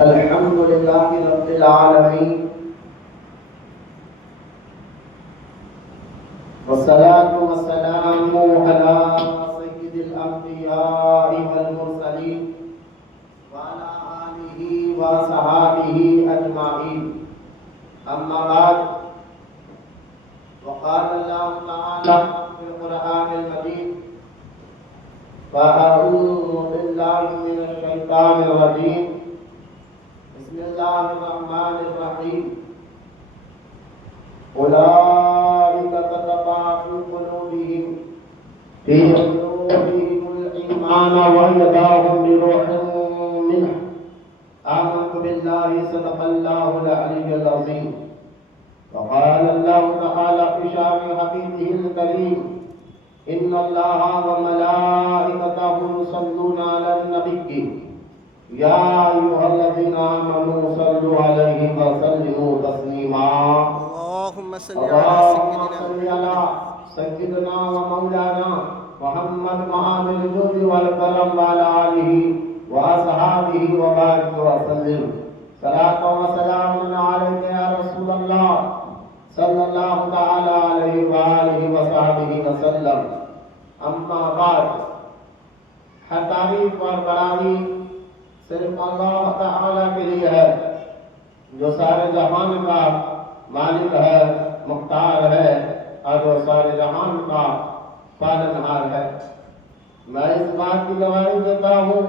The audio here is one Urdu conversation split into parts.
الحمد لله رب العالمين والصلاة والسلام على سيد الأنبياء والمرسلين وعلى آله وصحابه أجمعين. أما بعد، وقال الله تعالى في القرآن المجيد: فأعوذ بالله من الشيطان الرجيم، بسم الله الرحمن الرحيم. أولئك كتب في قلوبهم الإيمان وأيداهم بروح منه. آمنت بالله صدق الله العلي العظيم. وقال الله تعالى في شأن حبيبه الكريم: إن الله وملائكته يصلون على النبي يا أيها الذين آمنوا صلوا عليه وسلموا تسليما. اللهم صل على سيدنا ومولانا محمد معامل الجود والكرم وعلى آله وأصحابه وبارك وسلم. صلاة وسلام عليك يا رسول الله صلی اللہ تعالی علیہ وآلہ وصحبہ وسلم. اما بعد، ہر تعریف اور بڑائی صرف اللہ تعالی کے لیے ہے جو سارے جہان کا مالک ہے، مختار ہے اور جو سارے جہان کا پالنہار ہے. میں اس بات کی گواہی دیتا ہوں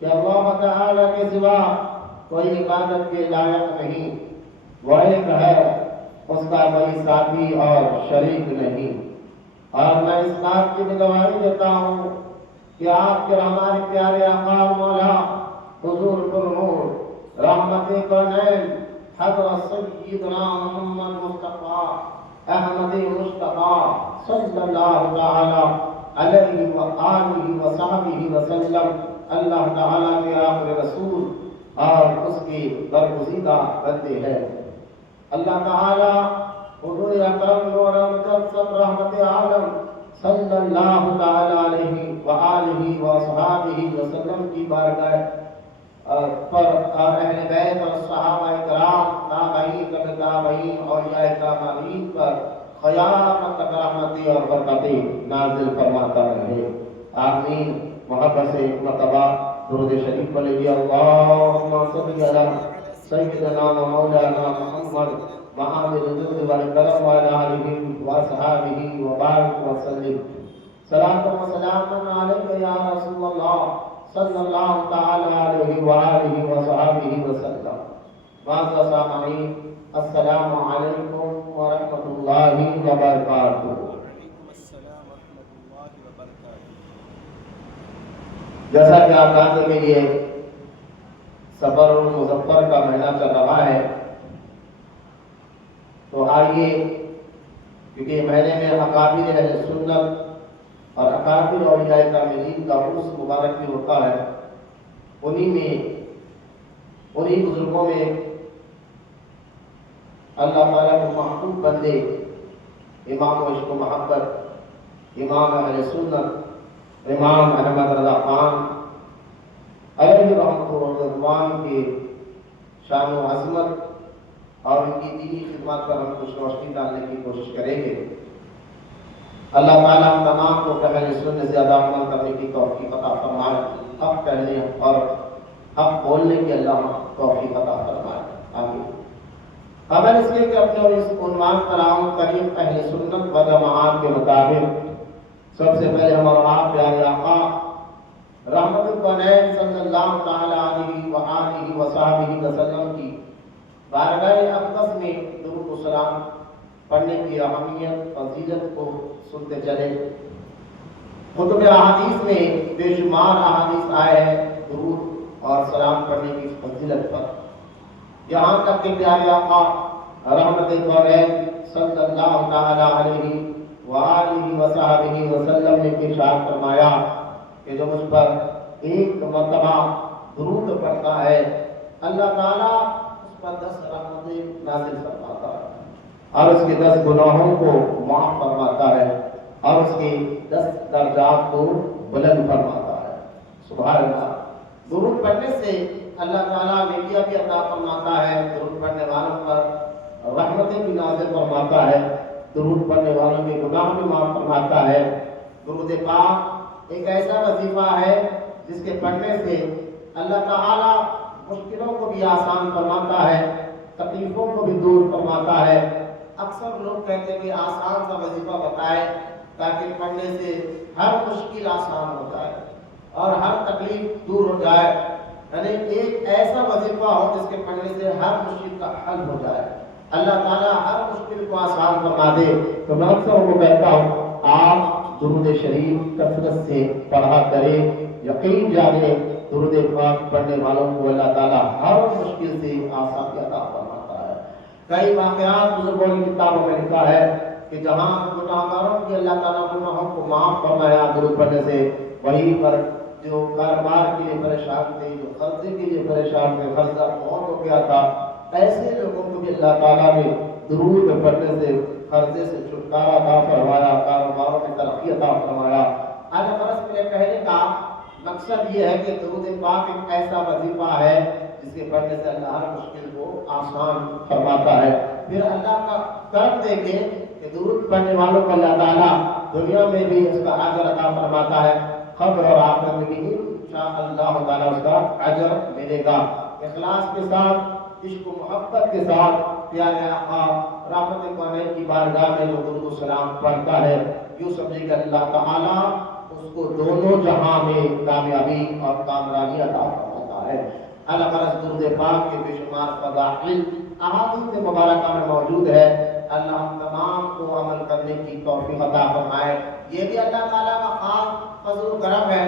کہ اللہ تعالی کے سوا کوئی عبادت کے لائق نہیں، وہ ایک ہے، اس کا کوئی ساتھی اور شریک نہیں. اور میں اس بات کی بھی گواہی دیتا ہوں کہ آپ کے ہمارے پیارے آقا مولا حضور پرنور رحمت کونین حضرت سیدنا محمد مصطفیٰ احمد مصطفیٰ صلی اللہ تعالی علیہ وآلہ وصحبہ وسلم اللہ تعالی کے آخر رسول اور اس کی برگزیدہ بندے ہیں. اللہ تعالی حضور اکرم نور مجسم رحمت عالم صلی اللہ تعالی علیہ وآلہ وصحبہ وسلم کی بارگاہ پر اہل بیت اور صحابہ کرام تابعین تابعین اولیاء کرام پر قیامت تک رحمتی اور برکتی نازل فرماتا رہے. آمین. محبت سے ایک مرتبہ درود شریف پڑھ لیجیے. اللہم صلی علی سیدنا و مولانا محمد معامل الجود والکرم وعلی آلہ وصحابہ وبارک وسلم. صلاۃ و سلام علیک یا رسول اللہ صلی اللہ تعالی علیہ وآلہ وصحابہ وسلم. معزز سامعین، السلام علیکم ورحمۃ اللہ وبرکاتہ. جیسا کہ آپ جانتے ہیں کہ یہ سفر المظفر کا مہینہ چل رہا ہے، تو آئیے، کیونکہ مہینے میں اکابر اہل سنت اور اکابر اولیاء کاملین کا عرس مبارک بھی ہوتا ہے، انہی بزرگوں میں اللہ تعالیٰ کو محبوب بندے امام عشق و محبت، امام اہل سنت، امام احمد رضا خان علیہ رحمۃ الرضوان کی شان و عظمت اور ان کی دینی خدمات پر ہم کچھ روشنی ڈالنے کی کوشش کریں گے. اللہ تعالیٰ ہم تمام کو اہل سنت زیادہ عمل کرنے کی توفیق عطا فرمائے، حق کہنے اور حق بولنے کی اللہ توفیق عطا فرمائے. آمین. قبل اس کے کہ اپنے اور اس عنوان پر آؤں قریب اہل سنت و جماعت کے مطابق، سب سے پہلے ہم اور آپ پیارے آقا رحمت کونین صلی اللہ تعالی علیہ وآلہ وصحبہ وسلم کی بارگاہ اقدس میں درود و سلام پڑھنے کی اہمیت فضیلت کو سنتے چلے. کتب احادیث میں بے شمار احادیث آئے ہیں درود اور سلام پڑھنے کی فضیلت پر. یہاں تک کہ پیارے آقا رحمت کونین صلی اللہ تعالی علیہ وآلہ وصحبہ وسلم نے ارشاد فرمایا کہ جو مجھ پر ایک مرتبہ درود پڑھتا ہے اللہ تعالیٰ اس پر 10 رحمتیں نازل فرماتا ہے اور اس کے 10 گناہوں کو معاف فرماتا ہے اور اس کے 10 درجات کو بلند فرماتا ہے. سبحان اللہ. درود پڑھنے سے اللہ تعالیٰ نیکیاں بھی عطا فرماتا ہے، درود پڑھنے والوں پر رحمتیں بھی نازل فرماتا ہے، درود پڑھنے والوں کے گناہ بھی معاف فرماتا ہے۔ درود پاک ایک ایسا وظیفہ ہے جس کے پڑھنے سے اللہ تعالیٰ مشکلوں کو بھی آسان فرماتا ہے، تکلیفوں کو بھی دور فرماتا ہے۔ اکثر لوگ کہتے ہیں کہ آسان سا وظیفہ بتائے تاکہ پڑھنے سے ہر مشکل آسان ہو جائے اور ہر تکلیف دور ہو جائے، یعنی ایک ایسا وظیفہ ہو جس کے پڑھنے سے ہر مشکل کا حل ہو جائے، اللہ تعالیٰ ہر مشکل کو آسان فرما دے۔ تو میں اکثر کو کہتا ہوں آپ درود شریف کثرت سے پڑھا کریں، یقین جانے درود پاک پڑھنے والوں کو اللہ تعالیٰ ہر مشکل سے آسانی عطا فرماتا ہے۔ کئی واقعات بزرگوں کی کتابوں میں لکھا ہے کہ جہاں گناہگاروں کی اللہ تعالیٰ گناہوں کو معاف فرمایا درود پڑھنے سے، وہیں پر جو کاروبار کے لیے پریشان تھے، جو قرضے کے لیے پریشان تھے، قرضہ بہت ہو گیا تھا، ایسے لوگوں کو بھی اللہ تعالیٰ نے درود پڑھنے سے قرضے سے چھٹکارا عطا فرمایا، کاروباروں میں ترقی عطا فرمایا۔ آج برس میرے کہنے کا مقصد یہ ہے کہ درود پاک ایک ایسا وظیفہ ہے جس کے پڑھنے سے اللہ ہر مشکل کو آسان فرماتا ہے۔ پھر اللہ کا کرم دیکھیں کہ درود پڑھنے والوں کو اللہ تعالیٰ دنیا میں بھی اس کا اجر عطا فرماتا ہے، قبر اور آخرت میں بھی انشاءاللہ تعالیٰ اس کا اجر ملے گا۔ اخلاص کے ساتھ، عشق و محبت کے ساتھ پیارے آقا رحمت کونین کی بارگاہ میں جو درود و سلام پڑھتا ہے، یوں سمجھے کہ اللہ تعالیٰ اس کو دونوں جہاں میں کامیابی اور کامرانی عطا فرماتا ہے۔ اللہ تعالیٰ درود پاک کے بے شمار فضائل احادیث مبارکہ میں موجود ہے۔ اللہ ہم تمام کو عمل کرنے کی توفیق عطا فرمائے۔ یہ بھی اللہ تعالیٰ کا خاص فضل و کرم ہے۔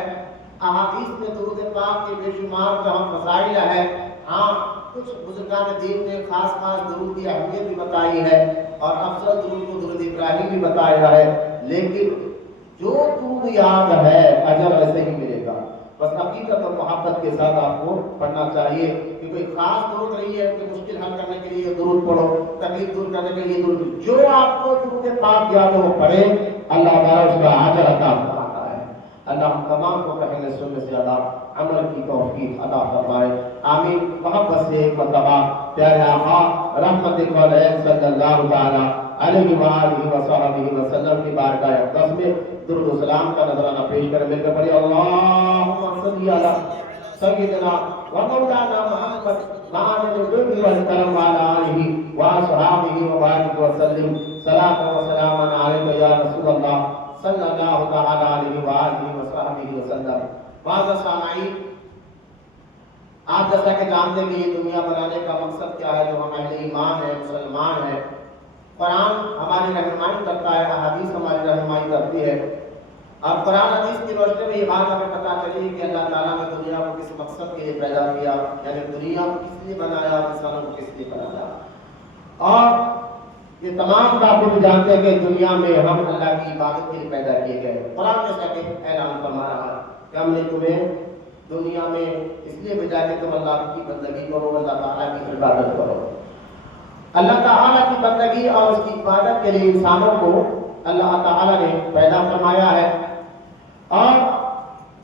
احادیث میں درود پاک کے بے شمار جہاں فضائل ہے، ہاں کچھ بزرگان دین نے خاص درود کی اہمیت بھی بتائی ہے اور افضل درود کو درود ابراہیم بھی بتایا ہے، لیکن جو درود یاد ہے اجر ایسے ہی ملے گا۔ بس حقیقت اور محبت کے ساتھ آپ کو پڑھنا چاہیے کہ کوئی خاص درود نہیں ہے کہ مشکل حل کرنے کے لیے درود پڑھو، تکلیف دور کرنے کے لیے درود، جو آپ کو درود پاک یاد ہو پڑھے، اللہ تعالیٰ اس کا اجر عطا فرماتا ہے۔ اللہ ہم تمام کو کہنے سننے سے زیادہ عمل کی توفیق عطا فرمائے، آمین۔ محبت سے ایک مرتبہ پیارے آقا رحمت کونین صلی اللہ تعالی علیہ وآلہ وصحبہ وسلم کی بارگاہ اقدس میں درود و سلام کا نذرانہ پیش کریں۔ مل کر پڑھیے اللہم صلی علی سیدنا و مولانا محمد وعلی الجود والکرم وعلی آلہ وصحبہ وبارک وسلم، صلاۃ و سلام علیک یا رسول اللہ صلی اللہ تعالی علیہ وآلہ وصحبہ وسلم۔ معزز سامعین، آپ جیسا کہ جانتے ہیں کہ یہ دنیا بنانے کا مقصد کیا ہے، جو ہم اہل ایمان ہیں، مسلمان ہیں، قرآن ہماری رہنمائی کرتا ہے، احادیث ہماری رہنمائی کرتی ہے، اور قرآن حدیث کی روشنی میں یہ بات ہمیں پتہ چلی کہ اللہ تعالیٰ نے دنیا کو کس مقصد کے لیے پیدا کیا، یعنی دنیا کو کس لیے بنایا، انسانوں کو کس لیے بنایا۔ اور یہ تمام باتیں بھی جانتے ہیں کہ دنیا میں ہم اللہ کی عبادت کے لیے پیدا کیے گئے۔ قرآن جیسا کہ اعلان فرما رہا ہے کہ ہم نے تمہیں دنیا میں اس لیے بھیجا کہ تم اللہ کی بندگی کرو، اللہ تعالیٰ کی عبادت کرو۔ اللہ تعالیٰ کی بندگی اور اس کی عبادت کے لیے انسانوں کو اللہ تعالیٰ نے پیدا فرمایا ہے، اور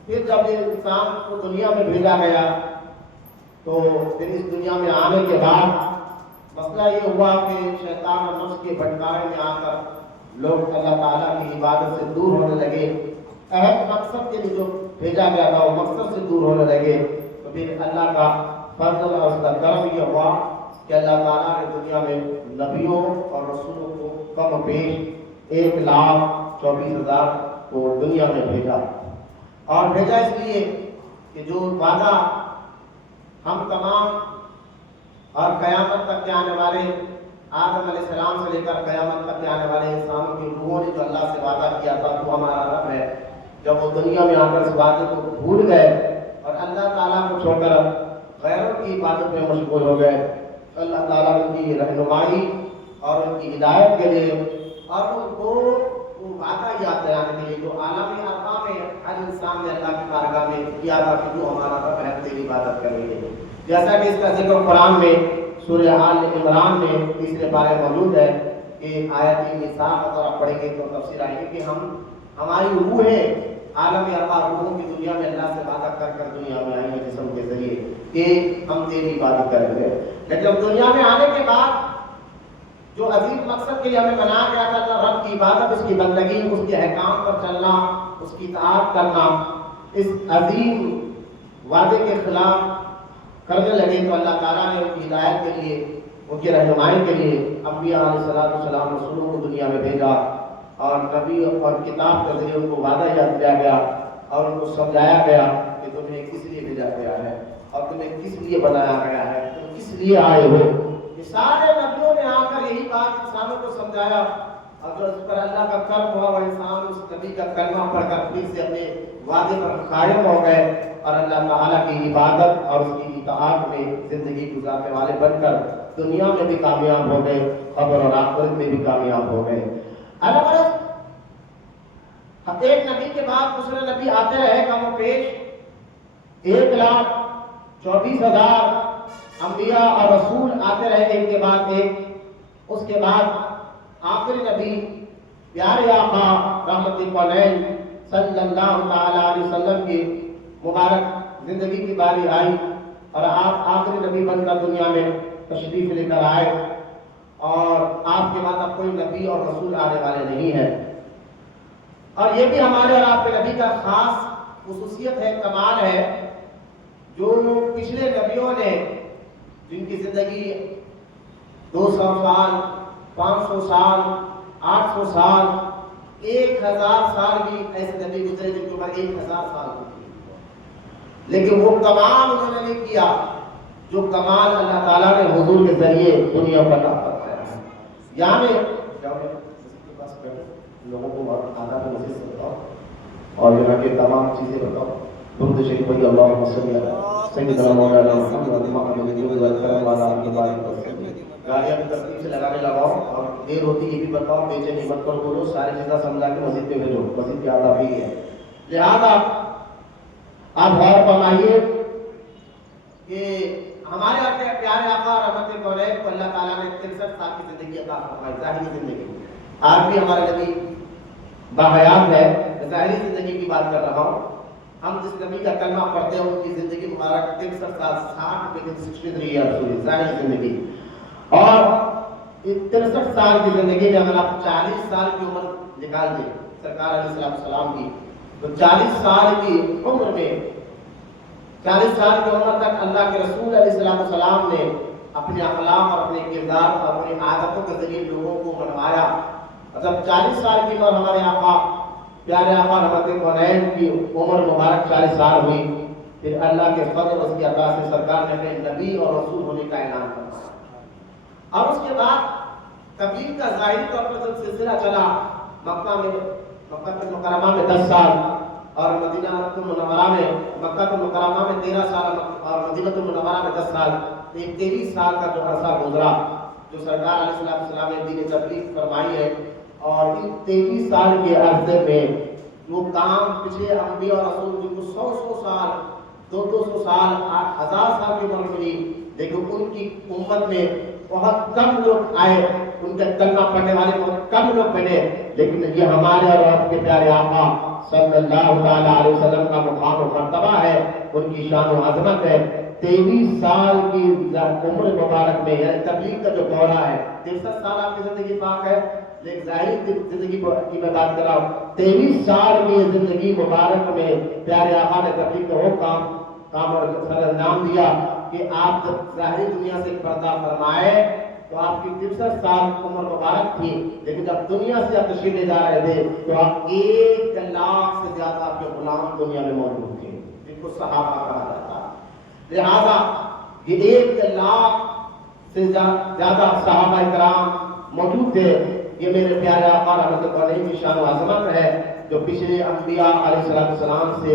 پھر جب انسان کو دنیا میں بھیجا گیا تو پھر اس دنیا میں آنے کے بعد مسئلہ یہ ہوا کہ شیطان اور نفس کے بھٹکارے میں آ کر لوگ اللہ تعالیٰ کی عبادت سے دور ہونے لگے، اہم مقصد کے لیے جو بھیجا گیا تھا وہ مقصد سے دور ہونے لگے۔ تو پھر اللہ کا فضل اور اس کا کرم یہ ہوا کہ اللہ تعالیٰ نے دنیا میں نبیوں اور رسولوں کو کم و بیش 1,24,000 کو دنیا میں بھیجا، اور بھیجا اس لیے کہ جو وعدہ ہم تمام اور قیامت تک کے آنے والے آدم علیہ السلام سے لے کر قیامت تک کے آنے والے انسانوں کی روحوں نے جو اللہ سے وعدہ کیا تھا وہ ہمارا رب ہے، جب وہ دنیا میں آ کر اس وعدے کو بھول گئے اور اللہ تعالیٰ کو چھوڑ کر غیروں کی عبادت میں مشغول ہو گئے، اللہ تعالیٰ ان کی رہنمائی اور ان کی ہدایت کے لیے اور ان کو وہ وعدہ یاد دلانے کے لیے جو عالمی اربا میں ہر انسان نے اللہ کی بارگاہ میں کیا تھا کہ جو ہمارا رب ہے تیری عبادت کریں گے، جیسا کہ اس کا ذکر قرآن میں سورہ آل عمران میں تیسرے پارے موجود ہے کہ آیت نساء اگر آپ پڑھیں گے تو تفسیر آئے گی کہ ہماری روحیں عالم ارواح روحوں کی دنیا میں اللہ سے وعدہ کر کر دنیا میں آئی ہے جسم کے ذریعے کہ ہم تیری عبادت کریں گے، لیکن اب دنیا میں آنے کے بعد جو عظیم مقصد کے لیے ہمیں بنایا گیا تھا کہ رب کی عبادت، اس کی بندگی، اس کے احکام پر چلنا، اس کی اطاعت کرنا، اس عظیم وعدے کے خلاف کرنے لگے تو اللہ تعالیٰ نے ان کی ہدایت کے لیے، ان کی رہنمائی کے لیے انبیاء علیہ السلام رسولوں کو دنیا میں بھیجا، اور نبی اور کتاب کے ذریعے ان کو وعدہ یاد کیا گیا اور ان کو سمجھایا گیا کہ تمہیں کس لیے بھیجا گیا ہے اور تمہیں کس لیے بنایا گیا ہے، تم کس لیے آئے ہو۔ یہ سارے نبیوں نے آ کر یہی بات انسانوں کو سمجھایا، اور جو اس پر اللہ کا کرم ہوا وہ انسان اس نبی کا کلمہ پڑھ کر پھر سے اپنے وعدے پر قائم ہو گئے اور اللہ تعالیٰ کی عبادت اور اس کی اطاعت میں زندگی گزارنے والے بن کر دنیا میں بھی کامیاب ہو گئے، قبر اور آخرت میں بھی کامیاب ہو گئے۔ الگ ایک نبی کے بعد دوسرے نبی آتے رہے، کم و پیش 1,24,000 انبیاء اور رسول آتے رہے ایک کے بعد ایک۔ اس کے بعد آخری نبی پیارے آقا رحمت کونین صلی اللہ تعالی علیہ وسلم کی مبارک زندگی کی باری آئی اور آپ آخری نبی بن کر دنیا میں تشریف لے کر آئے، اور آپ کے بعد اب کوئی نبی اور رسول آنے والے نہیں ہیں۔ اور یہ بھی ہمارے اور آپ کے نبی کا خاص خصوصیت ہے، کمال ہے، جو پچھلے نبیوں نے جن کی زندگی 200 سال، 500 سال، 800 سال، 1000 سال بھی ایسے نبی گزرے جن کی عمر 1000 سال کی تھی، لیکن وہ کمال انہوں نے نہیں کیا جو کمال اللہ تعالیٰ نے حضور کے ذریعے دنیا پر عطا فرمایا ہے۔ یہاں میں لوگوں کو آدھا کو مسجد سے بتاؤ اور یہاں کے تمام چیزیں بتاؤ۔ درود شریف پڑھیے، اللہم صلی علی سیدنا مولانا محمد وعلی آلہ۔ گاڑیاں بھی ترتیب سے لگانے لگاؤ، اور دیر ہوتی یہ بھی بتاؤ، بے چینی مت کرو، بولو ساری چیزیں سمجھا کے مسجد پہ بھیجو، مسجد کی آداب ہی ہے۔ لہٰذا آپ غور فرمائیے کہ ہمارے پیارے آقا رحمت کونین کو اللہ تعالیٰ نے 63 سال کی زندگی عطا فرمائی، ظاہری زندگی۔ آج بھی ہمارے نبی باحیات ہے، ظاہری زندگی کی بات کر رہا ہوں۔ ہم جس نبی کا کلمہ پڑھتے ہیں ان کی زندگی مبارک 63 سال، 60 لیکن 63 ایئرس ظاہری زندگی، اور 63 سال کی زندگی میں اگر آپ 40 سال کی عمر نکال دیں سرکار علیہ السلام کی، تو 40 سال کی عمر میں 40 سال کی عمر تک اللہ کے رسول علیہ السلام نے اپنے اخلاق اور اپنے کردار اور اپنی عادتوں کے ذریعے لوگوں کو منوایا۔ مطلب 40 سال کی عمر ہمارے آقا پیارے آقا رحمت کونین کی عمر مبارک 40 سال ہوئی، پھر اللہ کے فضل اور اس کی عطا سے سرکار نے اپنے نبی اور رسول ہونے کا اعلان فرمایا۔ اور اس کے بعد تبلیغ کا ظاہری طور پر جب سلسلہ چلا، مکہ مکرمہ میں 10 سال اور مدینہ منورہ میں، مکہ مکرمہ میں 13 سال اور مدینہ منورہ میں 10 سال، یہ 23 سال کا جو عرصہ گزرا جو سرکار علیہ السلام نے دین تبلیغ فرمائی ہے۔ اور ان 23 سال کے عرصے میں جو کام پچھلے انبیاء اور رسول جن کو 100 سال، 200 سال، 1000 سال کی عمر ملی، لیکن ان کی امت میں بہت کم لوگ آئے، ان کے کلمہ پڑھنے والے بہت کم لوگ بنے، لیکن یہ ہمارے اور آپ کے پیارے آقا صلی اللہ علیہ وسلم کا مقام و مرتبہ ہے، ان کی شان و عظمت ہے۔ 23 سال کی عمر مبارک میں، یعنی تبلیغ کا جو دورہ ہے، 63 سال آپ کی زندگی پاک ہے، لیکن ظاہری زندگی کی میں بات کر رہا ہوں، 23 سال کی زندگی مبارک میں پیارے آقا نے تبلیغ کا وہ کام اور سر انجام دیا کہ آپ جب ظاہری دنیا سے پردہ فرمائے تو آپ کی 63 سال عمر مبارک تھی، لیکن جب دنیا سے آپ تشریف لے جا رہے تھے تو آپ 1 لاکھ سے زیادہ آپ کے غلام دنیا میں موجود تھے، جن کو صحابہ کہا جاتا ہے۔ لہذا یہ 1 لاکھ سے زیادہ صحابہ کرام موجود تھے۔ یہ میرے پیارے آقا رحمت کونین کی شان و عظمت ہے، جو پچھلے انبیاء علیہ السلام سے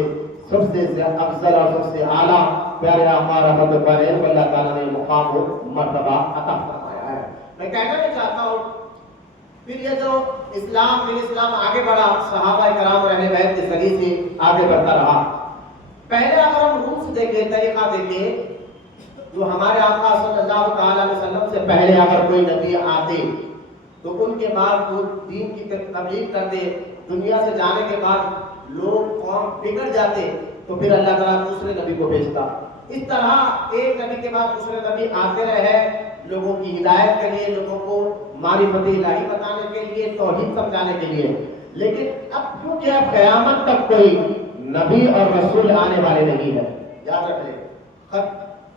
سب سے افضل اور سب سے اعلیٰ پیارے آقا رحمت کونین کو اللہ تعالیٰ نے مقام و مرتبہ عطا فرمایا ہے۔ میں کہنا نہیں چاہتا ہوں، پھر یہ جو اسلام آگے بڑھا، صحابہ کرام رہنے بیت کے ذریعے سے آگے بڑھتا رہا۔ پہلے اگر ہم روس دیکھیں، طریقہ دیکھیں، جو ہمارے آقا صلی اللہ تعالیٰ علیہ وسلم سے پہلے اگر کوئی نبی آتے تو ان کے بعد وہ دین کی تبلیغ کرتے، دنیا سے جانے کے بعد لوگ قوم بگڑ جاتے تو پھر اللہ تعالیٰ دوسرے نبی کو بھیجتا. اس طرح ایک نبی کے بعد دوسرے نبی آتے رہے لوگوں کی ہدایت کے لیے، لوگوں کو معرفت الہی بتانے کے لیے، توحید سمجھانے کے لیے. لیکن اب کیونکہ اب قیامت تک کوئی نبی اور رسول آنے والے نہیں ہے، یاد رکھ لیں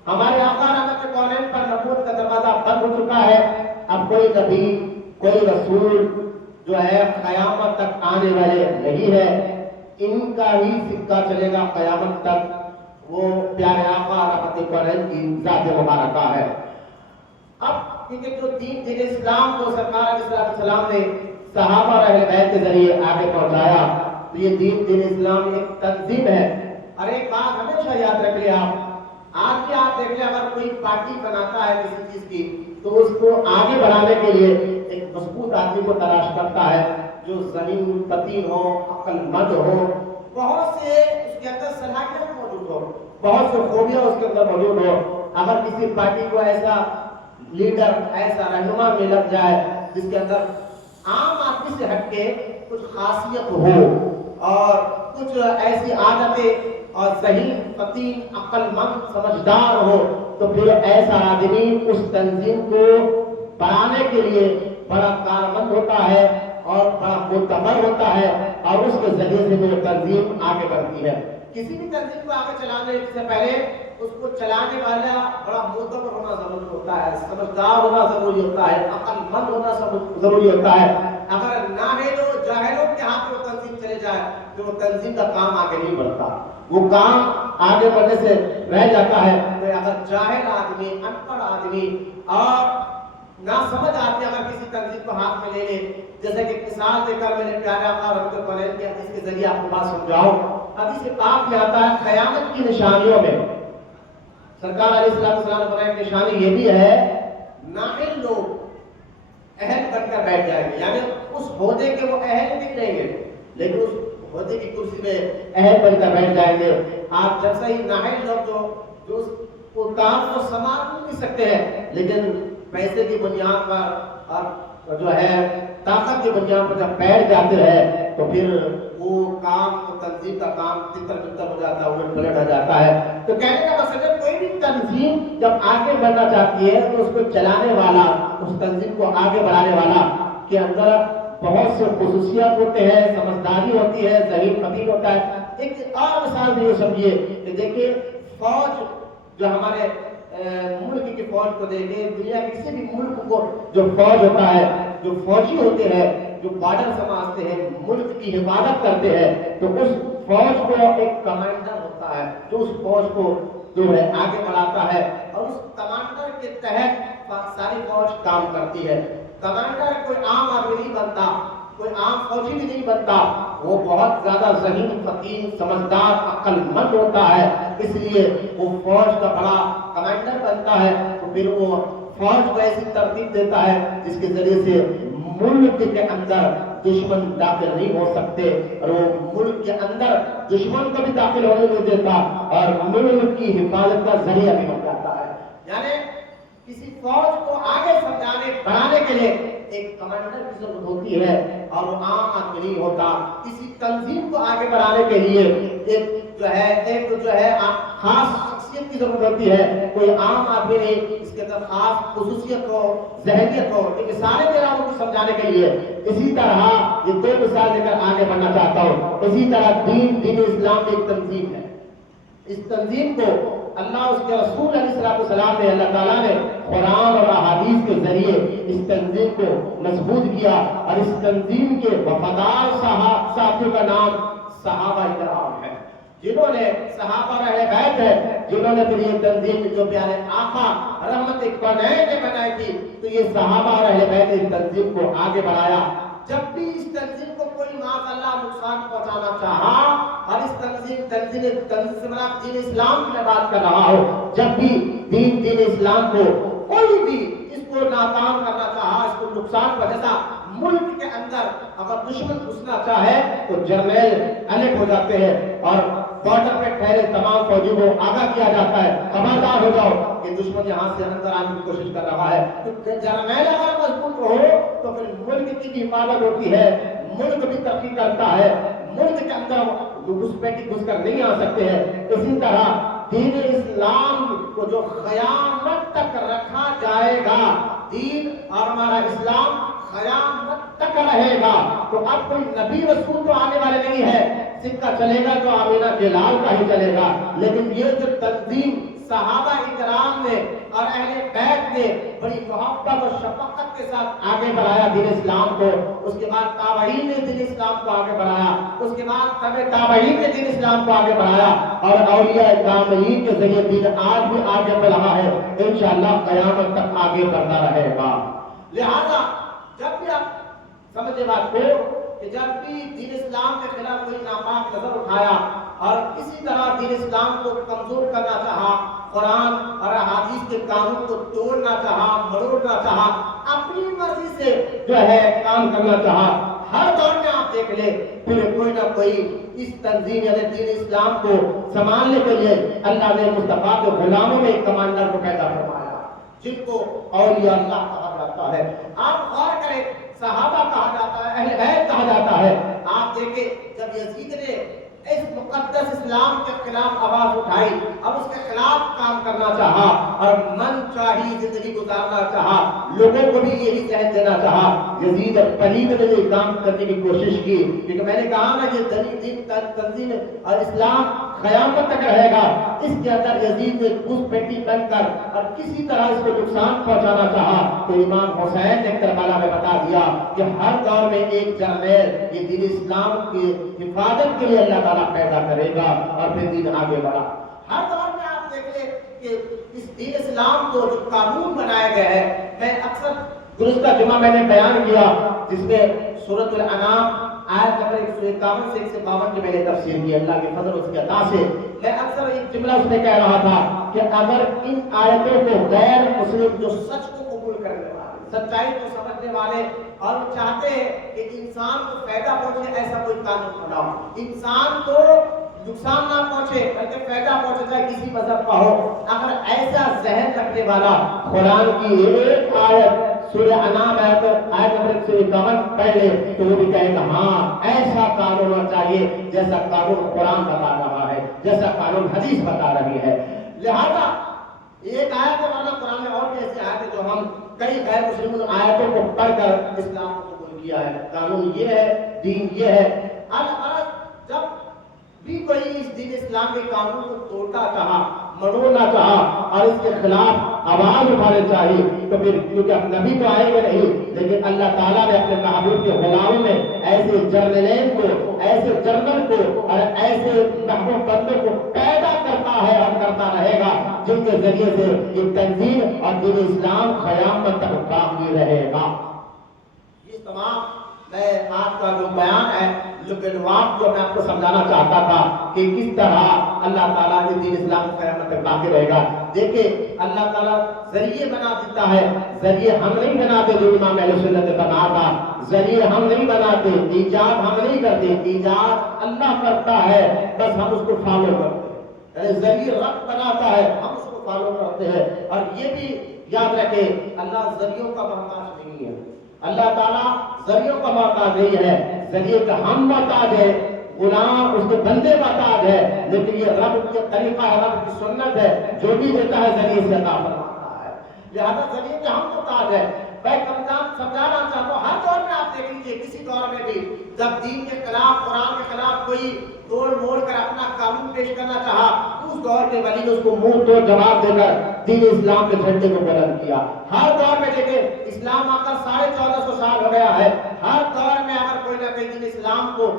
ہمارے آقا رحمت کونین پر نبوت کا دروازہ بند ہو چکا ہے. اب کوئی نبی کوئی رسول جو ہے قیامت تک آنے والے نہیں ہے. ان کا ہی سکہ چلے گا قیامت تک، وہ پیارے آقا رحمت کونین کی ذات مبارکہ ہے. اب کیونکہ جو دین اسلام کو سرکار علیہ السلام نے صحابہ اور اہل بیت کے ذریعے آگے پہنچایا، تو یہ دین اسلام ایک تنظیم ہے. اور ایک بات ہمیشہ یاد رکھ لیں آج کے آپ دیکھ لیں اگر کوئی پارٹی بناتا ہے کسی چیز کی تو اس کو آگے بڑھانے کے لیے ایک مضبوط آدمی کو تلاش کرتا ہے جو زمین پتی ہو، عقل مند ہو، بہت سے اس کے اندر صلاحیت موجود ہو، بہت سے خوبیاں اس کے اندر موجود ہو. اگر کسی پارٹی کو ایسا لیڈر، ایسا رہنما میں لگ جائے جس کے اندر عام آدمی سے ہٹ کے کچھ خاصیت ہو اور کچھ ایسی عادتیں اور صحیح فطین عقل مند سمجھدار ہو، تو پھر ایسا آدمی اس تنظیم کو بڑھانے کے لیے بڑا کارمند ہوتا ہے اور بڑا معتبر ہوتا ہے، اور اس کے ذریعے سے وہ تنظیم آگے بڑھتی ہے. کسی بھی تنظیم کو آگے چلانے سے پہلے اس کو چلانے والا بڑا معتبر ہونا ضروری ہوتا ہے، سمجھدار ہونا ضروری ہوتا ہے، عقل مند ہونا ضروری ہوتا ہے. اگر نااہلوں جاہلوں کے ہاتھ میں وہ تنظیم چلے جائے تو وہ تنظیم کا کام آگے نہیں بڑھتا، وہ کام آگے بڑھنے سے رہ جاتا ہے. تو اگر جاہل آدمی، ان پڑھ آدمی اور ناسمجھ آدمی اگر کسی تنظیم کو ہاتھ میں لے لے، جیسے کہ مثال دے کر میرے پیارے آقا رحمت کونین کی حدیث کے ذریعے آپ کو بات سمجھاؤں. حدیث پاک میں آتا ہے قیامت کی نشانیوں میں سرکار علیہ السلام کی نشانی یہ بھی ہے نااہل لوگ اہل بن کر بیٹھ جائیں گے، یعنی اس عہدے کے وہ اہل نہیں رہیں گے لیکن اس عہدے کی کرسی میں اہل بن کر بیٹھ جائیں گے. آپ جب سے ہی نااہل لوگ جو اس کام کو سنبھال نہیں سکتے ہیں لیکن پیسے کی بنیاد پر اور جو ہے طاقت کی بنیاد پر جب بیٹھ جاتے ہیں تو پھر وہ کام تنظیم کا کام تتر بتر ہو جاتا ہے، الٹ پلٹ ہو جاتا ہے. تو کہنے کا مقصد ہے کوئی بھی تنظیم جب آگے بڑھنا چاہتی ہے تو اس کو چلانے والا، اس تنظیم کو آگے بڑھانے والا کے اندر بہت سے خصوصیات ہوتے ہیں، سمجھداری ہوتی ہے، ذہین فطین ہوتا ہے. ایک اور مثال بھی یہ سمجھیے کہ دیکھیے فوج جو ہمارے ملک کی فوج کو دیکھیں، دنیا کے کسی بھی ملک کو جو فوج ہوتا ہے، جو فوجی ہوتے ہیں، جو بارڈر سمجھتے ہیں، ملک کی حفاظت کرتے ہیں، تو اس فوج کو ایک کمانڈر ہوتا ہے جو اس فوج کو جو ہے آگے بڑھاتا ہے اور اس کمانڈر کے تحت ساری فوج کام کرتی ہے. کمانڈر کوئی عام آدمی نہیں بنتا، کوئی عام فوجی بھی نہیں بنتا، وہ بہت زیادہ ذہین فطین سمجھدار عقل مند ہوتا ہے. اس لیے وہ فوج کا بڑا کمانڈر بنتا ہے. تو پھر وہ فوج کو ایسی ترتیب دیتا ہے جس کے ذریعے سے ملک کے اندر دشمن داخل نہیں ہو سکتے اور وہ ملک کے اندر دشمن کو بھی داخل ہونے نہیں دیتا اور ملک کی حفاظت کا ذریعہ بھی بن جاتا ہے. یعنی کسی فوج کو آگے سمجھانے بڑھانے کے لیے ایک کمانڈر کی ضرورت ہوتی ہے اور وہ عام آدمی نہیں ہوتا. کسی تنظیم کو آگے بڑھانے کے لیے ایک جو ہے خاص شخصیت کی ضرورت ہوتی ہے، کوئی عام آدمی نہیں، اس کے اندر خاص خصوصیت ہو، ذہنیت ہو. یہ مثالیں دے رہا ہوں کو سمجھانے کے لیے. اسی طرح یہ دو مثال دے کر آگے بڑھنا چاہتا ہوں. اسی طرح دین اسلام ایک تنظیم ہے. اس تنظیم کو اللہ اس کے رسول علیہ السلام نے، اللہ تعالیٰ نے قرآن اور احادیث کے ذریعے اس تنظیم کو مضبوط کیا اور اس تنظیم کے وفادار ساتھیوں کا نام صحابہ کرام ہے، جنہوں نے صحابہ اور اہل بیت ہے، جنہوں نے پھر یہ تنظیم جو پیارے آقا رحمت کونین نے بنائی تھی، تو یہ صحابہ اور اہل بیت نے اس تنظیم کو آگے بڑھایا. جب بھی اس تنظیم کو کوئی معاذ اللہ نقصان پہنچانا چاہا اور اس تنظیم دین اسلام کی میں بات کر رہا ہوں، جب بھی دین اسلام کو کوئی بھی اس کو ناکام کرنا چاہا، اس کو نقصان پہنچاتا، ملک کے اندر اگر دشمن گھسنا چاہے تو جرنیل الرٹ ہو جاتے ہیں اور بارڈر پہ ٹھہرے تمام فوجیوں کو آگاہ کیا جاتا ہے، خبردار ہو جاؤ کہ دشمن یہاں سے اندر آنے کی کوشش کر رہا ہے. تو جرنیل اگر مضبوط ہو تو پھر ملک کی بھی حفاظت ہوتی ہے، ملک بھی ترقی کرتا ہے، ملک کے اندر گھسپیٹی گھس کر نہیں آ سکتے ہیں۔ اسی طرح دین اسلام کو جو قیامت تک رکھا جائے گا، دین اور ہمارا اسلام قیامت تک رہے گا، تو اب کوئی نبی رسول تو آنے والے نہیں ہے، سکہ چلے گا تو آمینہ جلال کا ہی چلے گا، لیکن یہ جو تنظیم صحابہ اکرام نے اور اہل بیت نے بڑی محبت اور شفقت کے ساتھ آگے بڑھایا دین اسلام کو، اس کے بعد تابعین نے دین اسلام کو آگے بڑھایا، اس کے بعد تبع تابعین نے دین اسلام کو آگے بڑھایا، اور اولیاء کاملین کے ذریعے دین آج بھی آگے بڑھا ہے، انشاءاللہ قیامت تک آگے بڑھتا رہے گا۔ لہذا جب بھی آپ سمجھے بات کو کہ جب بھی دین اسلام کے خلاف کوئی ناپاک نظر اٹھایا اور کسی طرح دین اسلام کو کمزور کرنا چاہا، قرآن اور احادیث کے قانون کو توڑنا چاہا، مروڑنا چاہا، اپنی مرضی سے جو ہے کام کرنا چاہا، ہر دور میں آپ دیکھ لیں پھر کوئی نہ کوئی اس تنظیم یعنی دین اسلام کو سنبھالنے کے لیے اللہ نے مصطفیٰ کے غلاموں میں ایک کمانڈر کو پیدا فرمایا جن کو اولیاء اللہ کہا جاتا ہے۔ آپ غور کریں، صحابہ کہا جاتا ہے، اہل بیت کہا جاتا ہے۔ آپ دیکھیں جب یزید نے اس مقدس اسلام کے خلاف آواز اٹھائی، اب اس کے خلاف کام کرنا چاہا اور من چاہی زندگی گزارنا چاہا، لوگوں کو بھی یہی ذہن دینا چاہا، یزید پلید نے یہ کام کرنے کی کوشش کی، کیونکہ میں نے کہا نا یہ دین تنظیم اور اسلام قیامت تک رہے گا، اس کے اندر یزید نے گھس پیٹی بن کر اور کسی طرح اس کو نقصان پہنچانا چاہا، تو امام حسین نے کربلا میں بتا دیا کہ ہر دور میں ایک جرنیل یہ دین اسلام کی حفاظت کے لیے اللہ تعالیٰ پیدا کرے گا اور پھر دین آگے بڑھا۔ ہر دور میں آپ دیکھ لیں کہ اس دین اسلام کو جو قانون بنایا گیا ہے، میں اکثر گزشتہ جمعہ میں نے بیان کیا جس میں سورۃ الانعام آیت نمبر 151 سے 152 کی میں نے تفسیر کی، اللہ کے فضل اس کے عطا سے میں اکثر ایک جملہ اس میں کہہ رہا تھا کہ اگر ان آیتوں کو غیر مسلم جو سچ کو قبول کرنے والے، سچائی کو سمجھنے والے اور چاہتے ہیں کہ انسان کو فائدہ پہنچے ایسا کوئی قانون بناؤ، انسان کو نقصان نہ پہنچے بلکہ فائدہ پہنچے چاہے کسی مذہب کا ہو، اگر ایسا ذہن رکھنے والا قرآن کی ایک آیت سورہ انعام آیت نمبر 151 پڑھ لے تو وہ بھی کہے گا ہاں ایسا قانون ہونا چاہیے جیسا قانون قرآن بتا رہا ہے، جیسا قانون حدیث بتا رہی ہے۔ لہذا ایک آیت ورنہ قرآن میں اور بھی ایسی آیت ہے جو ہم کئی غیر مسلم آیتوں کو پڑھ کر اسلام کو قبول کیا ہے، قانون یہ ہے، دین یہ ہے۔ جب بھی کوئی اس دین اسلام کے قانون کو توڑنا چاہا، مڑوڑنا چاہا اور اس کے خلاف آواز اٹھانے چاہیے تو پھر کیونکہ اب نبی تو آئے گا نہیں، لیکن اللہ تعالیٰ نے اپنے محبوب کے غلاموں میں ایسے جرنیلین کو، ایسے جنرل کو اور ایسے محبوب بندوں کو پیدا کرتا ہے اور کرتا رہے گا جن کے ذریعے سے یہ تنظیم اور دین اسلام قیامت تک باقی رہے گا۔ یہ تمام میں آج کا جو بیان ہے لبنواب جو میں آپ کو سمجھانا چاہتا تھا کہ کس طرح اللہ تعالیٰ نے دین اسلام کو قیامت تک باقی رہے گا۔ دیکھیں اللہ تعالیٰ ذریعے بنا دیتا ہے، ذریعے ہم نہیں بناتے، جو امام اہل سنت نے فرمایا تھا ذریعے ہم نہیں بناتے، ایجاد ہم نہیں کرتے، ایجاد اللہ کرتا ہے، بس ہم اس کو فالو کرتے ہیں۔ ذریعے رب بناتا ہے، ہم اس کو فالو کرتے ہیں۔ اور یہ بھی یاد رکھیں اللہ ذریعوں کا محتاج نہیں ہے، اللہ تعالیٰ ذریعوں کا محتاج نہیں ہے، ذریعے کا ہم محتاج ہے، غلام اس کے بندے محتاج ہے، لیکن یہ رب کا طریقہ ہے، رب کی سنت ہے، جو بھی دیتا ہے ذریعے سے عطا فرماتا ہے، لہذا ذریعے کے ہم محتاج ہے۔ میں سمجھانا چاہتا ہوں ہر دور میں آپ دیکھ لیجیے کسی دور میں بھی جب دین کے خلاف، قرآن کے خلاف کوئی توڑ موڑ کر اپنا قانون پیش کرنا چاہا، اس دور کے ولی نے اس کو منہ توڑ جواب دے کر دین اسلام کے جھنڈے کو بلند کیا۔ ہر دور میں دیکھیں اسلام آ کر 1450 سال ہو گیا ہے، ہر دور میں اگر کوئی نہ کوئی دین اسلام کو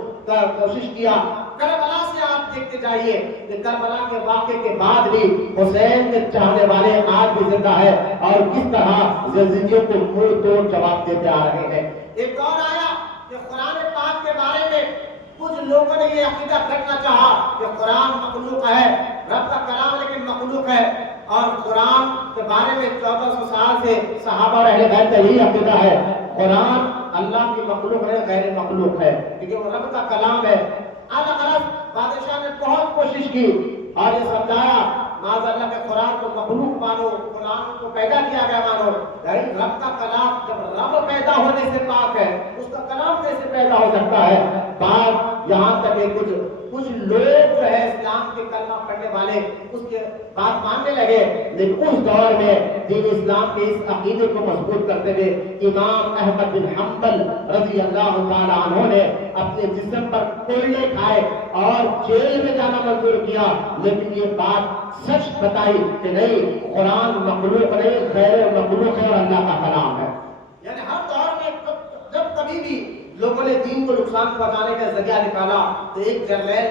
کوشش کیا۔ کربلا سے آپ دیکھتے جائیے کہ کربلا کے واقعے کے بعد بھی حسین کے چاہنے والے آج بھی زندہ ہے اور کس طرح یزیدیوں کو منہ توڑ جواب دیتے آ رہے ہیں۔ ایک دور آیا کہ قرآن پاک کے بارے میں کچھ لوگوں نے یہ عقیدہ رکھنا چاہا کہ قرآن مخلوق ہے، رب کا کلام لیکن مخلوق ہے، اور قرآن کے بارے میں 1400 سال سے صحابہ اور اہل بیت کا یہی عقیدہ ہے قرآن اللہ کی مخلوق ہے، غیر مخلوق ہے، کیونکہ وہ رب کا کلام ہے۔ الغرض بادشاہ نے بہت کوشش کی اور یہ سمجھایا معاذ اللہ کے قرآن کو مخلوق مانو، قرآن کو پیدا کیا گیا مانو، لیکن رب کا کلام جب رب پیدا ہونے سے پاک ہے، اس کا کلام کیسے پیدا ہو سکتا ہے؟ بات یہاں تک کہ کچھ لوگ جو ہے اسلام کے کلمہ پڑھنے والے اس کے بات ماننے لگے، لیکن اس دور میں دین اسلام کے اس عقیدے کو مضبوط کرتے ہوئے امام احمد بن حنبل رضی اللہ تعالی عنہ نے اپنے جسم پر کوڑے کھائے اور جیل میں جانا منظور کیا، لیکن یہ بات سچ بتائی کہ نہیں، قرآن مخلوق نہیں، غیر مخلوق ہے اور اللہ کا کلام ہے۔ یعنی ہر دور میں جب کبھی بھی لوگوں نے دین کو نقصان پہنچانے کا ذریعہ نکالا تو ایک جرنیل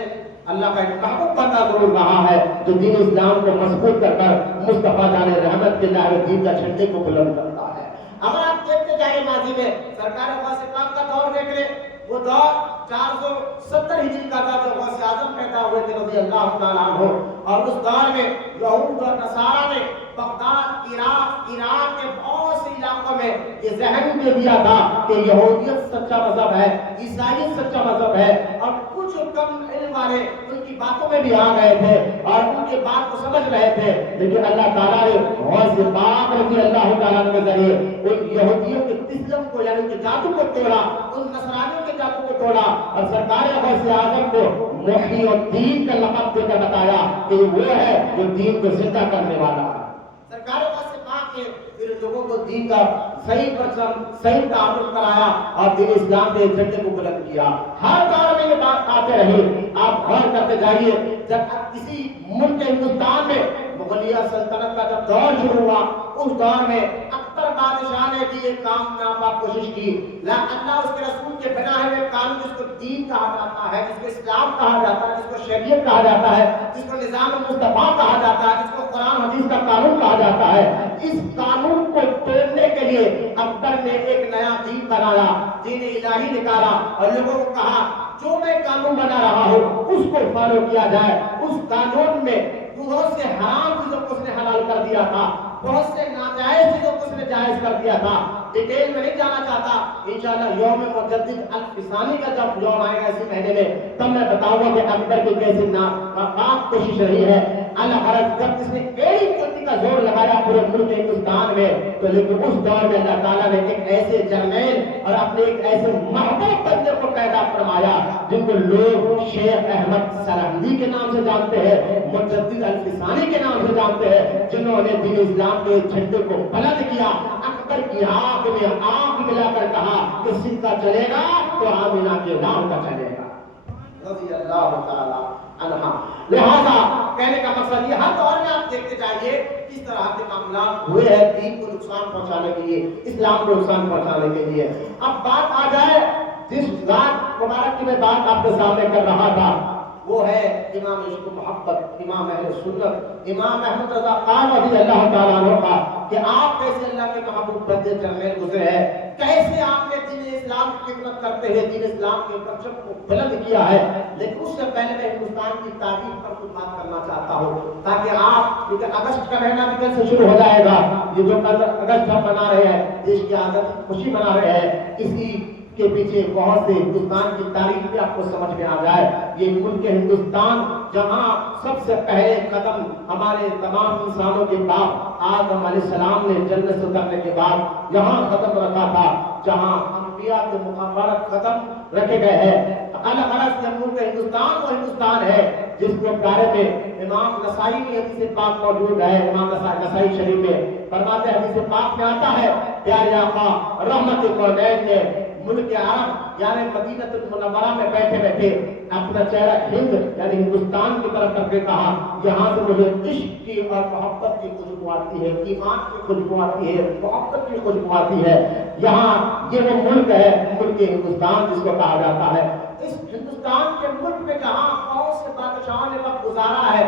اللہ کا ایک محبوب بندہ ضرور رہا ہے جو دین اسلام کو مضبوط کر کر مصطفیٰ جان رحمت کے ظاہر دین کا جھنڈے کو بلند کرتا ہے۔ اگر آپ دیکھتے جائیں ماضی میں سرکار غوث پاک کا دور دیکھ لیں، وہ دور 470 ہجری کا تھا جب غوث اعظم پیدا ہوئے تھے رضی اللہ تعالیٰ عنہ، اور اس دور میں یہود اور نصارہ نے بغداد، عراق، ایران کے بہت سے علاقوں میں یہ ذہن دے دیا تھا کہ یہودیت سچا مذہب ہے، عیسائیت سچا مذہب ہے، اور کچھ کم علم والے ان کی باتوں میں بھی آ گئے تھے اور ان کی بات کو سمجھ رہے تھے، لیکن اللہ تعالیٰ نے غوث پاک رضی اللہ تعالیٰ کے ذریعے ان یہودیوں کے تسلم کو یعنی ان کے جادو کو توڑا، ان نصرانیوں کے جادو کو توڑا، اور سرکار غوث اعظم کو محی الدین کا لقب دے کر بتایا کہ وہ ہے جو دین کو زندہ کرنے والا ہے۔ سرکار غوث پاک نے پھر لوگوں کو دین کا صحیح پرچم، صحیح تعارف کرایا اور دین اسلام کے جھنڈے کو بلند کیا۔ ہر دور میں یہ بات آتے رہی، آپ غور کرتے جائیے، جب کسی ملک ہندوستان میں مغلیہ سلطنت کا جب دور شروع ہوا، اس دور میں اکبر بادشاہ نے بھی ایک کام ناپا کوشش کی، لیکن اللہ اس کے رسول کے بنائے ہوئے قانون جس کو دین کہا جاتا ہے، جس کو اسلام کہا جاتا ہے، جس کو شریعت کہا جاتا ہے، جس کو نظام مصطفیٰ کہا جاتا ہے، جس کو قرآن حدیث کا قانون کہا جاتا ہے، اس قانون کو توڑنے کے لیے اکبر نے ایک نیا دین بنایا، دین الہی نکالا، اور لوگوں کو کہا جو میں قانون بنا رہا ہوں اس کو فالو کیا جائے۔ اس قانون میں بہت سے حرام چیزوں کو اس نے حلال کر دیا تھا، بہت سے ناجائز چیزوں کو اس نے جائز کر دیا تھا۔ ڈیٹیل میں نہیں جانا چاہتا، انشاءاللہ یوم مجدد الفسانی کا جب یوم آئے گا اسی مہینے میں تب میں بتاؤں گا کہ اکبر کی کیسی ناکام کوشش رہی ہے۔ الغرض جب اس نے ایڑی چوٹی کا زور لگایا پورے ملک ہندوستان میں، تو لیکن اس دور میں اللہ تعالیٰ نے ایک ایسے جرنیل اور اپنے ایک ایسے محبوب بندے کو پیدا فرمایا جن کو لوگ شیخ احمد سرہندی کے نام سے جانتے ہیں، مجدد الفسانی کے نام سے جانتے ہیں، جنہوں نے دین اسلام کے جھنڈے کو بلند کیا۔ اکبر کی آنکھ میں آنکھ ملا کر کہا کہ سکہ چلے گا تو آمینہ کے نام کا چلے گا رضی اللہ تعالی عنہ۔ لہذا کہنے کا مقصد یہ ہر دور میں آپ دیکھتے جائیے کس طرح کے معاملات ہوئے ہیں دین کو نقصان پہنچانے کے لیے، اسلام کو نقصان پہنچانے کے لیے۔ اب بات آ جائے جس ذات مبارک کی میں بات آپ کے سامنے کر رہا تھا، وہ ہے امام عشق و محبت، امام اہل سنت، امام احمد رضا خان رضی اللہ تعالیٰ عنہ کا، کہ آپ کیسے اللہ کے محبوب بندے جرنیل گزرے ہیں، کیسے آپ نے دین اسلام کی خدمت کرتے ہوئے دین اسلام کے پرچم کو بلند کیا ہے۔ لیکن اس سے پہلے میں ہندوستان کی تاریخ پر کچھ بات کرنا چاہتا ہوں تاکہ آپ، کیونکہ اگست کا مہینہ بھی کل سے شروع ہو جائے گا، یہ جو کل اگست ہم منا رہے ہیں، دیش کی آزادی کی خوشی منا رہے ہیں، اسی کے پیچھے بہت سے ہندوستان کی تاریخ بھی آپ کو سمجھ میں آ جائے۔ یہ ملک ہندوستان جہاں سب سے پہلے قدم ہمارے تمام انسانوں کے باپ آدم علیہ السلام نے جنت سے اترنے کے بعد یہاں قدم رکھا تھا، جہاں انبیاء کے مبارک قدم رکھے گئے ہیں۔ الغرض یہ ملک ہندوستان وہ ہندوستان ہے جس کے بارے میں امام نسائی کی حدیث پاک موجود ہے، امام نسائی شریف میں فرماتے ہیں، حدیث پاک میں آتا ہے، پیارے آقا رحمت الکونین نے ملک عرب یعنی مدینہ المنورہ میں بیٹھے بیٹھے اپنا چہرہ ہند یعنی ہندوستان کی طرف کر کے کہا، یہاں سے مجھے عشق کی اور محبت کی خوشبو آتی ہے، ایمان کی خوشبو آتی ہے، محبت کی خوشبو آتی ہے۔ یہاں یہ وہ ملک ہے، ملک ہندوستان جس کو کہا جاتا ہے۔ اس ہندوستان کے ملک میں جہاں بہت سے بادشاہوں نے وقت گزارا ہے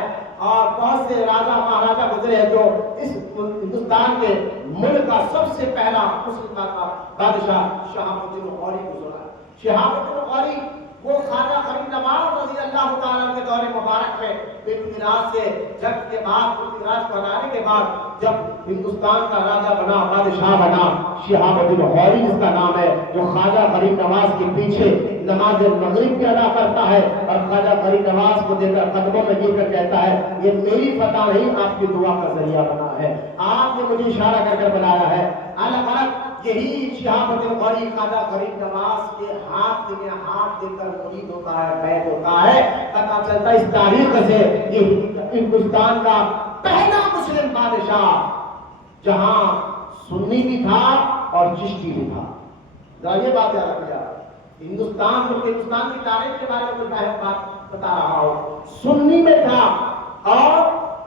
اور بہت سے راجا مہاراجا گزرے ہیں، جو اس ہندوستان کے ملک کا سب سے پہلا مسلم کا بادشاہ شہاب الدین غوری گزرا۔ شہاب الدین غوری وہ خواجہ غریب نواز رضی اللہ تعالیٰ کے دور مبارک میں میراث سے جنگ کے بعد میراث بنانے کے بعد جب ہندوستان کا راجا بنا، بادشاہ بنا، شہاب الدین غوری جس کا نام ہے، جو خواجہ غریب نواز کے پیچھے نماز مغرب بھی ادا کرتا ہے اور خواجہ فرید نواز کو دے کر قدموں میں گر کر کہتا ہے یہ میری فتح نہیں آپ کی دعا کا ذریعہ بنا ہے، آپ نے مجھے اشارہ کر کر بنایا ہے۔ الگ یہی شہاب الدین غوری خواجہ فرید نواز کے ہاتھ میں ہاتھ دے کر مرید ہوتا ہے، بیعت ہوتا ہے۔ پتہ چلتا ہے اس تاریخ سے یہ ہندوستان کا پہلا مسلم بادشاہ جہاں سنی بھی تھا اور چشتی بھی تھا۔ ذرا یہ بات یاد رکھیے، ہندوستان کی تاریخ کے بارے میں میں بات بتا رہا ہوں، سنی میں تھا اور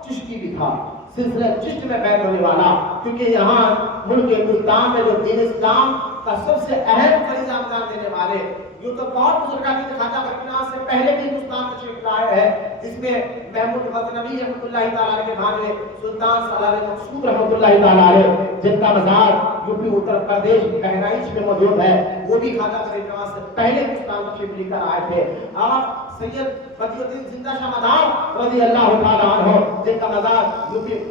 چشتی بھی تھا، سلسلہ چشت میں بیعت ہونے والا، کیونکہ یہاں ملک ہندوستان میں جو دین اسلام کا سب سے اہم فریضہ انجام دینے والے، یوں تو بہت بزرگان کے خواجہ فرید نواز سے پہلے بھی ہندوستان تشریف لائے ہیں، جس میں محمود غزنوی رحمۃ اللہ تعالیٰ کے بھانجے سلطان سالار مقصود رحمۃ اللہ تعالیٰ علیہ، جن کا مزار یوپی اتر پردیش بہرائچ میں موجود ہے، وہ بھی خواجہ فرید نواز سے پہلے ہندوستان تشریف لے کر آئے تھے۔ اور سید بدیع الدین زندہ شاہ مدار رضی اللہ تعالیٰ عنہ، جن کا مزار یوپی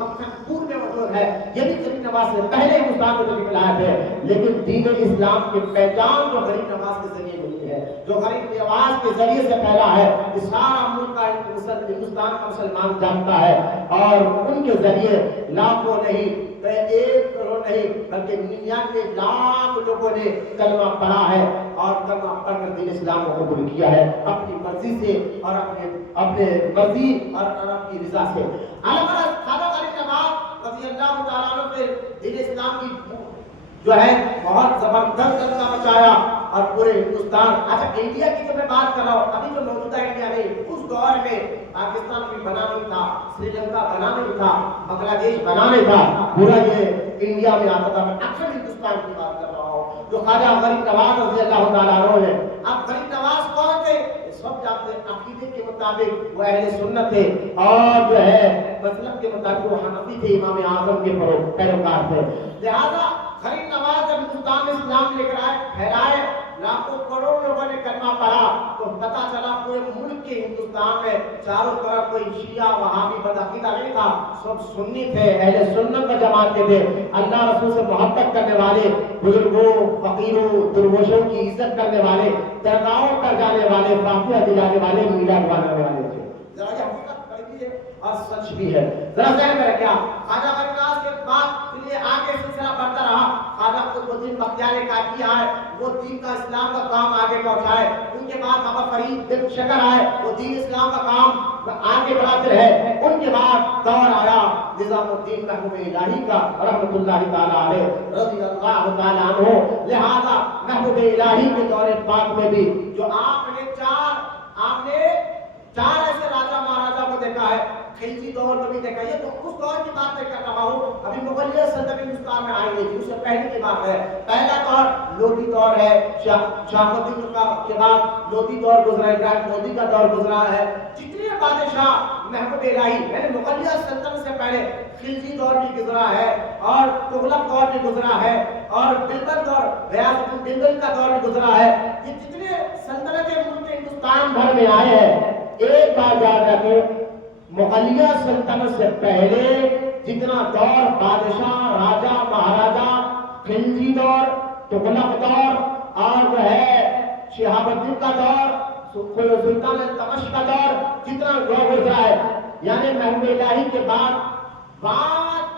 پور میں موجود ہے، یہ بھی فرید نواز سے پہلے ہندوستان میں تشریف لائے تھے۔ لیکن دین اسلام کی پہچان جو فرید نواز کے ذریعے ملی ہے، جو فرید نواز کے ذریعے سے پھیلا ہے، اس سارا ملک کا ہندوستان کا مسلمان جانتا ہے، اور ان کے ذریعے لاکھوں نہیں، 1 کروڑ نہیں، بلکہ 99 لاکھ لوگوں نے کلمہ پڑھا ہے، اور کلمہ پڑھ کر دین اسلام کو قبول کیا ہے اپنی مرضی سے اور اپنے مرضی اور اپنی رضا سے۔ خواجہ فرید نواز رضی اللہ تعالیٰ عنہ پہ دین اسلام کی جو ہے بہت زبردست دنگا مچایا، اور پورے ہندوستان، اچھا انڈیا کی جو میں بات کر رہا ہوں، ابھی جو موجودہ انڈیا میں، اس دور میں پاکستان بھی بنا نہیں تھا، سری لنکا بنا نہیں تھا، بنگلہ دیش بنا نہیں تھا، پورا یہ انڈیا میں آتا تھا۔ میں اکثر ہندوستان کی بات کر رہا ہوں جو خواجہ فرید نواز رضی اللہ تعالیٰ عنہ ہے۔ اب فرید نواز کون تھے؟ سب جانتے ہیں، عقیدے کے مطابق وہ اہل سنت تھے، اور جو ہے مذہب کے مطابق وہ حنفی تھے، امام اعظم کے پیروکار تھے۔ لہذا فرید نواز جب ہندوستان میں اسلام لے کر آئے، پھیلائے، لاکھوں کروڑ لوگوں نے کلمہ پڑھا، تو پتہ چلا پورے ملک کے ہندوستان میں چاروں طرف کوئی شیعہ وہابی بدعقیدہ نہیں تھا، سب سنی تھے، اہل سنت کا جماعت کے تھے، اللہ رسول سے محبت کرنے والے، بزرگوں، فقیروں، درویشوں کی عزت کرنے والے، درگاہوں پر جانے والے، فاتحہ دلانے والے، میلاد منانے والے تھے۔ ذرا یہ حقیقت کڑوی ہے اور سچ بھی ہے، ذرا ذہن میں رکھیں۔ خواجہ فرید نواز کے بعد پھر یہ آگے سلسلہ بڑھتا رہا، خواجہ قطب الدین بختیار کاکی آئے، وہ دین کا اسلام کا کام آگے پہنچائے، ان کے بعد بابا فرید بن شکر آئے، وہ دین اسلام کا کام آگے بڑھاتے رہے۔ ان کے بعد دور آیا نظام الدین محبوب الہی کا رحمۃ اللہ تعالیٰ علیہ رضی اللہ تعالیٰ عنہ۔ لہذا محبوب الہی کے دور پاک میں بھی جو آپ نے چار ایسے راجا مہاراجا کو دیکھا ہے، خلجی دور میں بھی دیکھا، یہ تو اس دور کی بات میں کر رہا ہوں، ابھی مغلیہ سلطنت ہندوستان میں آئی نہیں تھی، اس سے پہلے کی بات ہے۔ پہلا دور لودھی دور ہے، شہاب الدین کے بعد لودھی دور گزرا ہے، لودھی کا دور گزرا ہے۔ جتنے بادشاہ محبوب الہی یعنی مغلیہ سلطنت سے پہلے خلجی دور بھی گزرا ہے، اور تغلق دور بھی گزرا ہے، اور بلبل دور، غیاث الدین بلبل کا دور بھی گزرا ہے۔ یہ جتنے سلطنتیں ملک ہندوستان بھر میں آئے ہیں، ایک بات یاد رکھیں، مغلیہ سلطنت سے پہلے جتنا دور بادشاہ، راجا، مہاراجا، خلجی دور، تغلق دور، اور جو ہے شہاب الدین کا دور، سلطان التمش کا دور، جتنا دور گزرا ہے، یعنی محبوب الہی کے بعد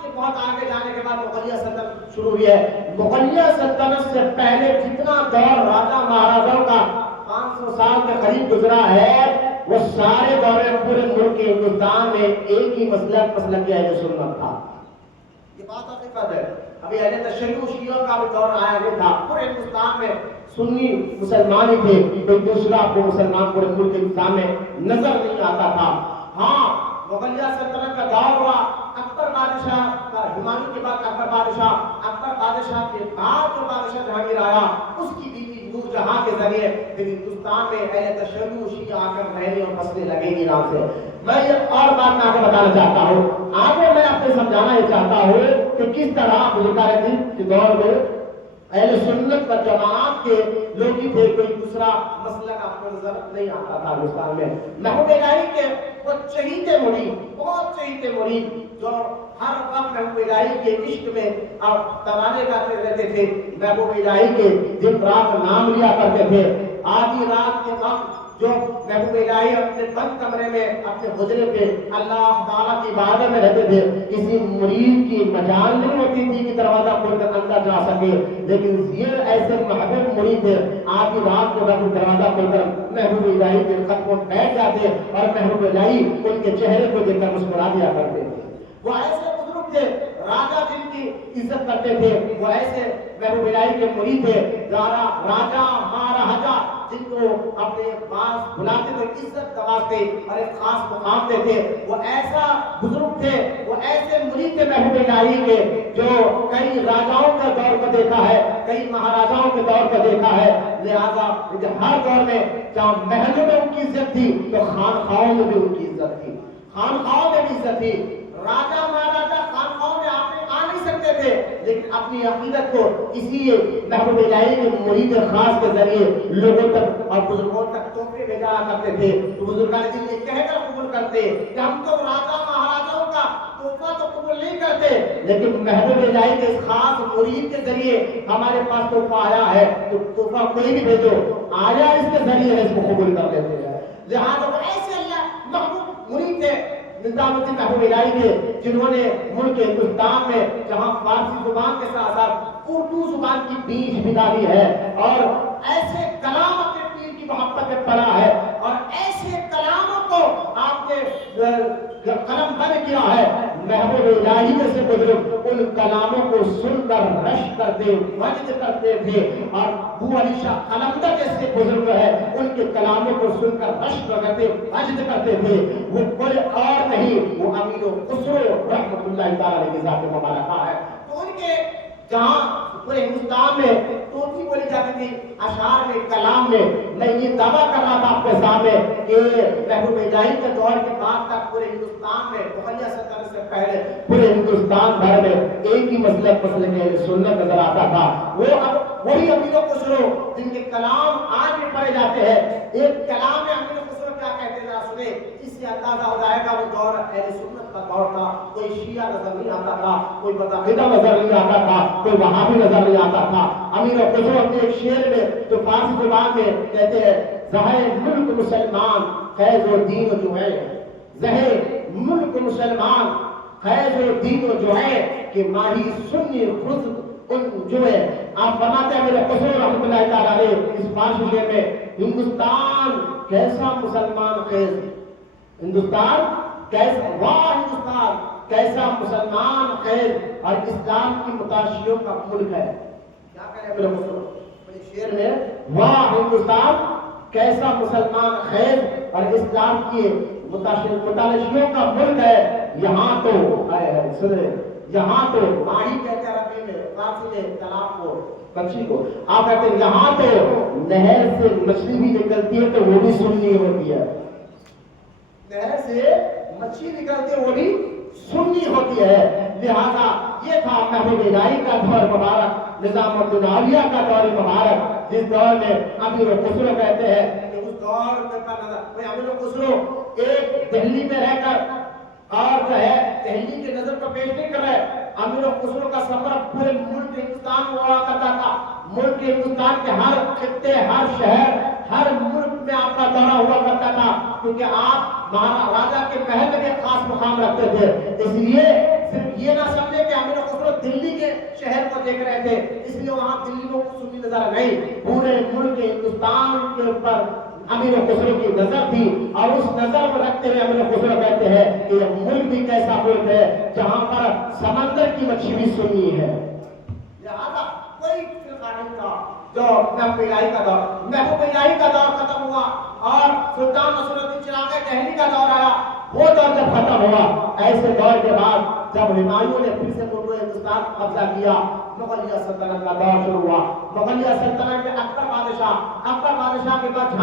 کے بہت آگے جانے کے بعد مغلیہ سلطنت شروع ہوئی ہے۔ مغلیہ سلطنت سے پہلے جتنا دور راجا مہاراجاؤں کا 500 سال کے قریب گزرا ہے، وہ سارے دورے پورے ملک کے ہندوستان میں ایک ہی مسلک اہل سنت تھا۔ یہ بات حقیقت ہے، ابھی اہل تشیع شیعہ کا بھی دور آیا نہیں تھا، پورے ہندوستان میں سنی مسلمان ہی تھے، کوئی دوسرا کو مسلمان پورے ملک کے ہندوستان میں نظر نہیں آتا تھا۔ ہاں مغلیہ سلطنت کا دور ہوا، اکبر بادشاہ کا، ہمایوں کے بعد اکبر بادشاہ کے بعد جو بادشاہ جہانگیر آیا، اس کی بیوی نور جہاں کے ذریعے پھر ہندوستان میں اہل تشیع شیعہ آ کر رہنے اور بسنے لگے گی نام سے۔ میں ایک اور بات میں آگے بتانا چاہتا ہوں، آگے میں آپ کو سمجھانا یہ چاہتا ہوں کہ کس طرح بزرگان دین کے دور میں اہل سنت و جماعت کے لوگ ہی تھے، کوئی دوسرا مسلک آپ کو نظر نہیں آتا تھا ہندوستان میں۔ محبوب الہی کے وہ چہیتے مرید، بہت چہیتے مرید، جو ہر وقت محبوب الہی کے عشق میں ترانے گاتے رہتے تھے، محبوب الہی کے دن رات نام لیا کرتے تھے، آدھی رات کے وقت جو محبوب الہی اپنے بند کمرے میں اپنے حجرے پہ اللہ تعالیٰ کی عبادت میں رہتے تھے، کسی مرید کی مجال نہیں ہوتی تھی کہ دروازہ کھول کر اندر جا سکے، لیکن یہ ایسے محبوب مرید تھے آدھی رات کو دروازہ کھول کر محبوب الہی کے خط پر بیٹھ جاتے اور محبوب الہی ان کے چہرے کو دیکھ کر مسکرا دیا کرتے تھے۔ وہ ایسے بزرگ تھے، راجا جن کی عزت کرتے تھے، وہ ایسے محبوب الہی کے مرید تھے، راجا مہاراجا جن کو اپنے پاس بلاتے تو عزت نوازتے اور ایک خاص مقام دیتے، وہ ایسا بزرگ تھے، وہ ایسے مرید تھے محبوب الہی کے جو کئی راجاؤں کا دور کو دیکھا ہے، کئی مہاراجاؤں کے دور کو دیکھا ہے، لہذا ہر دور میں جہاں محلوں میں ان کی عزت تھی تو خانخواہوں میں بھی ان کی عزت تھی، خانخواہوں میں بھی عزت تھی۔ راجا مہاراجا خانخواہوں میں آ نہیں سکتے تھے، لیکن اپنی عقیدت کو اسی محبوب الہی کے مرید خاص کے ذریعے لوگوں تک اور بزرگوں تک تحفے بھیجا کرتے تھے۔ تو بزرگان دین یہ کہہ کر قبول کرتے کہ ہم تو راجا مہاراجاؤں کا تحفہ تو قبول نہیں کرتے، لیکن محبوب الہی کے اس خاص مرید کے ذریعے ہمارے پاس تحفہ آیا ہے، تو تحفہ کوئی بھی بھیجو، آیا اس کے ذریعے اس کو قبول کر لیتے ہیں۔ لہٰذا وہ ایسے اللہ محبوب مرید تھے نظام الدین محبوب الہی کے، جنہوں نے ملک ہندوستان میں جہاں فارسی زبان کے ساتھ ساتھ اردو زبان کی بیج بھی ڈالی ہے اور ایسے کلام اپنے پیر کی محبت میں پڑا ہے اور ایسے کلاموں کو آپ نے قلم بند کیا ہے، محبوب الہی میں سے بزرگ ان کلاموں کو سن کر رش کرتے وجد کرتے تھے، اور ابو علی شاہ قلندر جیسے بزرگ ہے ان کے کلاموں کو سن کر رش کرتے وجد کرتے تھے، وہ کوئی اور نہیں، وہ امیر خسرو رحمۃ اللہ تعالی علیہ کی ذات مبارکہ ہے۔ تو ان کے جہاں پورے ہندوستان میں طوطی بولی جاتی تھی، اشعار میں، کلام میں یہ دعویٰ کر رہا تھا آپ کے سامنے کہ محبوب الہی کے دور کے بعد تک پورے ہندوستان میں مغلیہ سلطنت سے پہلے پورے ہندوستان بھر میں ایک ہی مسلک اہل سنت نظر آتا تھا، وہ اب وہی امیر خسرو جن کے کلام آج بھی پڑھے جاتے ہیں۔ ایک کلام میں امیر خسرو کیا کہتے ہیں ذرا سنیں، اس سے اندازہ ہو جائے گا وہ دور اہل سنت کا دور تھا، کوئی شیعہ نظر نہیں آتا تھا، کوئی متحدہ نظر نہیں آتا تھا، کوئی وہابی نظر نہیں آتا تھا۔ امیر خسرو اپنے ایک شعر میں جو فارسی زبان میں کہتے ہیں، زہر ملک مسلمان خیز و دین جو ہے، زہر ملک مسلمان خیز و دین جو ہے کہ ماہی سنی خود ان جو ہے۔ آپ فرماتے ہیں میرے خسرو رحمۃ اللہ تعالی علیہ اس فارسی شعر میں، ہندوستان کیسا مسلمان خیز، ہندوستان کیسا، واہ ہندوستان کیسا مسلمان خیز اور اسلام کی متاشیوں کا ملک ہے۔ کیا کہہ رہے ہیں میرے شعر میں، واہ ہندوستان کیسا مسلمان خیز اور اسلام کی متاشیوں کا ملک ہے، یہاں تو سنیں، یہاں تو ماہی کہتے ہیں عربی میں، فارسی میں کلام کو، پکشی کو، آپ کہتے ہیں یہاں تو نہر سے مچھلی بھی نکلتی ہے تو وہ بھی سنی ہوتی ہے، نہر سے مچھلی نکلتی ہے وہ بھی سنی ہوتی ہے۔ لہذا یہ تھا محبوب الہی کا دور مبارک، نظام الدین اولیاء کا دور مبارک، جس دور میں امیر خسرو کہتے ہیں کہ اس دور میں امیر خسرو ایک دہلی میں رہ کر اور جو ہے دہلی کے نظر کو پیش نہیں کر رہے، امیر خسرو کا سفر پورے ملک ہندوستان میں ہوا کرتا تھا، ملک ہندوستان کے ہر خطے، ہر شہر، ہر ملک میں آپ کا دورہ ہوا کرتا تھا، کیونکہ آپ مہاراجا کے محل میں ایک خاص مقام رکھتے تھے، اس لیے صرف یہ نہ سمجھے کہ امیر خسرو دلی کے شہر کو دیکھ رہے تھے، اس لیے وہاں دلی کو سنی نظر نہیں، پورے ملک ہندوستان کے اوپر امیر خسرو کی نظر تھی، اور اس نظر کو رکھتے ہوئے امیر خسرو کہتے ہیں کہ یہ ملک بھی کیسا ملک ہے جہاں پر سمندر کی مچھلی بھی سنی ہے۔ لہذا کوئی فرقہ نہیں تھا جو محبوب الہی کا دور، محبوب الہی کا دور ختم ہوا اور سلطان نصر الدین چراغ دہلی کا دور آیا، وہ دور جب ختم ہوا، ایسے دور کے بعد جب ہمایوں نے پھر سے پورے ہندوستان قبضہ کیا، مغلیہ سلطنت کا دور شروع ہوا۔ مغلیہ سلطنت کے اکبر بادشاہ کے بعد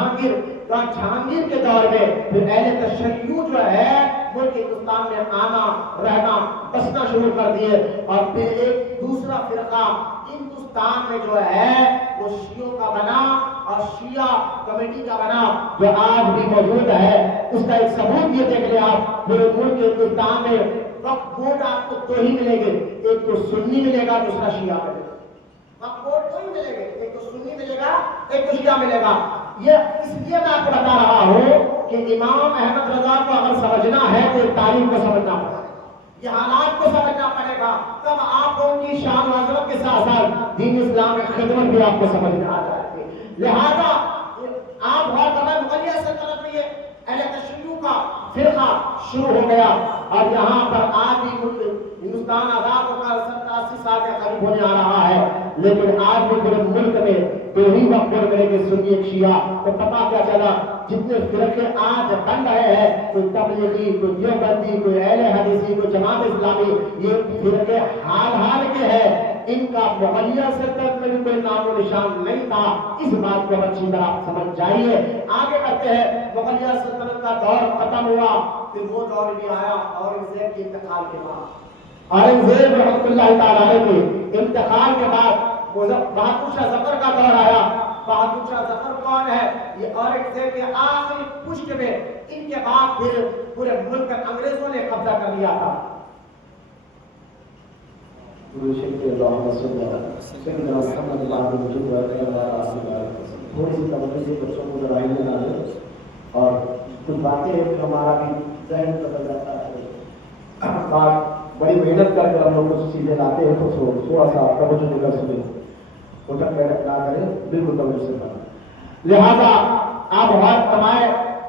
جہانگیر کے دور میں پھر اہل تشیع جو ہے ملک ہندوستان میں آنا رہنا بسنا شروع کر دیے، اور پھر ایک دوسرا فرقہ ہندوستان میں جو ہے وہ شیعوں کا بنا، اور شیعہ کمیٹی کا بنا جو آج بھی موجود ہے۔ اس کا ایک ثبوت یہ دیکھ لیں آپ، پورے ملک ہندوستان میں وقت ووٹ آپ کو دو ہی ملیں گے، ایک تو سنی ملے گا، دوسرا شیعہ ملے گا، وقت ووٹ دو ہی ملیں گے، ایک تو سنی ملے گا، ایک تو شیعہ ملے گا۔ یہ اس لیے میں آپ کو بتا رہا ہوں کہ امام احمد رضا کو اگر سمجھنا ہے تو تاریخ کو سمجھنا پڑے گا، یہ حالات کو سمجھنا پڑے گا، تب آپ کو ان کی شان و عظمت کے ساتھ ساتھ دین اسلام کی خدمت بھی آپ کو سمجھ میں آ جائے گی۔ لہذا آپ غور کریں، مغلیہ سلطنت میں یہ اہل تشیع کا فرقہ شروع ہو گیا، اور یہاں پر آج بھی ہندوستان آزاد ہو کر 70-80 سال کے قریب ہونے آ رہا ہے، لیکن آج بھی پورے ملک میں دو ہی وقت ملے کہ سنی ایک شیعہ، تو پتہ کیا چلا جتنے فرقے آج بن رہے ہیں، کوئی تبلیغی، کوئی دیوبندی، کوئی اہل حدیثی، کوئی جماعت اسلامی، یہ فرقے حال کے ہیں، ان کا مغلیہ سلطنت میں بھی کوئی نام و نشان نہیں تھا۔ اس بات کو اچھی طرح سمجھ جائیے۔ آگے بڑھتے ہیں، مغلیہ سلطنت کا دور ختم ہوا، پھر وہ دور بھی آیا اورنگزیب کے انتقال کے بعد۔ اورنگزیب رحمۃ اللہ تعالی علیہ کے انتقال کے بعد بہادر شاہ ظفر کا دور آیا۔ بہادر شاہ ظفر کون ہے؟ یہ اورنگزیب کے آخری پشت میں، ان کے بعد پھر پورے ملک پر انگریزوں نے قبضہ کر لیا تھا۔ تھوڑی سی توجہ سے بچوں کو ذرا علم نہ دیں، اور کچھ باتیں ہیں کہ ہمارا بھی ذہن بدل جاتا ہے، بات بڑی محنت کر کے ہم لوگ کچھ چیزیں لاتے ہیں تو تھوڑا سا توجہ دے کر سنیں، اٹھک نہ کریں، بالکل توجہ سے کریں۔ لہذا آپ غور فرمائیں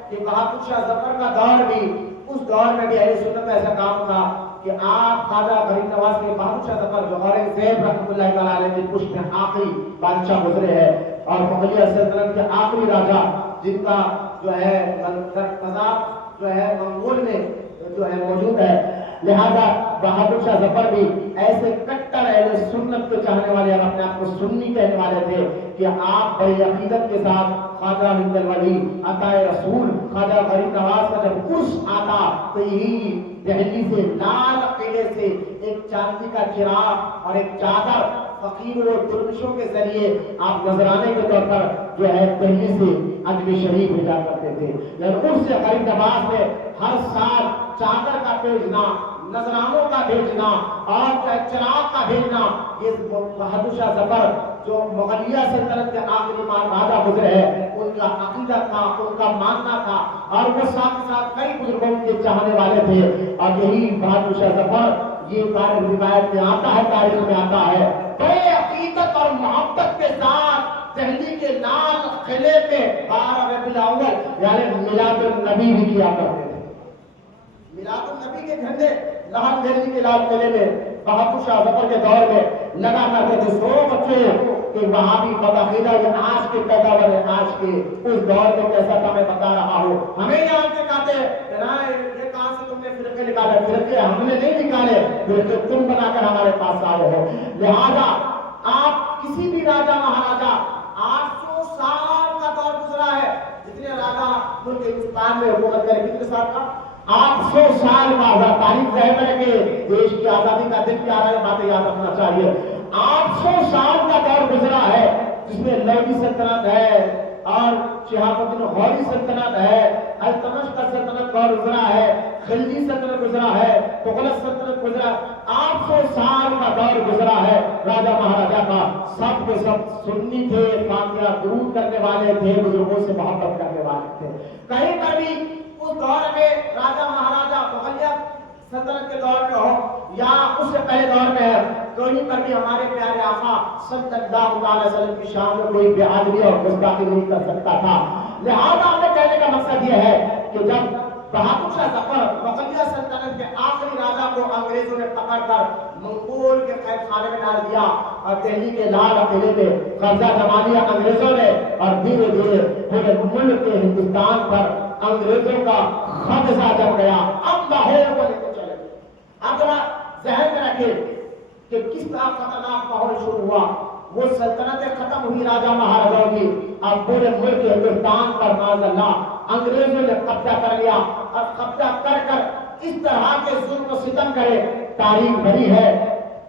کہ بہادر شاہ ظفر کا دور بھی، اس دور میں بھی اہل سنت میں ایسا کام تھا کہ آپ خواجہ غریب نواز کے بہادر شاہ ظفر جو اورنگزیب رحمۃ اللہ تعالی علیہ کے پشت میں آخری بادشاہ گزرے ہیں، اور مغلیہ سلطنت کے آخری راجا جن کا جو ہے مذاق جو ہے منگول میں جو ہے موجود ہے۔ لہذا بہادر شاہ ظفر بھی ایسے کٹر اہل سنت کو چاہنے والے اور اپنے آپ کو سنی کہنے والے تھے کہ آپ بڑی عقیدت کے ساتھ خواجہ ہند الولی عطائے رسول خواجہ غریب نواز کا جب عرس آتا تو یہی دہلی سے لال قلعے سے ایک چاندی کا چراغ اور ایک چادر فقیروں اور درویشوں کے ذریعے آپ نذرانے کے طور پر جو ہے دہلی سے اجمیر شریف بھیجا کرتے تھے۔ لیکن عرس غریب نواز میں ہر سال چادر کا بھیجنا، نذرانوں کا بھیجنا اور چراغ کا بھیجنا، یہ بہادر شاہ ظفر جو مغلیہ سلطنت کے آخری راجا گزرے ہیں ان کا عقیدہ تھا، ان کا ماننا تھا، اور وہ ساتھ ساتھ کئی بزرگوں کے چاہنے والے تھے۔ اور یہی بہادر شاہ ظفر، یہ تاریخ روایت میں آتا ہے، تاریخ میں آتا ہے، بڑے عقیدت اور محبت کے ساتھ دہلی کے لال قلعے میں 12 ربیع الاول یعنی میلاد النبی بھی کیا کرتے تھے۔ میلاد النبی کے جھنڈے لاہور دہلی کے لال قلعے میں بہادر شاہ ظفر کے دور میں لگا کرتے تھے۔ سو بچے کہ وہاں بھی بدعقیدہ یہ آج کے پیداوار ہے، آج کے اس دور میں کیسا تھا میں بتا رہا ہوں۔ ہمیں یہاں سے کہتے ہیں یہ کہاں سے تم نے فرقے نکالے؟ فرقے ہم نے نہیں نکالے، فرقے تم بنا کر ہمارے پاس آئے ہو۔ لہذا آپ کسی بھی راجا مہاراجا 800 سال کا دور گزرا ہے، جتنے راجا ملک ہندوستان میں حکومت کرے، کتنے سال کا؟ 800 سال کا تاریخ ذہن میں رکھے، دیش کی آزادی کا دن کیا ہے، باتیں یاد رکھنا چاہیے۔ 800 سال کا دور گزرا ہے جس میں لودھی سلطنت ہے اور شہاب الدین غوری سلطنت ہے، التمش کا سلطنت دور گزرا ہے، خلجی سلطنت گزرا ہے، تغلق سلطنت گزرا۔ 800 سال کا دور گزرا ہے راجا مہاراجا کا، سب کے سب سنی تھے، فاتحہ درود کرنے والے تھے، بزرگوں سے محبت کرنے والے تھے۔ کہیں پر بھی اس دور میں راجا مہاراجا مغلیہ سلطنت کے دور میں ہو یا اس سے پہلے دور میں ہے، کہیں پر بھی ہمارے پیارے آقا صلی اللہ علیہ وسلم کی شان میں کوئی بے ادبی اور گستاخی نہیں کر سکتا تھا۔ لہذا ہمیں کہنے کا مقصد یہ ہے کہ جب بہادر شاہ ظفر مغلیہ سلطنت کے آخری راجا کو انگریزوں نے پکڑ کر منگول کے قید خانے میں ڈال دیا اور دہلی کے لال قلعے میں قبضہ جما لیا انگریزوں نے، اور دھیرے دھیرے پورے ملک کے ہندوستان پر انگریزوں کا قبضہ جم گیا۔ اب لاہور کو لے کے چلے، اب ذرا ذہن میں رکھے کہ کس طرح خطرناک ماحول شروع ہوا۔ وہ سلطنتیں ختم ہوئی راجا مہاراجاؤں کی، اب پورے ملک ہندوستان پر معاذ اللہ انگریزوں نے قبضہ کر لیا، اور قبضہ کر کر اس طرح کے ظلم و ستم کرے۔ تاریخ بھری ہے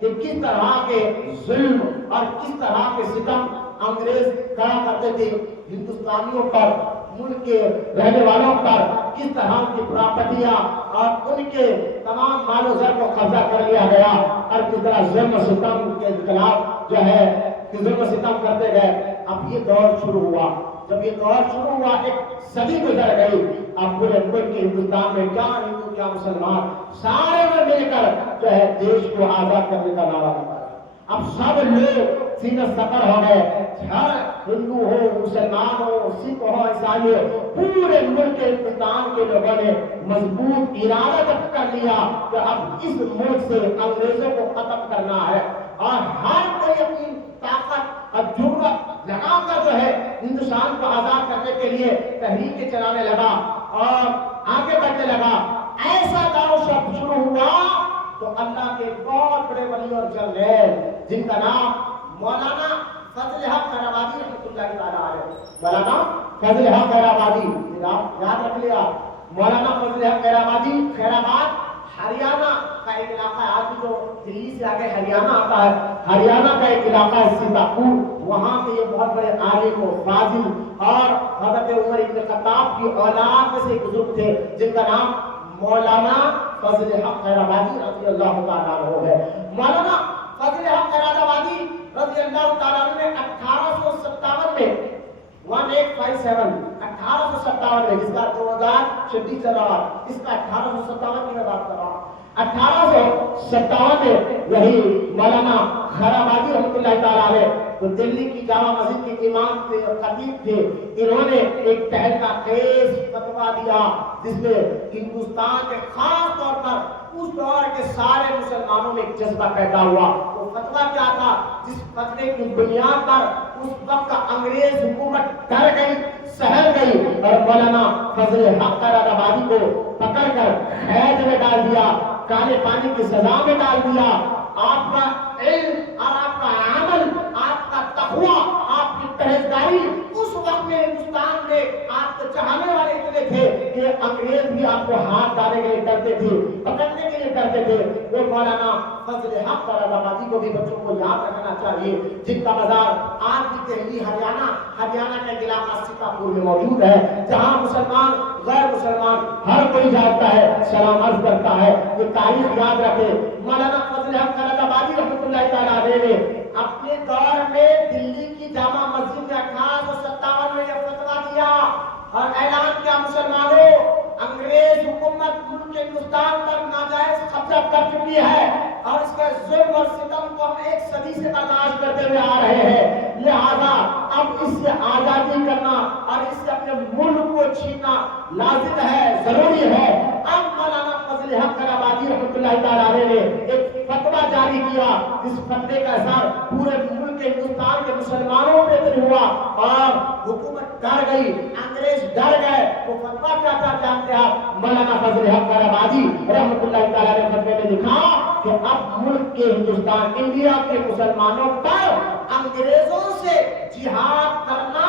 کہ کس طرح کے ظلم اور کس طرح کے ستم انگریز کرا کرتے تھے ہندوستانیوں پر، ملک کے رہنے والوں پر، کس طرح کی پراپرٹیاں اور ان کے تمام مال و زر کو قبضہ کر لیا گیا، اور کس طرح ظلم و ستم کے خلاف جو ہے ظلم و ستم کرتے گئے۔ اب یہ دور شروع ہوا، جب یہ دور شروع ہوا ایک صدی گزر گئی، اب پورے ملک کے ہندوستان میں کیا ہندو کیا مسلمان سارے میں مل کر جو ہے دیش کو آزاد کرنے کا نعرہ لگا۔ اب سب لوگ سینہ سفر ہو گئے، ہر ہندو ہو مسلمان ہو سکھ ہو عیسائی ہو، پورے ملک کے ہندوستان کے لوگوں نے مضبوط ارادہ جب کر لیا کہ اب اس ملک سے انگریزوں کو ختم کرنا ہے، اور ہر کوئی اپنی طاقت اور جرأت لگا کر جو ہے ہندوستان کو آزاد کرنے کے لیے تحریکیں چلانے لگا اور آگے بڑھنے لگا۔ ایسا دور شب شروع ہوا تو اللہ کے بہت بڑے ولی اور جرنیل جن کا نام مولانا فضل حق خیرآبادی رحمۃ اللہ تعالیٰ علیہ، مولانا فضل حق خیرآبادی یاد رکھ لیا، مولانا فضل حق خیرآبادی خیرآباد ہریانہ کا ایک علاقہ ہے، آج جو دلی سے آگے ہریانہ آتا ہے، ہریانہ کا ایک علاقہ ہے سیتاپور، وہاں کے یہ بہت بڑے عالم و فاضل اور حضرت عمر ابن خطاب کی اولاد میں سے ایک بزرگ تھے جن کا نام مولانا فضل حق خیرآبادی رضی اللہ تعالیٰ عنہ ہے۔ مولانا فضل حق خیرآبادی رضی اللہ تعالیٰ عنہ نے 1857 میں 1857 میں، جس کا 2026 چل رہا ہے، اس کا 1857 کی میں بات کر رہا ہوں، 1857 میں یہی مولانا خیرآبادی رحمۃ اللہ تعالیٰ علیہ تو دلی کی جامع مسجد کے امام تھے اور خطیب تھے، انہوں نے ایک تحریک خیز فتویٰ دیا جس میں ہندوستان کے خاص طور پر اس دور کے سارے مسلمانوں میں ایک جذبہ پیدا ہوا۔ وہ فتویٰ کیا تھا؟ جس فتوے کی بنیاد پر اس وقت انگریز حکومت ڈر گئی، سہر گئی اور مولانا فضل حق خیرآبادی کو پکڑ کر قید میں ڈال دیا، کالے پانی کی سزا میں ڈال دیا۔ آپ کا علم اور آپ کا عمل، آپ کا تقویٰ، آپ کی پرہیزگاری اس وقت میں ہندوستان میں آپ کو چاہنے والے اتنے تھے کہ انگریز بھی آپ کو ہاتھ ڈالنے کے لیے ڈرتے تھے، پکڑنے کے لیے ڈرتے تھے۔ وہ مولانا فضل حق خیرآبادی کو بھی بچوں کو یاد رکھنا چاہیے، جن کا مزار آج بھی دہلی ہریانہ کا علاقہ سیتاپور میں موجود ہے، جہاں مسلمان غیر مسلمان ہر کوئی جاتا ہے، سلام عرض کرتا ہے۔ یہ تاریخ یاد رکھے، مولانا فضل حق خیرآبادی رحمۃ اللہ تعالیٰ علیہ نے اپنے دور میں دلی کی جامع مسجد میں 1857 میں یہ فتویٰ دیا اور اعلان کیا، مسلمانوں انگریز حکومت ملک ہندوستان پر ناجائز قبضہ کر چکی ہے اور اس کے ظلم اور ستم کو ہم ایک صدی سے برداشت کرتے ہوئے آ رہے ہیں، لہذا اب اس سے آزادی کرنا اور اس سے اپنے ملک کو چھیننا لازم ہے، ضروری ہے۔ اب مولانا فضل حق خیرآبادی رحمۃ اللہ تعالیٰ علیہ نے ایک فتویٰ جاری کیا، جس فتوے کا اثر پورے ملک ہندوستان کے مسلمانوں پہ بھی ہوا اور حکومت ڈر گئی، انگریز ڈر گئے۔ وہ فتویٰ کیا تھا جانتے ہیں آپ؟ مولانا فضل حق خیرآبادی رحمۃ اللہ تعالیٰ نے فتوے میں لکھا کہ اب ملک کے ہندوستان انڈیا کے مسلمانوں پر انگریزوں سے جہاد کرنا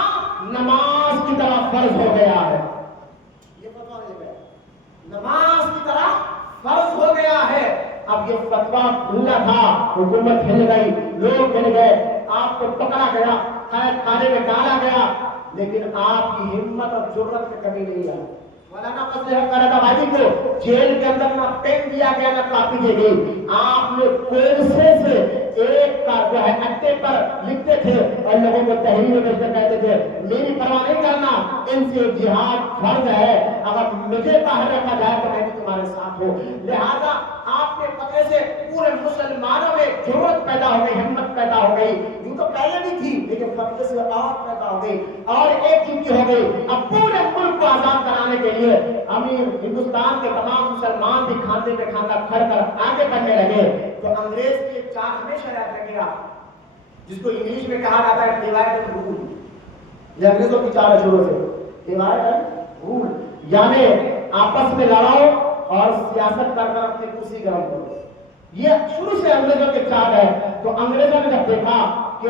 نماز کی طرح فرض ہو گیا ہے۔ یہ فتویٰ لے گئے، نماز کی طرح فرض ہو گیا ہے۔ اب یہ فتویٰ ملنا تھا، حکومت ہل گئی، لوگ ہل گئے، آپ کو پکڑا گیا، قید خانے میں ڈالا گیا، لیکن آپ کی ہمت اور جرأت میں کمی نہیں آئی۔ مولانا فضل حق خیرآبادی کو جیل کے اندر نہ پین دیا گیا نہ کاپی دی گئی، آپ نے کوئلسے سے ایک کا جو ہے اٹے پر لکھتے تھے اور لوگوں کو تحریر میں کہتے تھے میری پرواہ نہیں کرنا، ان سے جہاد فرض ہے، اگر مجھے باہر رکھا جائے تو میں بھی تمہارے ساتھ ہوں۔ لہذا آپ کے فتوے سے پورے مسلمانوں میں جرأت پیدا ہو گئی، ہمت پیدا ہو گئی، یوں تو پہلے بھی تھی لیکن فتوے سے اور پیدا ہو گئی اور ایک جنگی ہو گئی۔ اب پورے ملک کو آزاد کرانے کے لیے امیر ہندوستان کے تمام مسلمان بھی کھاندے پہ کھاندہ کھڑ کر آگے بڑھنے لگے۔ تو انگریز کی ایک چال ہمیشہ یاد رکھے گا، جس کو انگلش میں کہا جاتا ہے ڈیوائڈ اینڈ رول۔ یہ انگریزوں کی چال ہے شروع سے، ڈیوائڈ اینڈ رول، یعنی آپس میں لڑاؤ اور سیاست کر کر اپنی کرسی گرم کرو۔ یہ شروع سے انگریزوں کی چال ہے۔ تو انگریزوں نے جب دیکھا کہ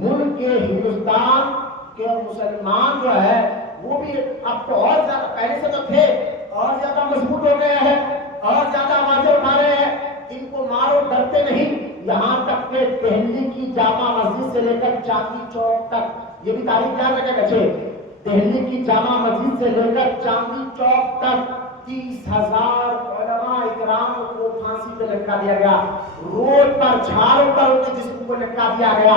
ملک کے ہندوستان کے مسلمان جو ہے وہ بھی اب تو اور زیادہ پہلے سے تو تھے، اور زیادہ مضبوط ہو گئے ہیں اور زیادہ آوازیں اٹھا رہے ہیں، ان کو مارو ڈرتے نہیں، یہاں تک کہ دہلی کی جامع مسجد سے لے کر چاندنی چوک تک، یہ بھی تاریخ یاد رکھے بچے، دہلی کی جامع مسجد سے لے کر چاندنی چوک تک 30,000 علماء اکرام کو پھانسی پہ لٹکا دیا گیا، روڈ پر جھاڑوں پر ان کے جسم کو لٹکا دیا گیا،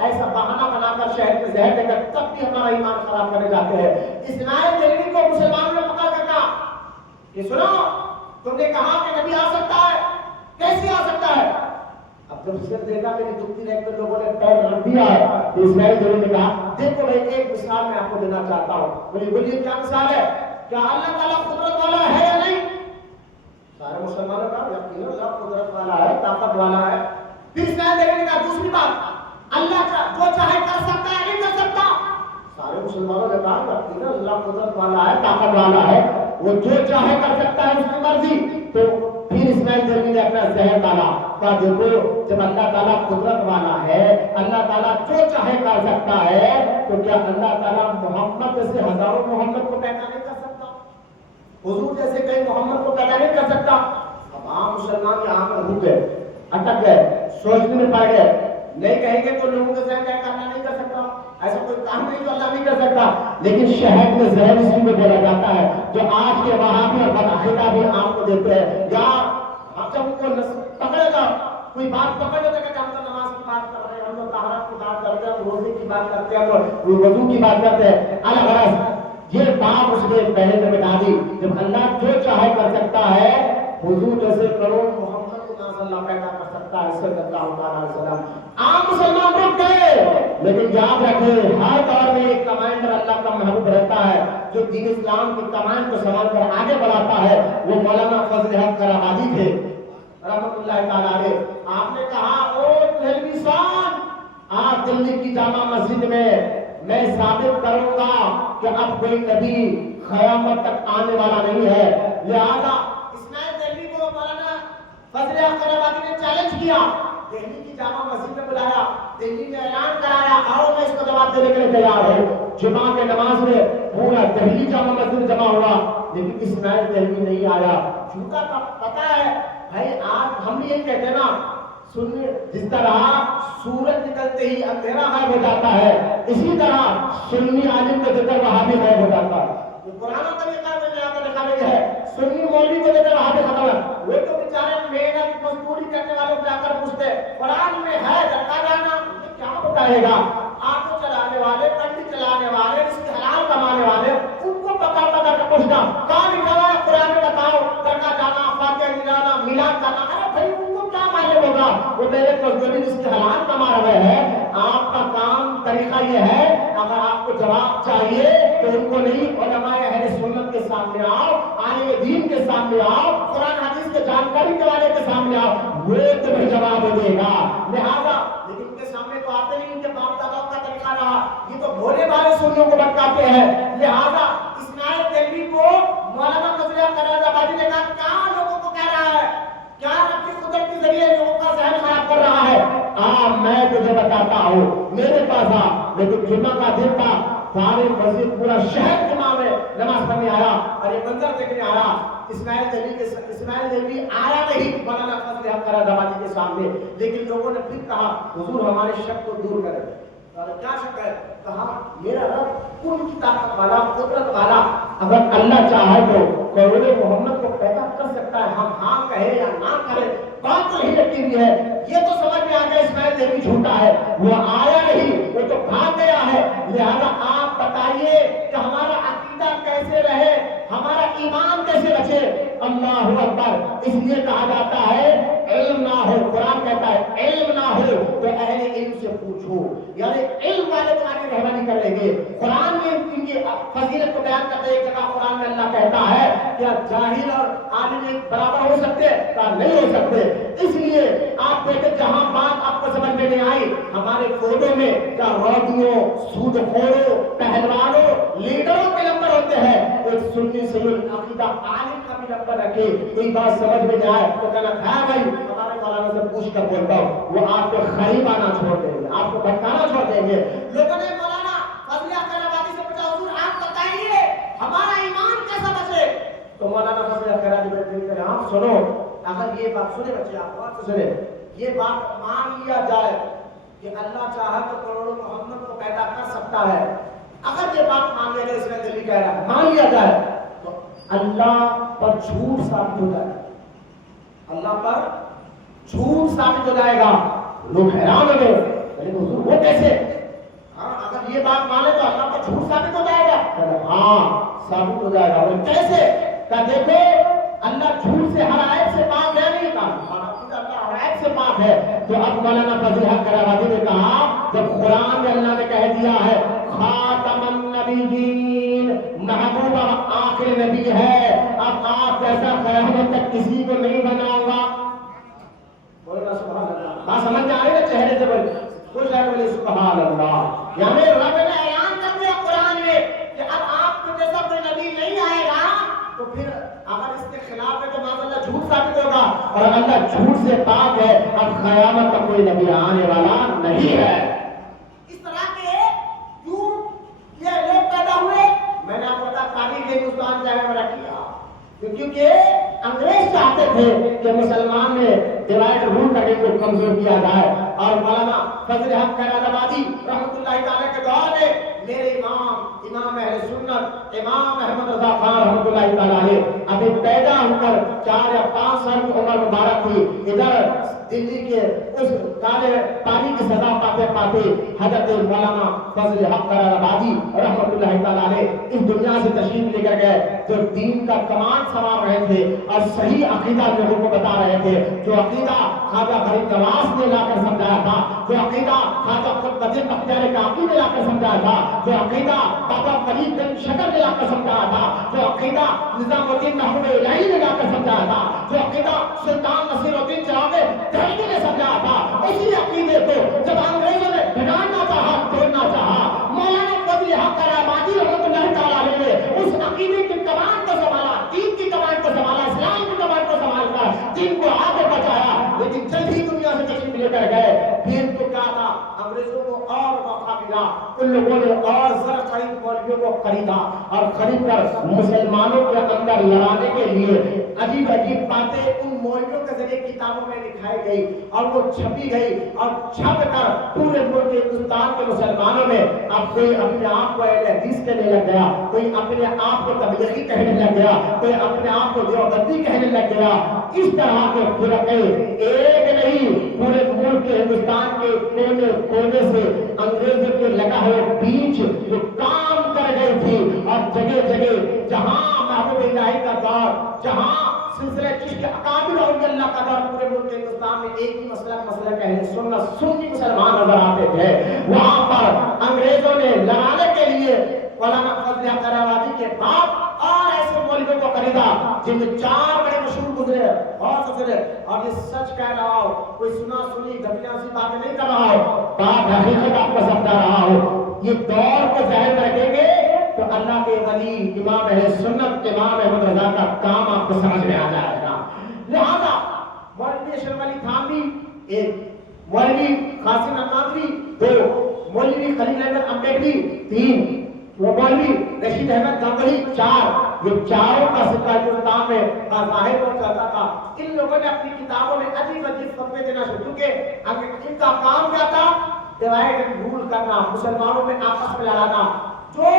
ایسا بہانہ بنا کر شہر میں زہر دے کر تب بھی ہمارا ایمان خراب کرنے جاتے ہیں. اسماعیل دہلوی کو مسلمانوں نے پکڑ کر کہا کہ سنو تم نے کہا کہ نبی آ سکتا ہے, کیسے آ سکتا ہے؟ اب جب صرف دیکھا میری دکھتی رہ کر لوگوں نے پیر رکھ دیا ہے تو اسماعیل دہلوی نے کہا دیکھو بھائی ایک مثال میں آپ کو دینا چاہتا ہوں. بولیے کیا مثال ہے؟ کیا اللہ تعالیٰ قدرت والا ہے یا نہیں؟ سارے مسلمانوں کا یقین اللہ قدرت والا ہے, طاقت والا ہے. پھر اسماعیل دہلوی نے کہا دوسری بات, اللہ جو چاہے کر سکتا ہے نہیں کر سکتا؟ سارے مسلمانوں نے کہا یقین اللہ قدرت والا ہے, طاقت والا ہے, وہ جو چاہے کر سکتا ہے اس کی مرضی. تو پھر اسماعیل دہلوی نے اپنا زہر ڈالا, کہا دیکھو جب اللہ تعالیٰ قدرت والا ہے, اللہ تعالیٰ جو چاہے کر سکتا ہے, تو کیا اللہ تعالیٰ محمد جیسے ہزاروں محمد کو پیدا نہیں کر سکتا؟ حضور جیسے کئی محمد کو پیدا نہیں کر سکتا؟ اب عام مسلمان یہاں پر رک گئے, اٹک گئے, سوچنے میں پڑ گئے, نہیں کہیں گے تو لوگوں کے ذہن میں کرنا نہیں کر سکتا, ایسا کوئی کام نہیں جو اللہ نہیں کر سکتا. لیکن شہر میں زہر اسی میں بولا جاتا ہے جو آج کے وہابی اور بدعقیدہ بھی آپ کو دیتے ہیں. یا جب ان کو پکڑے گا, کوئی بات پکڑ لیتے کہ ہم تو نماز کی بات کر رہے ہیں, ہم تو طہارت کی بات کرتے ہیں, ہم روزے کی بات کرتے ہیں, ہم وضو کی بات کرتے ہیں, الگ الگ یہ بات اس نے پہلے سے بتا دی. جب اللہ جو چاہے کر سکتا ہے, حضور جیسے کروڑ محمد کو اللہ پیدا کر سکتا ہے صلی اللہ علیہ وسلم. عام مسلمان رک گئے, لیکن یاد رکھیں ہر دور میں ایک کمانڈر اللہ کا محبوب رہتا ہے جو دین اسلام کی کمان کو سنبھال کر آگے بڑھاتا ہے. وہ مولانا فضل حق کراماتی تھے رحمۃ اللہ تعالیٰ علیہ. آپ نے کہا او دہلوی صاحب, آج دلی کی جامع مسجد میں ثابت کروں گا کہ اب کوئی نبی قیامت تک آنے والا نہیں ہے. لہذا اسماعیل دہلوی کو مولانا فضل حق کراماتی نے چیلنج کیا, دہلی کی جامع مسجد میں بلایا, دہلی میں اعلان کرایا, آؤ میں اس کو جواب دینے کے لیے تیار ہوں. جمعہ کے نماز میں پورا دہلی جامع مسجد جمع ہوا, لیکن اسماعیل دہلوی نہیں آیا. جھوٹا کا پتہ ہے بھائی, آج ہم یہ کہتے ہیں نا سننے, جس طرح سورج نکلتے ہی اندھیرا غائب ہو جاتا ہے, اسی طرح سنی عالم کا ذکر وہابی غائب ہو جاتا ہے. یہ پرانا طریقہ میں یہاں پر لکھا گیا ہے, سنی مولوی کو ذکر وہابی ختم ہے. وہ تو بیچارے محنت مزدوری کرنے والوں کو جا کر پوچھتے قرآن میں ہے زکات جانا, کیا بتائے گا؟ آٹو چلانے والے, کنڈی چلانے والے, اس کے حلال کمانے والے, ان کو پتا کر پوچھنا کہاں لکھا ہوا ہے قرآن میں, بتاؤ زکات جانا, فاتحہ ملانا, میلاد کرنا. ارے بھائی ان کو کیا معلوم ہوگا؟ وہ میرے مزدوری جس کے حلال کما رہے ہیں. آپ کا کام طریقہ یہ ہے, اگر آپ کو جواب چاہیے تو ان کو نہیں, علماء اہل سنت کے سامنے آؤ, عالم دین کے سامنے آؤ, قرآن حدیث کے جانکاری کے والے کے سامنے آؤ, وہ تمہیں جواب دے گا. لہذا لیکن ان کے سامنے تو آتے نہیں, ان کے باپ دادا کا طریقہ رہا, یہ تو بھولے بھالے سنیوں کو بھٹکاتے ہیں. لہذا اسماعیل دہلوی کو مولانا فضل حق کراماتی نے کہا کیا لوگوں کو کہہ رہا ہے, کیا رب کی قدرت کے ذریعے لوگوں کا ذہن خراب کر رہا ہے؟ میں تجھے بتاتا ہوں, میرے پاس آ. لیکن جمعہ کا دن تھا, سارے مسجد پورا شہر جمعہ میں نماز پڑھنے آیا اور یہ منظر دیکھنے آیا. اسماعیل دہلوی آیا نہیں مولانا فضل حق کراماتی کے سامنے, لیکن لوگوں نے پھر کہا حضور ہمارے شک کو دور کریں. کیا شک ہے؟ کہا میرا رب پوری طاقت والا, قدرت والا, اگر اللہ چاہے تو کروڑ محمد کو پیدا کر سکتا ہے. ہم ہاں کہیں یا نہ کریں, بات تو ہی لگتی ہوئی ہے. یہ تو سمجھ میں آ گیا اسماعیل دہلوی جھوٹا ہے, وہ آیا نہیں, وہ تو بھاگ گیا ہے. لہذا آپ بتائیے کہ ہمارا عقیدہ کیسے رہے, ہمارا ایمان کیسے بچے. اللہ اکبر. اس لیے کہا جاتا ہے علم نہ ہو, قرآن کہتا ہے علم نہ ہو تو اہل علم سے پوچھو, یعنی علم والے تمہاری رہبری کریں گے. قرآن میں ان کی فضیلت کو بیان کرتے ایک جگہ قرآن میں اللہ کہتا ہے کیا جاہل اور عالم برابر ہو سکتے ہیں؟ نہیں ہو سکتے. اس لیے آپ دیکھیں جہاں بات آپ کو سمجھ میں نہیں آئی, ہمارے فوجوں میں کیا رودیوں, سود خوروں, پہلوانوں, لیڈروں کے نمبر ہوتے ہیں. ایک سنی سنی عقیدہ عالم کا بھی نمبر رکھے, کوئی بات سمجھ میں نہیں آئے تو کہنا ہے بھائی ہمارے مولانا سے پوچھ کر بولتا ہوں, وہ آپ کو خریب آنا چھوڑ دیں گے, آپ کو بھٹکانا چھوڑ دیں گے. لوگوں نے مولانا فضل حق کراماتی سے پوچھا حضور آپ بتائیے ہمارا ایمان کیسا بچے؟ تو مولانا فضل حق کراماتی نے کہا سنو, اگر یہ بات سنے بچے, آپ بات سنے, یہ بات مان لیا جائے کہ اللہ چاہے تو کروڑوں محمد کو پیدا کر سکتا ہے, اگر یہ بات مان لیا جائے, اسماعیل دہلوی کہہ رہا ہے مان لیا جائے تو اللہ پر جھوٹ ثابت ہو جائے, اللہ پر جھوٹ ثابت ہو جائے گا. لوگ حیران ہو گئے, لیکن حضور وہ کیسے؟ ہاں اگر یہ بات مانے تو اللہ کا جھوٹ ثابت ہو جائے گا. ہاں ثابت ہو جائے گا. وہ کیسے؟ کہ دیکھو اللہ جھوٹ سے ہر عیب سے پاک ہے. نہیں کہا اللہ ہر عیب سے پاک ہے. تو اب مولانا فضل حق کراوادی نے کہا جب قرآن میں اللہ نے کہہ دیا ہے خاتم النبیین محبوب آخر نبی ہے, اب آپ جیسا قیامت تک کسی کو نہیں بناؤں گا. بولنا سبحان اللہ. ہاں سمجھ میں آ رہی ہے چہرے سے بول خوش ہے بولے سبحان اللہ. یعنی رب نے اعلان کر دیا قرآن میں کہ اب آپ کو جیسا کوئی نبی نہیں آئے گا تو پھر اگر اس کے خلاف ہے تو معاذ اللہ جھوٹ ثابت ہوگا, اور اللہ جھوٹ سے پاک ہے. اب قیامت تک کوئی نبی آنے والا نہیں ہے. اس طرح کے کیوں یہ لوگ پیدا ہوئے؟ میں نے آپ کو بتا تاریخ ہندوستان چاہے میں رکھیا کیونکہ انگریز چاہتے تھے کہ مسلمان میں ڈیوائڈ رول کرنے کو کمزور کیا جائے. اور مولانا فضل حق خیرآبادی رحمۃ اللہ تعالی کے دور میں میرے امام اہل سنت امام احمد رضا خان رحمۃ اللہ تعالی ابھی پیدا ہو کر 4 یا 5 سال کی عمر مبارک تھی. ادھر دلی کے اس کالے پانی کی سزا پاتے پاتے حضرت مولانا فضل حق خیرآبادی رحمۃ اللہ تعالی اس دنیا سے تشریف لے کر گئے, جو دین کا کمان سنبھال رہے تھے اور صحیح عقیدہ لوگوں کو بتا رہے تھے. جو عقیدہ خواجہ غریب نواز نے لا کر سمجھایا تھا, جو عقیدہ خواجہ قطب بختیار کاکی نے لا کر سمجھایا تھا, جو عقیدہ بابا فرید بن شکر نے لا کر سمجھایا تھا, جو عقیدہ نظام الدین محمود الہی نے لا کر سمجھایا تھا, جو عقیدہ سلطان نصیر الدین چراغ دہلوی نے سمجھایا تھا, اسی عقیدے کو جب انگریزوں نے بگاڑنا چاہا, توڑنا چاہا, مولانا فضل حق خیرآبادی رحمۃ اللہ تعالی نے اس عقیدے کی کمان کو سنبھالا, دین کی کمان کو سنبھالا, اسلام کی کمان کو سنبھال کر دین کو آگے بڑھایا. لیکن جلد ہی دنیا سے تشریف لے کر گئے. پھر تو کیا تھا, انگریزوں کو اور موقع ملا, ان لوگوں نے اور زر خرید مولویوں کو خریدا اور خرید کر مسلمانوں کے اندر لڑانے کے لیے عجیب عجیب باتیں ان مولویوں کے ذریعے کتابوں میں لکھائی گئی اور وہ چھپی گئی اور چھپ کر پورے ملک ہندوستان کے مسلمانوں میں اب کوئی اپنے آپ کو اہل حدیث کہنے لگ گیا, کوئی اپنے آپ کو تبلیغی کہنے لگ گیا, کوئی اپنے آپ کو دیوبندی کہنے لگ گیا. اس طرح کے فرقے ایک نہیں پورے ملک کے ہندوستان کے کونے کونے سے انگریزوں کے لگا ہوئے بیچ جو کام کر گئی تھی, اور جگہ جگہ جہاں محبوب الہی کا دور, جہاں سلسلہ چشت اکابر اولیاء اللہ کا دور, پورے ملک ہندوستان میں ایک ہی مسئلہ اہل سنت سنی مسلمان نظر آتے تھے. وہاں پر انگریزوں نے لڑانے کے لیے مولانا فضل حق خیرآبادی کے بعد اور ایسے مولویوں کو خریدا جن میں 4 بڑے مشہور گزرے بہت گزرے. اور یہ سچ کہہ رہا ہوں, کوئی سنا سنی دبیاں سی باتیں نہیں کر رہا ہوں, بات حقیقت آپ کو سمجھا رہا ہوں. یہ دور کو ذہن میں رکھیں گے تو اللہ کے ولی امام اہل سنت امام احمد رضا کا کام آپ کو سمجھ میں آ جائے گا. لہذا مولوی اشرف علی تھانوی 1, مولوی قاسم نانوتوی 2, مولوی خلیل احمد امبیڈکری 3, وہ مولوی رشید احمد گنگوہی 4, یہ چاروں کا سکہ ہندوستان میں ظاہر ہو جاتا تھا. ان لوگوں نے اپنی کتابوں میں عجیب عجیب فتوے دینا شروع کیے. ان کا کام کیا تھا؟ ڈیوائڈ اینڈ رول کرنا, مسلمانوں میں آپس میں لڑانا. جو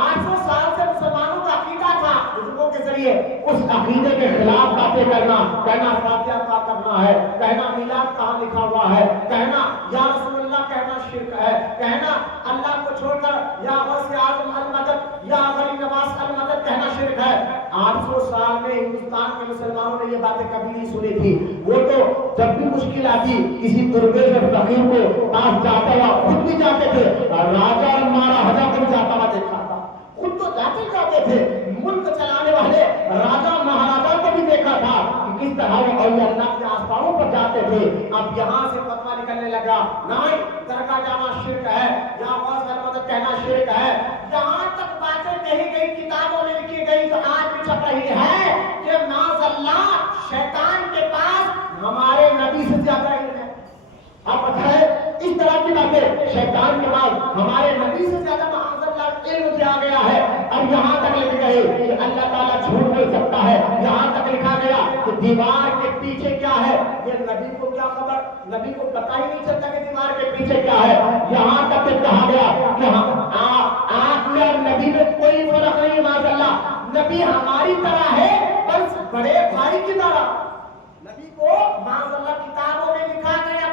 800 سال سے مسلمانوں کا عقیدہ تھا بزرگوں کے ذریعے, اس عقیدے کے خلاف باتیں کرنا, کہنا فاتحہ کا کرنا ہے, کہنا میلاد کہاں لکھا ہوا ہے, کہنا یا رسول اللہ کہنا شرک ہے, کہنا اللہ کو چھوڑ کر یا غوث اعظم المدد یا غریب نواز المدد کہنا شرک ہے. 800 سال میں ہندوستان کے مسلمانوں نے یہ باتیں کبھی نہیں سنی تھی. وہ تو جب بھی مشکل آتی کسی درویش اور فقیر کو پاس جاتا ہوا خود بھی جاتے تھے, اور راجا اور مہاراجا کو بھی جاتا ہوا دیکھا تھا, خود تو جاتے تھے. ملک چلانے والے راجا مہاراجا کو بھی دیکھا تھا کہ کس طرح وہ اولیاء اللہ کے آستانوں پر جاتے تھے. اب یہاں سے فتویٰ نکلنے لگا نہیں درگاہ جانا شرک ہے, یا غوث المدد کہنا شرک ہے. جہاں تک باتیں کہی گئی کتابوں میں لکھی گئی تو آج بھی چھپ رہی ہے کہ معاذ اللہ شیطان کے پاس ہمارے نبی سے زیادہ علم ہے. آپ بتائیں اس طرح کی باتیں, شیطان کے پاس ہمارے نبی سے زیادہ معاذ اللہ علم دیا گیا ہے. اب یہاں تک لکھ گئے کہ اللہ تعالیٰ جھوٹ بول سکتا ہے, یہاں تک لکھا گیا کہ دیوار کے پیچھے کیا ہے, یہ نبی کو کیا خبر, نبی کو پتہ ہی نہیں چلتا کہ دیوار کے پیچھے کیا ہے. یہاں تک کہ کہا گیا کہ آپ میں اور نبی میں کوئی فرق نہیں معاذ اللہ, نبی ہماری طرح ہے بس بڑے بھائی کی طرح. نبی کو معاذ اللہ کتابوں میں لکھا گیا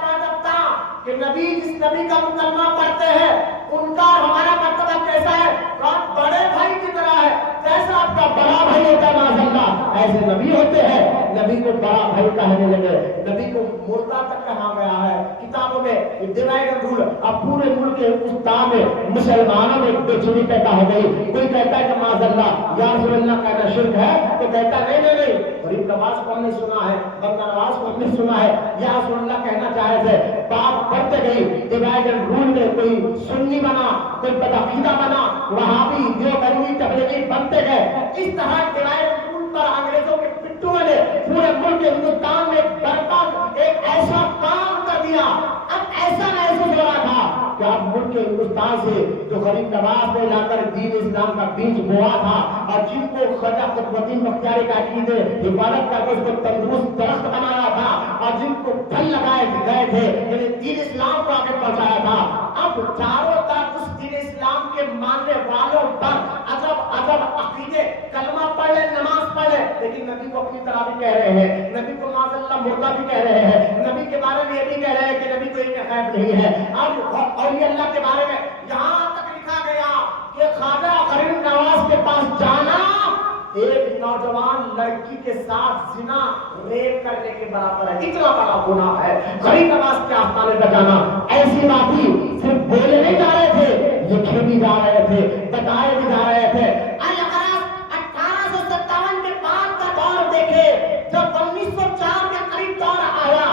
کہ نبی جس نبی کا مکالمہ پڑھتے ہیں ان کا ہمارا مرتبہ کیسا ہے؟ آپ بڑے بھائی کی طرح ہے، جیسا آپ کا بڑا بھائی ہوتا ہے ماشاءاللہ ایسے نبی ہوتے ہیں، نبی کو بڑا بھائی کہنے لگے، نبی کو مردہ تک کہا گیا ہے کتابوں میں ڈیوائڈ اینڈ رول۔ اب پورے ملک کے ہندوستان میں مسلمانوں میں بے چینی پیدا ہو گئی، کوئی کہتا ہے کہ ماشاءاللہ یا رسول اللہ کہنا شرک ہے، تو کہتا ہے نہیں غریب نواز کو ہم نے سنا ہے، بندہ نواز کو ہم نے سنا ہے، یا رسول اللہ کہنا چاہے تھے، بات بڑھتے گئی، ڈیوائڈ اینڈ رول میں کوئی سنی بنا، کوئی بدعقیدہ بنا، وہابی دیوبندی تبلیغی بنتے گئے۔ اس طرح ڈیوائڈ اینڈ رول پر انگریزوں کے پٹھوں نے پورے ملک ہندوستان میں برپا ایک ایسا کام کر دیا۔ اب ایسا محسوس ہو رہا تھا کہ اب ملک ہندوستان سے جو غریب نواز نے لا کر دین اسلام کا بیج بوا تھا اور جن کو خواجہ قطب الدین بختیاری کا عقید حفاظت کر کے اس کو تندرست درخت بنایا تھا اور جن کو پھل لگائے گئے تھے یعنی دین اسلام کو آگے پہنچایا تھا، اب چاروں طرف اس دین اسلام کے ماننے والوں پر عجب عقیدے، کلمہ پڑھ لے نماز پڑھ لے لیکن نبی کو اپنی طرح بھی کہہ رہے ہیں، نبی کو معاذ اللہ مردہ بھی کہہ رہے ہیں، نبی کے بارے میں یہ بھی کہہ رہے ہیں کہ نبی کو ایک غیب نہیں ہے۔ اور یہ اللہ کے بارے میں یہاں تک لکھا گیا کہ خواجہ غریب نواز کے پاس جانا ایک نوجوان لڑکی کے ساتھ زنا ریپ کرنے کے برابر ہے، اتنا بڑا گناہ ہے غریب نواز کے آستانے پر جانا۔ ایسی بات ہی صرف بولے نہیں جا رہے تھے، لکھے بھی جا رہے تھے، بتائے بھی جا رہے تھے۔ اگر آپ 1857 کے بعد کا دور دیکھے، جب 1904 کے قریب دور آیا،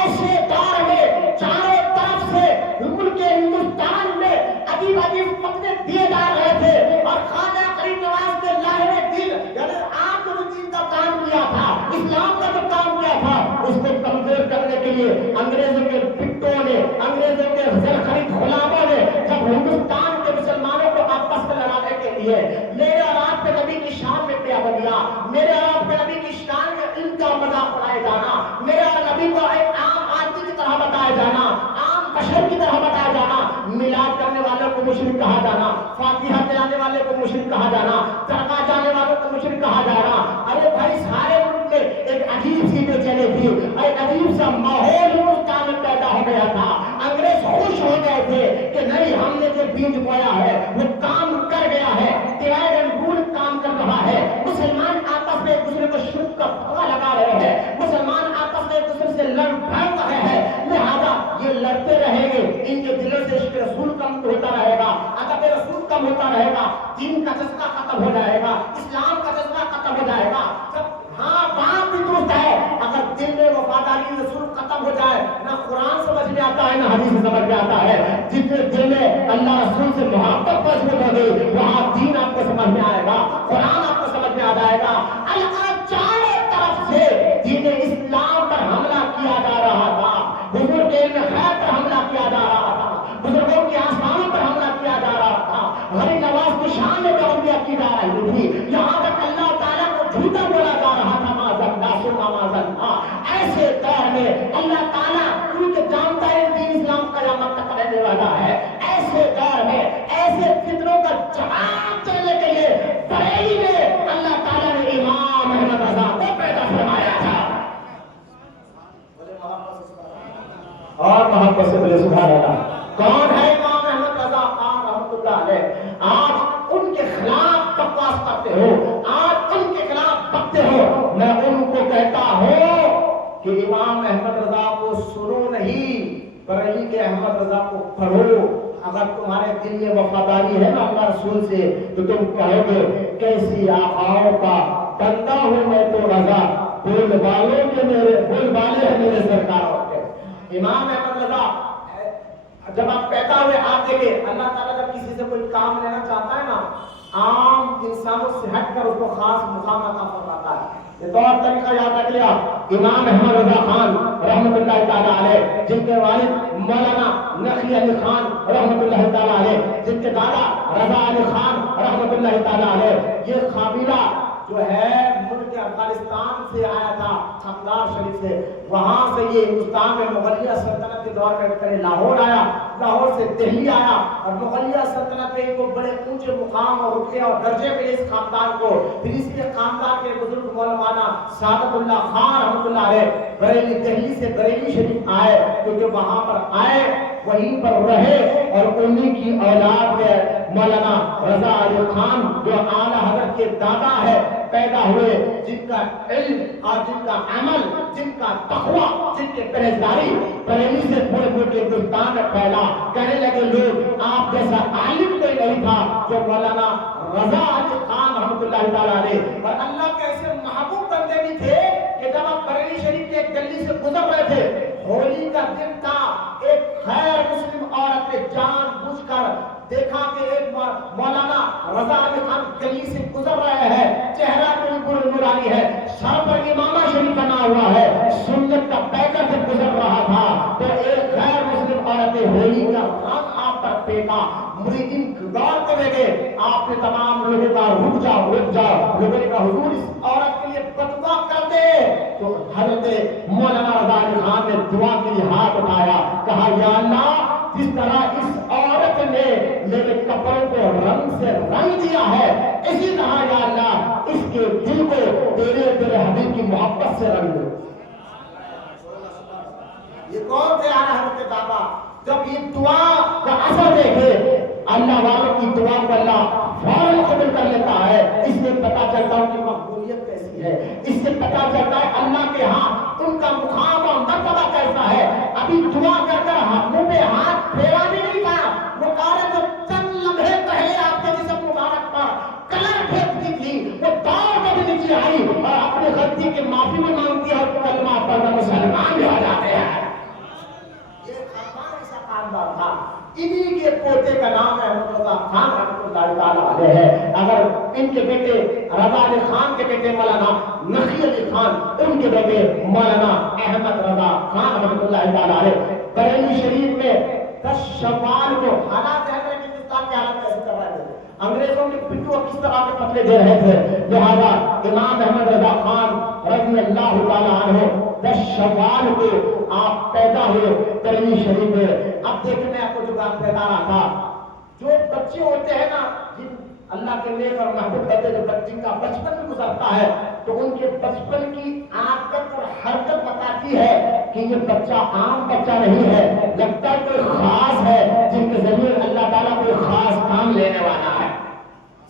ایسے دور میں چاروں طرف سے ملک ہندوستان میں عجیب فتوے دیے جا رہے تھے اور خواجہ غریب نواز کے لاہے دل یعنی آپ نے جو دین کا کام کیا تھا، اسلام کا جو کام کیا تھا، اس کو کمزور کرنے کے لیے انگریزوں کے پٹوں نے، انگریزوں کے زر خرید غلاموں نے جب ہندوستان کے مسلمانوں کو آپس میں لڑانے کے لیے میرے اور آپ کے نبی کی شان میں پیا دیا، میرے اور آپ کے نبی کی شان میں ان کا مذاق اڑائے جانا، میرے اور نبی کو ایک عام آدمی کی طرح بتایا جانا، عام بشر کی طرح بتایا جانا، میلاد کرنے والوں کو مشرک کہا جانا، فاتحہ دلانے والے کو مشرک کہا جانا، درگاہ جانے والوں کو مشرک کہا جانا۔ ارے بھائی سارے ملک میں ایک عجیب سی بے چینی تھی، ایک عجیب سا ماحول ہندوستان میں پیدا ہو گیا تھا۔ انگریز خوش ہو گئے تھے کہ نہیں ہم نے جو بیج بویا ہے وہ کام کر گیا ہے، ڈیوائڈ اینڈ رول کام کر رہا ہے، مسلمان آپس میں ایک دوسرے کو شرک کا پھگا لگا رہے ہیں، مسلمان آپس میں ایک دوسرے سے لڑ بھڑ رہے ہیں، لہذا یہ لڑتے رہیں گے، ان کے دلوں سے عشق رسول کم ہوتا رہے گا، ادب رسول کم ہوتا رہے گا، دین کا جذبہ ختم ہو جائے گا، اسلام کا جذبہ ختم ہو جائے گا۔ ہاں بات بھی درست ہے، اگر دل میں وفاداری رسول ختم ہو جائے نہ قرآن سمجھ میں آتا ہے نہ حدیث سمجھ میں آتا ہے۔ جس دل میں اللہ رسول سے محبت مضبوط ہو گئی وہاں دین آپ کو سمجھ میں آئے گا، قرآن آپ کو سمجھ میں آ جائے گا۔ اللہ چاروں طرف سے دین اسلام پر حملہ کیا جا رہا تھا، حضور کے علم غیب پر حملہ کیا جا رہا تھا، بزرگوں کے آسمانوں پر حملہ کیا جا رہا تھا، غریب نواز کی شان میں توجہ کی جا رہی تھی، یہاں تک اللہ تعالیٰ کو جھوٹا بولا جا رہا تھا۔ ایسے دور میں اللہ تعالیٰ کیونکہ جانتا ہے دین اسلام قیامت تک رہنے والا ہے، ایسے دور میں ایسے فتنوں کا جواب دینے کے لیے بریلی میں اللہ تعالیٰ نے امام احمد رضا کو پیدا فرمایا تھا۔ اور محبت سے بولے سبحان اللہ۔ کون ہے امام احمد رضا خان رحمۃ اللہ علیہ؟ آج ان کے خلاف بکواس کرتے ہو، آج ان کے خلاف بکتے ہو، میں ان کو کہتا ہوں کہ امام احمد رضا کو سنو نہیں، بریلی کے احمد رضا کو پڑھو۔ اگر تمہارے دل میں وفاداری ہے نا اللہ رسول سے تو تم کہو گے کیسی آقاؤں کا بندہ ہوں میں تو رضا، بول والوں کے میرے بول والے ہیں میرے سرکاروں کے۔ امام احمد رضا جب آپ پیدا ہوئے آپ دیکھیں اللہ تعالیٰ جب کسی سے کوئی کام لینا چاہتا ہے نا عام انسانوں سے ہٹ کر اس کو خاص مقام عطا فرماتا ہے۔ یہ طور طریقہ یاد رکھ لیا۔ امام احمد رضا خان رحمۃ اللہ تعالیٰ علیہ جن کے والد مولانا نقی علی خان رحمۃ اللہ تعالیٰ علیہ، جن کے دادا رضا علی خان رحمۃ اللہ تعالیٰ علیہ، یہ قبیلہ جو ہے ملک افغانستان سے آیا تھا خاندان شریف سے، وہاں سے یہ ہندوستان میں مغلیہ سلطنت کے دور میں پہلے لاہور آیا، لاہور سے دہلی آیا اور مغلیہ سلطنت میں کو بڑے اونچے مقام اور رتبے اور درجے ملے اس خاندان کو۔ پھر اس کے خاندان کے بزرگ مولانا سعادت اللہ خان رحمۃ اللہ علیہ بریلی دہلی سے بریلی شریف آئے، کیونکہ وہاں پر آئے وہیں پر رہے اور انہی کی اولاد میں مولانا رضا علی خان جو اعلیٰ حضرت کے دادا ہے پیدا ہوئے، جن کا علم اور جن کا عمل، جن کا تقویٰ، جن کے پرہیزگاری بریلی سے پورے پورے ہندوستان میں پھیلا۔ کہنے لگے لوگ آپ جیسا عالم کوئی نہیں تھا جو مولانا رضا علی خان رحمۃ اللہ تعالیٰ علیہ، اور اللہ کے ایسے محبوب بندے بھی تھے کہ جب آپ بریلی شریف کی ایک گلی سے گزر رہے تھے، ہولی کا دن تھا، ایک غیر مسلم عورت نے جان بوجھ کر دیکھا کہ ایک مولانا رضا علی خان گلی سے گزر رہے ہیں، چہرہ کوئی پر نورانی ہے، سر پر امامہ شریف بنا ہوا ہے، سنت کا پیکر سے گزر رہا تھا، تو ایک غیر مسلم عورت نے ہولی کا رنگ آپ پر پھینکا۔ مریدین دور کرے گئے، آپ نے تمام لوگوں کا رک جاؤ لوگوں کا حضور اس عورت کے لیے بدعا کر دے، تو حضرت مولانا رضا علی خان نے دعا کے لیے ہاتھ اٹھایا، کہا یا اللہ جس طرح اس عورت نے میرے کپڑوں کو رنگ سے رنگ دیا ہے، اسی طرح یا اللہ اس کے دل کو تیرے حبیب کی محبت سے رنگ دے۔ یہ کون تھے اعلیٰ حضرت کے دادا؟ جب یہ دعا کا اثر دیکھے اللہ والوں کی دعا کو اللہ فوراً قبول کر لیتا ہے۔ اس سے پتا چلتا ہے کہ مقبولیت کیسی ہے، اس سے پتا چلتا ہے اللہ کے ہاں ان کا مقام اور مرتبہ کیسا ہے۔ ابھی دعا کر منہ پہ ہاتھ پھیرا بھی نہیں تھا، وہ کارے جو چند لمحے پہلے آپ کے جسم مبارک پر کلر پھینکتی تھی، وہ دوڑ کے بھی نیچے آئی اور اپنی غلطی کی معافی بھی مانگتی ہے اور کلمہ پڑھ کر مسلمان بھی ہو جاتے ہیں۔ یہ خاندان ایسا خاندان تھا۔ انہی کے پوتے کا نام ہے احمد رضا خان رحمۃ اللہ تعالیٰ علیہ ہے۔ اگر ان کے بیٹے رضا علی خان کے بیٹے مولانا نقی علی خان، ان کے بیٹے مولانا احمد رضا خان رحمۃ اللہ تعالیٰ علیہ، بریلی شریف میں 10 شوال کو حالات ہے کہ ہندوستان کے حالات کیسے کر رہے تھے، انگریزوں کے پٹھوں کس طرح کے پتلے دے رہے تھے، لہذا امام احمد رضا خان رضی اللہ تعالیٰ عنہ 10 شوال کو آپ پیدا ہوئے بریلی شریف میں۔ اب دیکھیں میں آپ کو جو بات بتا رہا تھا، جو بچے ہوتے ہیں نا جن اللہ کے نیک اور محبوب بندے جو جن کا بچپن بھی گزرتا ہے، تو ان کے بچپن کی عادت اور حرکت بتاتی ہے کہ یہ بچہ عام بچہ نہیں ہے، لگتا ہے کوئی خاص ہے جن کے ذریعے اللہ تعالیٰ کوئی خاص کام لینے والا ہے۔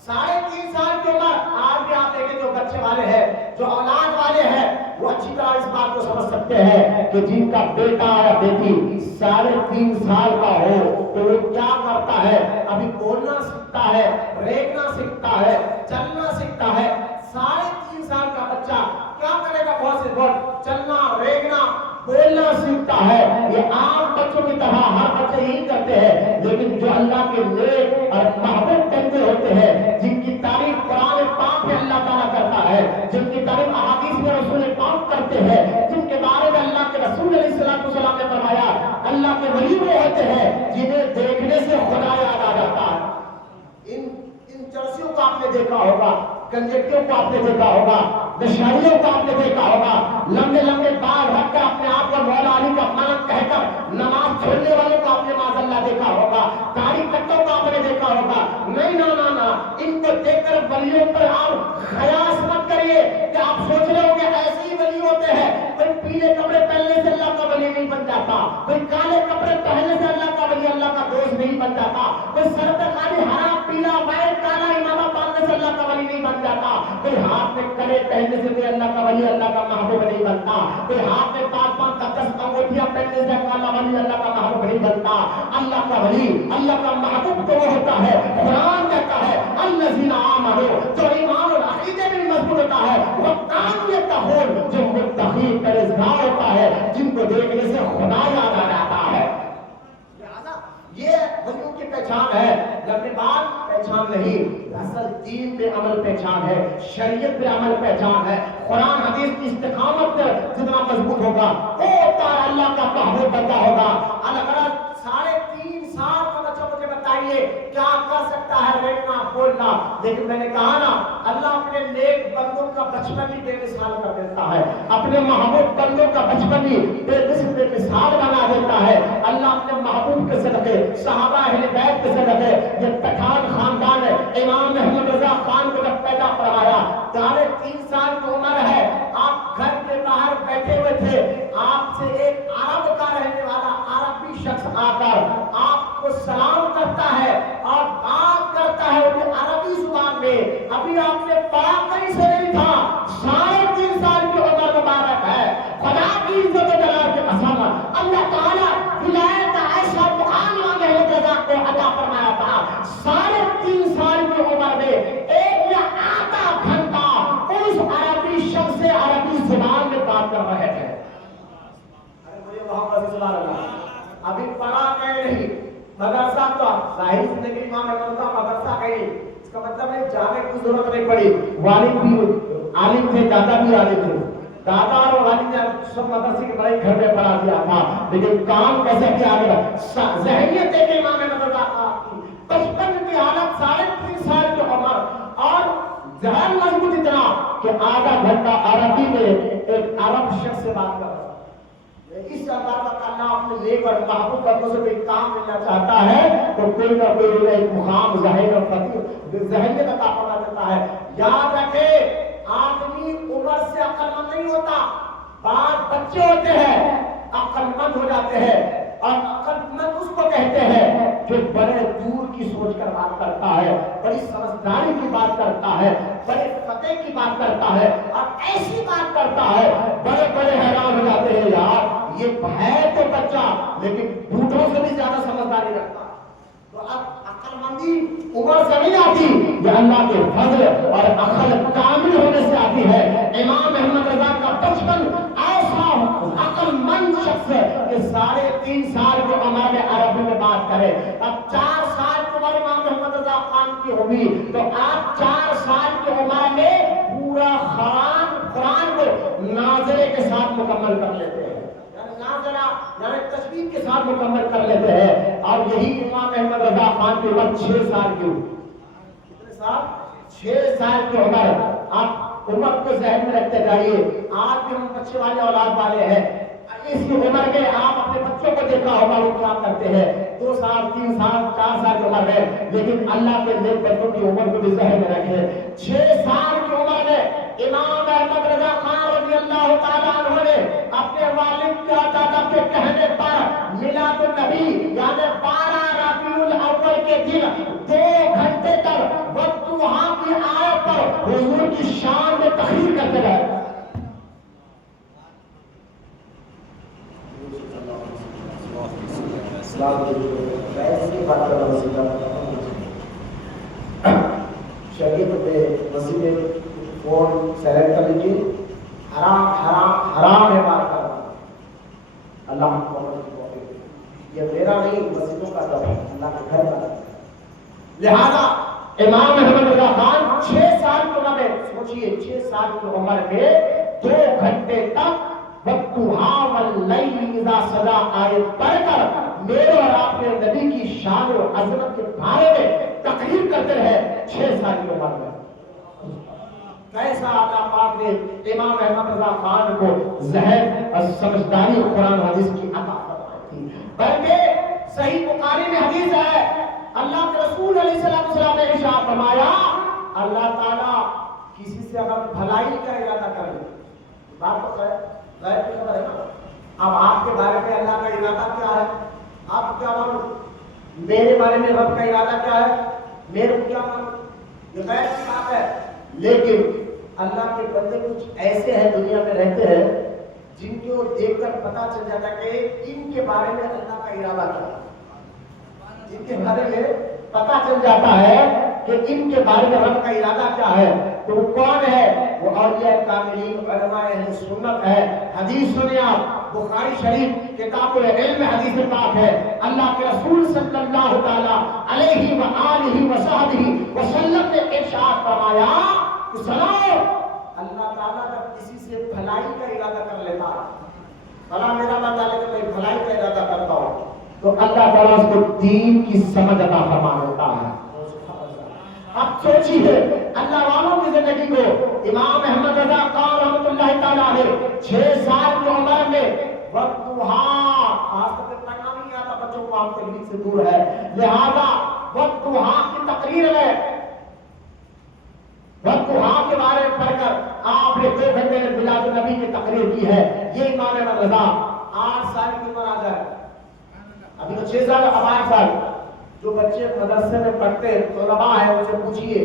3.5 سال کی عمر، آج بھی آپ دیکھیں جو بچے والے ہیں، جو اولاد والے ہیں، وہ اچھی طرح اس بات کو سمجھ سکتے ہیں کہ جن کا بیٹا یا بیٹی 3.5 سال کا ہو تو وہ کیا کرتا ہے، ابھی بولنا سیکھتا ہے، ریگنا سیکھتا ہے، چلنا سیکھتا ہے۔ 3.5 سال کا بچہ کیا کرے گا؟ بہت سے بہت چلنا، ریگنا، بولنا سیکھتا ہے۔ یہ عام بچوں کی طرح ہر بچے یہی کرتے ہیں، لیکن جو اللہ کے نیک اور محبوب بندے ہوتے ہیں، جن کی تعریف قرآن پاک میں اللہ تعالیٰ کرتا ہے، جن کی تعریف احادیث میں رسول پاک کرتے ہیں، جن کے بارے میں اللہ کے رسول علیہ السلام نے فرمایا اللہ کے ولی وہ ہوتے ہیں جنہیں دیکھنے سے خدا یاد آ جاتا ہے۔ ان چرسیوں کو آپ نے دیکھا ہوگا، کنجکیوں کو آپ نے دیکھا ہوگا، نشانیوں کو آپ نے دیکھا ہوگا، لمبے لمبے بال رکھ کر اپنے آپ کو مولا علی کا مانت کہہ کر نماز چھوڑنے والوں کو آپ نے معاذ اللہ دیکھا ہوگا، داڑھی کٹوں کو آپ نے دیکھا ہوگا۔ نہیں نا ان کو دیکھ کر ولیوں پر آپ خیاس مت کریے کہ آپ سوچ رہے ہو کہ ایسے ہی ولی ہوتے ہیں۔ کوئی پیلے کپڑے پہننے سے اللہ کا ولی نہیں بن جاتا، کوئی کالے کپڑے پہننے سے اللہ کا ولی اللہ کا دوست نہیں بن جاتا، کوئی سر پہ خالی ہرا پیلا وائٹ کالا امامہ باندھنے سے اللہ کا ولی نہیں بن جاتا، کوئی ہاتھ میں کڑے پہننے سے کوئی اللہ کا ولی اللہ کا محبوب نہیں بنتا، کوئی ہاتھ میں 5 10 انگوٹھیاں پہننے سے اللہ ولی اللہ کا محبوب نہیں بنتا۔ اللہ کا ولی اللہ کا محبوب تو وہ ہوتا ہے، قرآن کہتا ہے الذین آمنوا، جو ایمان اور عقیدے میں مضبوط ہوتا ہے، وکانوا یتقون، جو متقی پرہیزگار ہوتا ہے، جن کو دیکھنے سے خدا یاد آ جاتا ہے۔ یہ ولیوں کی پہچان ہے، لمبے بال پہچان نہیں، اصل دین پہ عمل پہچان ہے، شریعت پہ عمل پہچان ہے۔ قرآن حدیث کی استقامت جتنا مضبوط ہوگا وہ اللہ کا محبوب بندہ ہوگا۔ اگر 3.5 سال کا بچہ مجھے بتائیے کیا کر سکتا ہے؟ ریگنا، بولنا، لیکن میں نے کہا نا اللہ اپنے نیک بندوں کا بچپن بھی بے مثال کر دیتا ہے، اپنے محبوب بندوں کا بچپن بھی بے مثال بنا دیتا ہے۔ اللہ اپنے محبوب کے صدقے، صحابہ اہل بیت کے صدقے، یہ پٹھان خاندان ہے، امام احمد رضا خان کو جب پیدا فرمایا 3.5 سال کی عمر ہے، آپ گھر کے باہر بیٹھے ہوئے تھے، آپ سے ایک عرب کا رہنے والا عربی شخص آ کر ابھی آپ نے پڑھا کہیں سے نہیں تھا، 3.5 سال کی عمر مبارک ہے، خدا کی عزت و جلال کی قسم اللہ تعالیٰ ولایت ایسا مقام امام اہل رضا کو عطا فرمایا تھا، 3.5 سال کی عمر میں 1 یا آدھا گھنٹہ اس عربی شخص سے عربی زبان میں بات کر رہے تھے۔ ارے مجھے محمد صلی اللہ علیہ وسلم ابھی پڑھا کہیں نہیں، مدرسہ تو ظاہر زندگی امام احمد رضا مدرسہ کہیں، اس کا مطلب ہے جانے کی ضرورت نہیں پڑی، والد بھی عالم تھے، دادا بھی عالم تھے، دادا اور والد نے سب مدرسے کے بڑے گھر میں پڑھا دیا تھا، لیکن کام کیسے کیا گیا؟ ذہنیت ہے کہ امام احمد رضا کا بچپن کی حالت 3.5 سال کی عمر اور ذہن مضبوط اتنا کہ آدھا گھنٹہ عربی میں ایک عرب شخص سے بات کر رہا ہے۔ اس اللہ تعالیٰ اپنے نیک اور محبوب بندوں سے کوئی کام ملنا چاہتا ہے تو کوئی نہ کوئی ایک مقام ظاہر اور ذہنیت عطا فرما دیتا ہے۔ یاد رکھے آدمی عمر سے عقل مند نہیں ہوتا، بعض بچے ہوتے ہیں عقل مند ہو جاتے ہیں، اور عقل مند اس کو کہتے ہیں جو بڑے دور کی سوچ کر بات کرتا ہے، بڑی سمجھداری کی بات کرتا ہے، بڑے فتح کی بات کرتا ہے، اور ایسی بات کرتا ہے بڑے بڑے حیران ہو جاتے ہیں، یار یہ ہے تو بچہ لیکن بوڑھوں سے بھی زیادہ سمجھداری رکھتا ہے۔ تو اب عقل مندی عمر سے نہیں آتی، یہ اللہ کے فضل اور عقل کامل ہونے سے آتی ہے۔ امام احمد رضا کا بچپن ایسا عقل مند شخص کہ 3.5 سال کی عمر میں عربی میں بات کرے۔ اب 4 سال کی عمر امام احمد رضا خان کی ہوگی تو آپ 4 سال کی عمر میں پورا قرآن کو ناظرے کے ساتھ مکمل کر لیتے ہیں، یعنی تجوید کے ساتھ مکمل کر لیتے ہیں، اور یہی امام احمد رضا خان کی عمر 6 سال کی ہوئی۔ کتنے سال؟ 6 سال کی عمر۔ آپ عمر کو ذہن میں رکھتے جائیے، آج بھی ہم بچے والے اولاد والے ہیں، اس کی عمر میں آپ اپنے بچوں کو دیکھا ہوگا وہ کیا کرتے ہیں، 2 سال 3 سال 4 سال کی عمر ہے، لیکن اللہ کے نیک بچوں کی عمر کو بھی ذہن میں رکھے۔ 6 سال کی عمر میں امام احمد رضا خان رضی اللہ تعالیٰ عنہ نے اپنے والد کے دادا کے کہنے پر میلاد النبی یعنی 12 ربیع الاول کے دن 2 گھنٹے تک والضحیٰ کی آیت پر حضور کی شان میں تقریر کرتے رہے۔ شریعت پہ مسجد فون سیلیکٹ کر لیجیے، حرام حرام حرام ہے بات کرنا، اللہ یہ میرا نہیں مسجدوں کا دور ہے، اللہ کے گھر کا۔ لہذا امام احمد رضا خان 6 سال کی عمر میں، سوچئے 6 سال کی عمر میں 2 گھنٹے تک والضحیٰ واللیل اذا سجا آیت پڑھ کر میرے اور آپ نے نبی کی شان و عظمت کے بارے میں تقریر کرتے رہے 6 سال کی عمر میں۔ کیسا اللہ پاک نے امام احمد رضا خان کو ذہن اور سمجھداری قرآن حدیث کی عطا فرمائی تھی، بلکہ صحیح بخاری میں حدیث ہے، اللہ کے رسول علیہ السلام نے ارشاد فرمایا، اللہ تعالیٰ کسی سے اگر بھلائی کا ارادہ کرے، بات تو غیر کی خبر ہے نا، اب آپ کے بارے میں اللہ کا ارادہ کیا ہے، آپ کیا معلوم، میرے بارے میں رب کا ارادہ کیا ہے، میرے کو کیا معلوم، یہ غیر کی بات ہے۔ لیکن اللہ کے بندے کچھ ایسے ہیں دنیا میں رہتے ہیں جن کو دیکھ کر پتا چل جاتا ہے کہ ان کے بارے میں اللہ کا ارادہ کیا ہے، جن کے بارے میں پتا چل جاتا ہے کہ ان کے بارے میں رب کا ارادہ کیا ہے، تو وہ کون ہے؟ وہ اولیاء کاملین علماء اہل سنت ہے۔ حدیث سنیں آپ، بخاری شریف کتاب العلم حدیث پاک ہے، اللہ کے رسول صلی اللہ تعالی علیہ وآلہ وصحبہ وسلم نے ارشاد فرمایا کہ سنو، اللہ تعالیٰ جب کسی سے بھلائی کا ارادہ کر لیتا ہے، بھلا میرا بندہ لیکن میں بھلائی کا ارادہ کرتا ہوں، تو اللہ تعالیٰ اس کو دین کی سمجھ عطا فرما دیتا ہے۔ اب سوچیے اللہ والوں کی زندگی کو، امام احمد رضا خان رحمۃ اللہ تعالیٰ علیہ 6 سال کی عمر میں والضحیٰ، آج تک پڑھنا نہیں آتا بچوں کو، آپ تجوید سے دور ہے، لہذا والضحیٰ کی تقریر میں والضحیٰ کے بارے میں پڑھ کر آپ نے 2 گھنٹے میں میلاد النبی کی تقریر کی ہے۔ یہ امام احمد رضا 8 سال کی عمر آ جائے، ابھی تو 6 سال اب 8 سال، جو بچے مدرسے میں پڑھتے طلباء ہیں ان سے پوچھئے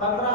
15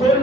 2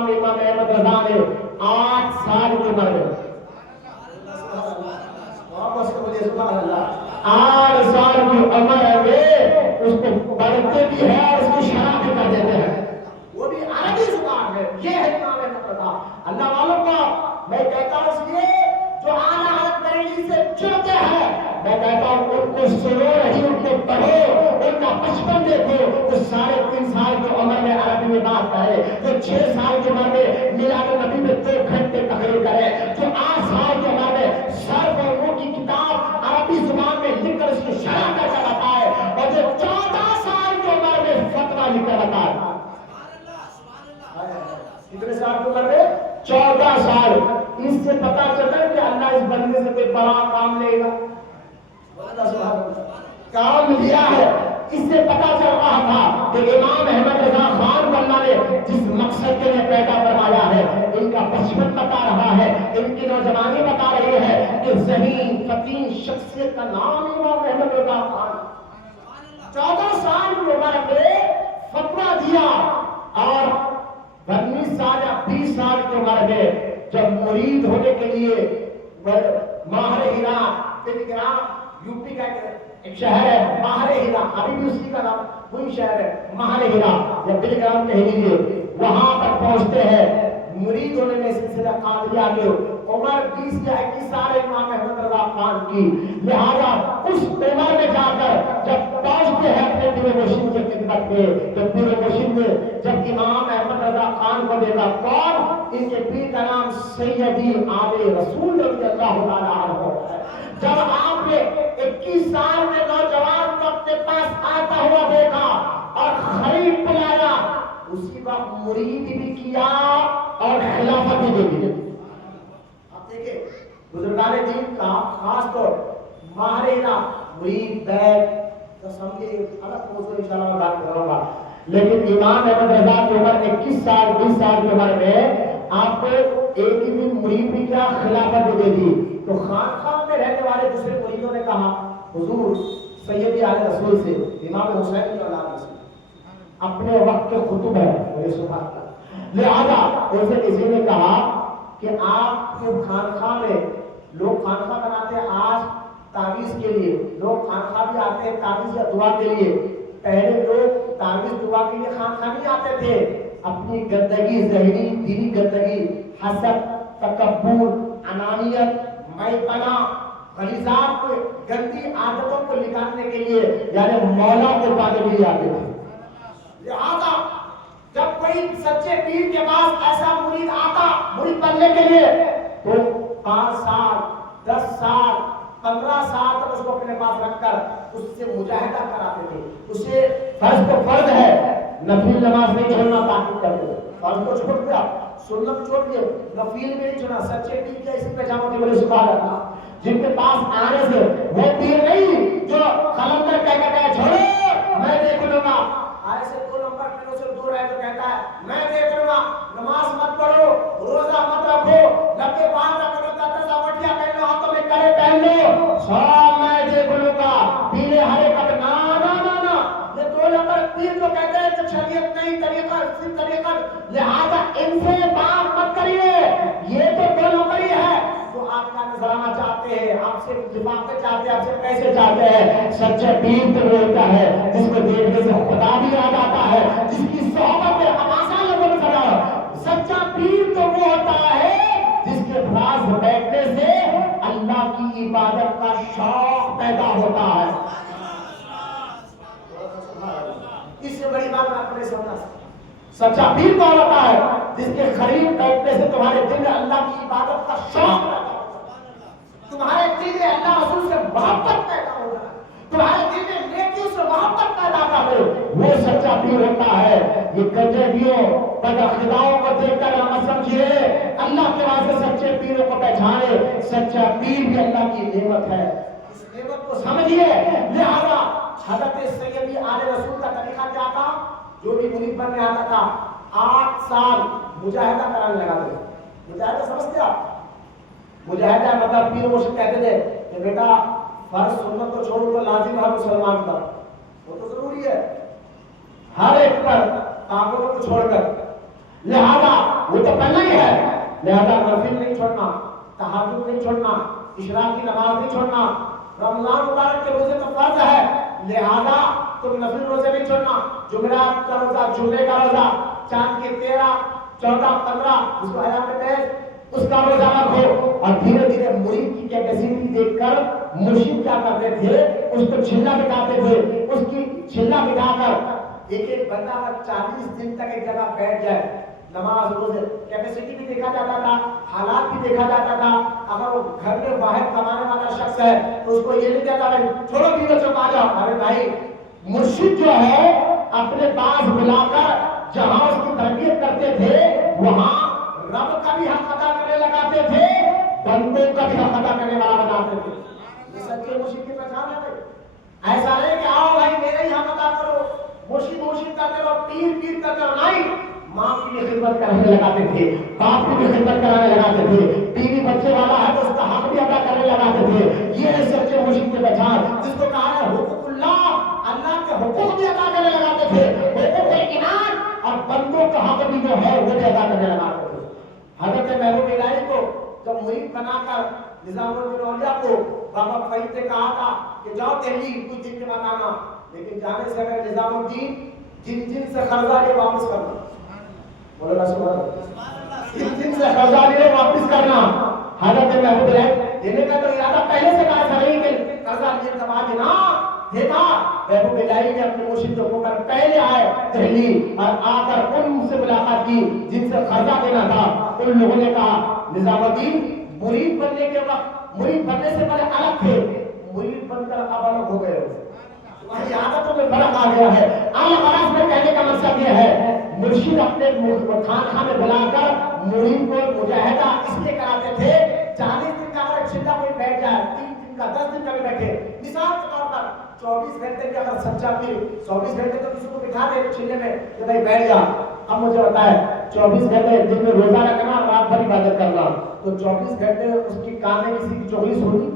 امام احمد رضا نے 8 سال کی عمر میں 8 سال کی عمر میں اس کو پڑھتے بھی ہے اور اس کی شرح بھی کر دیتے ہیں، وہ بھی عربی زبان ہے. یہ ہے امام احمد رضا. اللہ والوں کا میں کہتا ہوں اس لیے جو اعلیٰ حضرت بریلوی سے چڑھتے ہیں، میں کہتا ہوں ان کو سنو نہیں، ان کو پڑھو، ان کا بچپن دیکھو. وہ 3.5 سال کی عمر میں عربی میں بات کرے، جو 6 سال کی عمر میں میلاد النبی میں 2 گھنٹے تقریر کرے، جو 8 سال کی عمر میں صرف اور نور کی کتاب عربی زبان میں لکھ کر اس کی شرح کر کے بتائے، اور جو 14 سال کی عمر میں فتویٰ لکھ کر بتائے. کتنے سال کی عمر میں؟ 14 سال. اس سے پتا چلتا ہے کہ اللہ اس بندے سے کوئی بڑا کام لے گا، کام لیا ہے. اس سے پتا چل رہا تھا کہ امام احمد رضا خان کو اللہ نے جس مقصد کے لیے پیدا فرمایا ہے، ان کا بچپن بتا رہا ہے، ان کی نوجوانی بتا رہی ہے کہ ذہین فتین شخصیت کا نام امام احمد رضا خان. 14 سال کی عمر میں فتویٰ دیا، اور 19 سال یا 20 سال کی عمر میں جب مرید ہونے کے لیے ماہر ہیرا یو پی کا ایک شہر ہے ماہر ہیرا، ابھی بھی اسی کا نام وہی شہر ہے ماہر ہیرا یا بلگرام کہہ لیجیے، وہاں پر پہنچتے ہیں. مرید ہونے میں سلسلہ قادریہ کے عمر 20 یا 21 سال امام احمد رضا خان کی. لہذا اس عمر میں جا کر جب پہنچتے ہیں اپنے پیر مرشد کی خدمت میں، تو پیر مرشد نے جب امام احمد رضا خان کو دیکھا، کون؟ ان کے پیر کا نام سیدی آل رسول رضی اللہ تعالیٰ عنہ ہے. جب آپ نے 21 سال میں نوجوان کو اپنے پاس آتا ہوا دیکھا اور خرید پلایا، اسی وقت مرید بھی کیا اور خلافت بھی دے دی. آپ دیکھیں بزرگان دین کا خاص طور ماہرینہ مرید بیت تو سمجھے الگ موضوع انشاءاللہ میں بات کروں گا. لیکن امام احمد رضا کی عمر 21 سال 20 سال کی عمر میں آپ کو ایک ہی دن مرید بھی کیا، خلافت بھی دے دی. تو خانقاہ میں رہنے والے دوسرے مریدوں نے کہا حضور سیدی آل رسول سے، امام حسین کی اولاد سے اپنے وقت کے خطب ہے میرے سبحان اللہ. لہذا اسے کسی نے کہا کہ آپ کے خانقاہ میں لوگ خانقاہ بناتے ہیں آج تعویذ کے لیے، لوگ خانقاہ بھی آتے ہیں تعویذ یا دعا کے لیے. پہلے لوگ تعویذ دعا کے لیے خانقاہ نہیں آتے تھے، اپنی گندگی، ذہنی دینی گندگی، حسد، تکبر، انانیت، میں پنا، غلیظات کو، گندی عادتوں کو نکالنے کے لیے یعنی مولا کو پانے کے لیے آتے تھے. لہذا جب کوئی سچے پیر کے پاس ایسا مرید آتا مرید بننے کے لیے، تو 5 سال 10 سال 15 سال تک اس کو اپنے پاس رکھ کر اس سے مجاہدہ کراتے تھے. اسے فرض تو فرض ہے، نفل نماز نہیں چھوڑنا تاکید کرتے تھے. فرض کو چھوڑ دیا، سنت چھوڑ دیا، نفل میں نہیں چھوڑنا. سچے پیر کے اسی پہچانوں کی بڑی سبحان اللہ، جن کے پاس آنے سے وہ پیر نہیں جو قلندر کہہ کے چھوڑو میں دیکھ لوں گا، ایسے 2 نمبر پھر اسے دور ہے تو کہتا ہے میں دیکھ لوں گا، نماز مت پڑھو، روزہ مت رکھو، لبے باندھ رکھو، تتا وٹیا پہن لو، ہاتھوں میں کرے پہن لو، سب میں دیکھ لوں گا، پیلے ہرے کپ نا نا نا نا. یہ 2 نمبر پیر جو کہتے ہیں کہ شریعت نہیں، طریقہ صرف طریقہ، لہذا ان سے بات مت کریے. یہ تو 2 نمبر ہی ہے جو آپ کا نذرانہ چاہتے ہیں، آپ سے لفافے چاہتے ہیں، آپ سے پیسے چاہتے ہیں. سچا پیر تو وہ ہوتا ہے جس کو دیکھنے سے خدا بھی یاد آتا ہے، جس کی صحبت میں ہم آسان لوگوں میں کھڑا ہے. سچا پیر تو وہ ہوتا ہے جس کے پاس بیٹھنے سے اللہ کی عبادت کا شوق پیدا ہوتا ہے. اس سے بڑی بات آپ نے سمجھا. سچا پیر کون ہوتا ہے؟ جس کے قریب بیٹھنے سے تمہارے دل میں اللہ کی عبادت کا شوق پیدا ہوتا ہے، تمہارے دل میں اللہ رسول سے محبت پیدا ہوتا ہے، تمہارے دل میں نیکیوں سے محبت پیدا کرے، وہ سچا پیر ہوتا ہے. یہ گنجیوں بداخلاؤں کو دیکھ کر مت سمجھیے اللہ کے واسطے سچے پیروں کو پہچانے. سچا پیر بھی اللہ کی نعمت ہے، اس نعمت کو سمجھیے. لہذا حضرت سیدی آل رسول کا طریقہ کیا تھا؟ جو بھی مرید بننے آتا تھا 8 سال مجاہدہ کرانے لگا تھے. مجاہدہ سمجھتے آپ؟ مجاہدہ مطلب پیر مرشد کہتے تھے کہ بیٹا فرض سنت کو چھوڑو تو لازم ہے مسلمان کا، وہ تو ضروری ہے ہر ایک پر، کافروں کو چھوڑ کر. لہذا وہ تو پڑھنا ہی ہے، لہذا نفل نہیں چھوڑنا، تہجد نہیں چھوڑنا، اشراق کی نماز نہیں چھوڑنا، رمضان مبارک کے روزے تو فرض ہے، لہذا تم نفل روزے نہیں چھوڑنا، جمعرات کا روزہ، جمعے کا روزہ، چاند کے 13 14 15 اس کو حیات تیز اس کا روزہ رکھو۔ اور دھیرے دھیرے مرید کی کیپیسٹی دیکھ کر مرشد کیا کرتے تھے، اس کو چھلا بٹاتے تھے، اس کی چھلا بٹا کر ایک بندہ اگر 40 دن تک ایک جگہ بیٹھ جائے، نماز روزے کیپیسٹی بھی دیکھا جاتا تھا، حالات بھی دیکھا جاتا تھا، اگر وہ گھر میں واحد کمانے والا شخص ہے تو اس کو یہ نہیں کہتا بھائی چھوڑو بھی بچوں آ جاؤ، ارے بھائی مرشد جو ہے اپنے پاس بلا کر جہاں اس کی تربیت کرتے تھے وہاں رب کا بھی حق ادا کرنے لگاتے تھے، بندوں کا بھی حق ادا کرنے والا بناتے تھے۔ یہ سچے مرشد کی پہچان ہے بھائی، ایسا نہیں کہ آؤ بھائی میرے ہی حق ادا کرو، مرشد کرتے رہو، پیر کرتے رہو، نہیں، ماں کی بھی خدمت کرنے لگاتے تھے، باپ کی بھی خدمت کرانے لگاتے تھے، بیوی بچے والا ہے تو اس کا حق بھی ادا کرنے لگاتے تھے۔ یہ ہے سچے مرشد کی پہچان، جس کو کہا ہے حقوق اللہ، اللہ کے حقوق بھی ادا کرنے لگاتے تھے، حقوق انعام اور بندوں کا حق بھی جو ہے وہ بھی ادا کرنے لگاتے تھے۔ حضرت محبوب الہی کو جب مرید بنا کر نظام الدین اولیاء کو بابا فرید نے کہا تھا کہ جاؤ دہلی کچھ دن کے بعد آنا، لیکن جانے سے اگر نظام الدین جن سے قرضہ لے واپس کرنا، بولو سبحان اللہ، جن سے قرضہ لے واپس کرنا۔ حضرت محبوب الہی دینے کا تو ارادہ پہلے سے کہا تھا نہیں کہ قرضہ لیے تب آ دینا، دیکھا محبوب الہی نے اپنے مرشد کو کر پہلے آئے دہلی اور آ کر ان سے ملاقات کی جن سے قرضہ دینا تھا۔ ان لوگوں نے کہا نظام الدین مرید بننے کے وقت، مرید بننے سے پہلے الگ تھے، مرید بن کر اب الگ ہو گئے ہو، تمہاری عادتوں میں فرق آ گیا ہے۔ الگ میں کہنے کا مقصد یہ ہے مرشد اپنے خانقاہ میں بلا کر مرید کو مجاہدہ اس لیے کراتے تھے 40 دن کا اگر چلہ کوئی بیٹھ جائے، 3 دن کا 10 دن کا بھی بیٹھے، مثال کے طور پر 24 گھنٹے کے اگر سچا پیر 24 گھنٹے تو کسی کو بٹھا دے چلے میں کہ بھائی بیٹھ جا، اب مجھے بتائے 24 گھنٹے دن میں روزہ رکھنا اور رات بھر عبادت کرنا، تو 24 گھنٹے اس کی کان نے کسی کی چغلی سنی،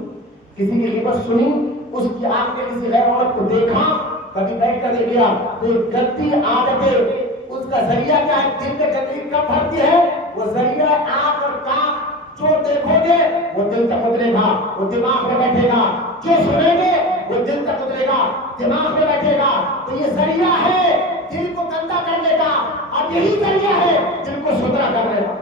کسی کی غیبت سنی، اس کی آنکھ نے کسی غیر عورت کو دیکھا، کبھی بیٹھ کر دیکھ لیا، تو یہ گندی عادتیں اس کا ذریعہ کیا ہے، دل میں گندگی کب بھرتی ہے، وہ ذریعہ آنکھ اور کان جو دیکھو گے وہ دل تک اترے گا، وہ دماغ میں بیٹھے گا، جو سنیں گے وہ دل تک اترے گا، دماغ میں بیٹھے گا، تو یہ ذریعہ ہے دل کو گندا کرنے کا، اور یہی ذریعہ ہے دل کو ستھرا کرنے کا۔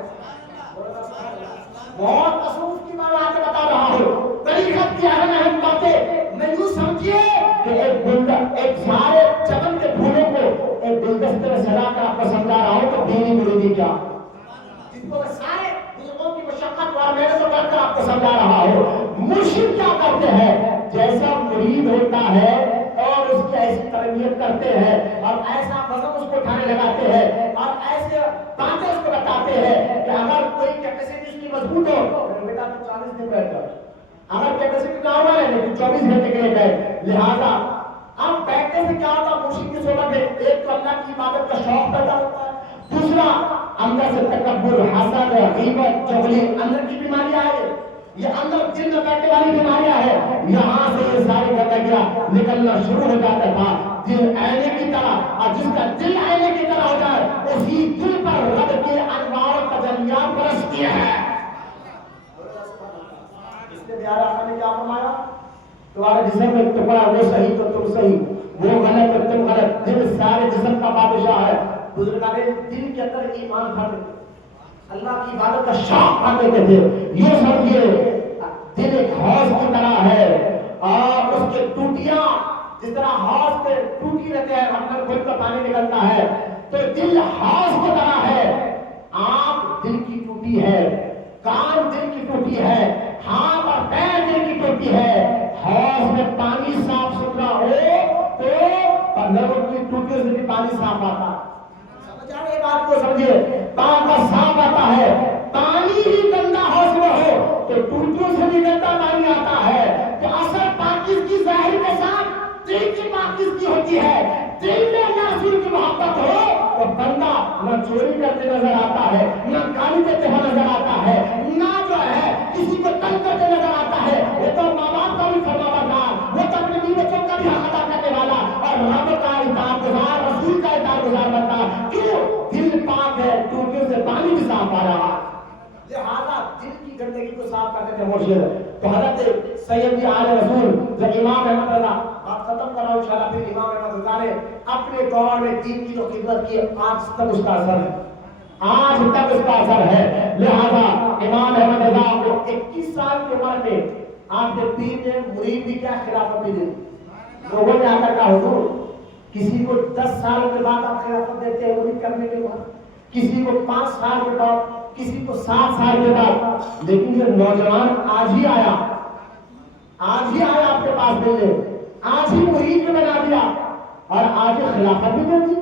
بہت تصوف کی بات بتا رہا ہوں، طریقت کی اہم باتیں میں یوں سمجھیے کہ ایک سارے چمن کے پھولوں کو ایک گلدستے میں سجا کر آپ کو سمجھا رہا ہوں کہ دینی مریدی کیا، جس کو سارے بزرگوں کی مشقت اور محنت کر کر آپ کو سمجھا رہا ہوں۔ مرشد کیا کرتے ہیں، جیسا مرید ہوتا ہے اور اس کی ایسی تربیت کرتے ہیں اور ایسا وزن اس کو اٹھانے لگاتے ہیں اور ایسے باتیں اس کو بتاتے ہیں کہ اگر کوئی کیپیسٹی اس کی مضبوط ہو بیٹا تو 40 دن بیٹھ جائے، اگر کیپیسٹی نہ ہوا ہے تو 24 گھنٹے کے لیے گئے، لہذا اب بیٹھنے سے کیا ہوتا ہے، مرشد کی صحبت میں ایک تو اللہ کی عبادت کا شوق پیدا ہوتا ہے، دوسرا اندر سے تکبر، حسد، غیبت، چغلی، اندر کی بیماریاں آئے، یہ اندر دل میں بیٹھنے والی بیماریاں ہیں، یہاں سے یہ ساری گندگیاں نکلنا شروع ہو جاتا تھا، دل آئینے کی طرح، اور جس کا دل آئینے کی طرح ہو جائے اسی دل پر رب کے انوار و تجلیات برستی ہے۔ اس کے پیارے آقا نے کیا فرمایا، تمہارے جسم میں ٹکڑا وہ صحیح تو تم صحیح، وہ غلط تو تم غلط، دل سارے جسم کا بادشاہ ہے۔ بزرگان دل کے اندر ایمان بھر دیتے، اللہ کی عبادت کا شوق بھر دیتے تھے۔ یہ سمجھیے دل ایک حوض کی طرح ہے اور اس کے ٹوٹیاں جس طرح حوض پہ ٹوٹی رہتے ہیں، اندر کھل کر پانی نکلتا ہے، تو دل حوض کی طرح ہے۔ آنکھ دل کی ٹوٹی ہے، کان دل کی ٹوٹی ہے، ہاتھ اور پیر دل کی ٹوٹی ہے۔ حوض میں پانی صاف ستھرا ہو تو پندرہ کی ٹوٹی سے بھی پانی صاف آتا ہے۔ سمجھ آ رہی بات کو، سمجھیے پاک اور صاف آتا ہے۔ پانی ہی گندا حوض میں ہو تو ٹوٹیوں سے بھی گندا پانی آتا ہے۔ تو اصل پاکیزگی ظاہر کے ساتھ دل کی پاکیزگی ہوتی ہے۔ دل میں اللہ رسول کی محبت ہو تو بندہ نہ چوری کرتے نظر آتا ہے، نہ گالی دیتے ہوئے نظر آتا ہے، نہ جو ہے کسی کو تنگ کرتے نظر آتا ہے۔ وہ تو ماں باپ کا بھی فرمانبردار، وہ تو اپنے بیوی بچوں کا بھی حق ادا کرنے والا اور رب کا اطاعت گزار، رسول کا اطاعت گزار بنتا۔ کیوں؟ دل پاک ہے، ٹوٹیوں سے پانی بھی صاف صاف کرتے تھے مرشد. تو حضرت سیدی آل رسول جب امام احمد رضا بات ختم کر رہا ہوں انشاءاللہ, پھر امام احمد رضا نے اپنے دور میں دین کی جو خدمت کی آج تک اس کا اثر ہے, آج تک اس کا اثر ہے. لہذا امام احمد رضا کو 21 سال کی عمر میں آپ نے پیر نے مرید بھی کیا خلافت بھی دی. لوگوں نے آ کر کہا حضور کسی کو 10 سال کے بعد آپ خلافت دیتے ہیں مرید کرنے کے بعد, کسی کو 5 سال کے بعد, کسی کو 7 سال کے بعد, لیکن یہ نوجوان آج ہی آیا آپ کے پاس ملنے, آج ہی مرید میں بنا دیا اور آج ہی خلافت بھی دے دی.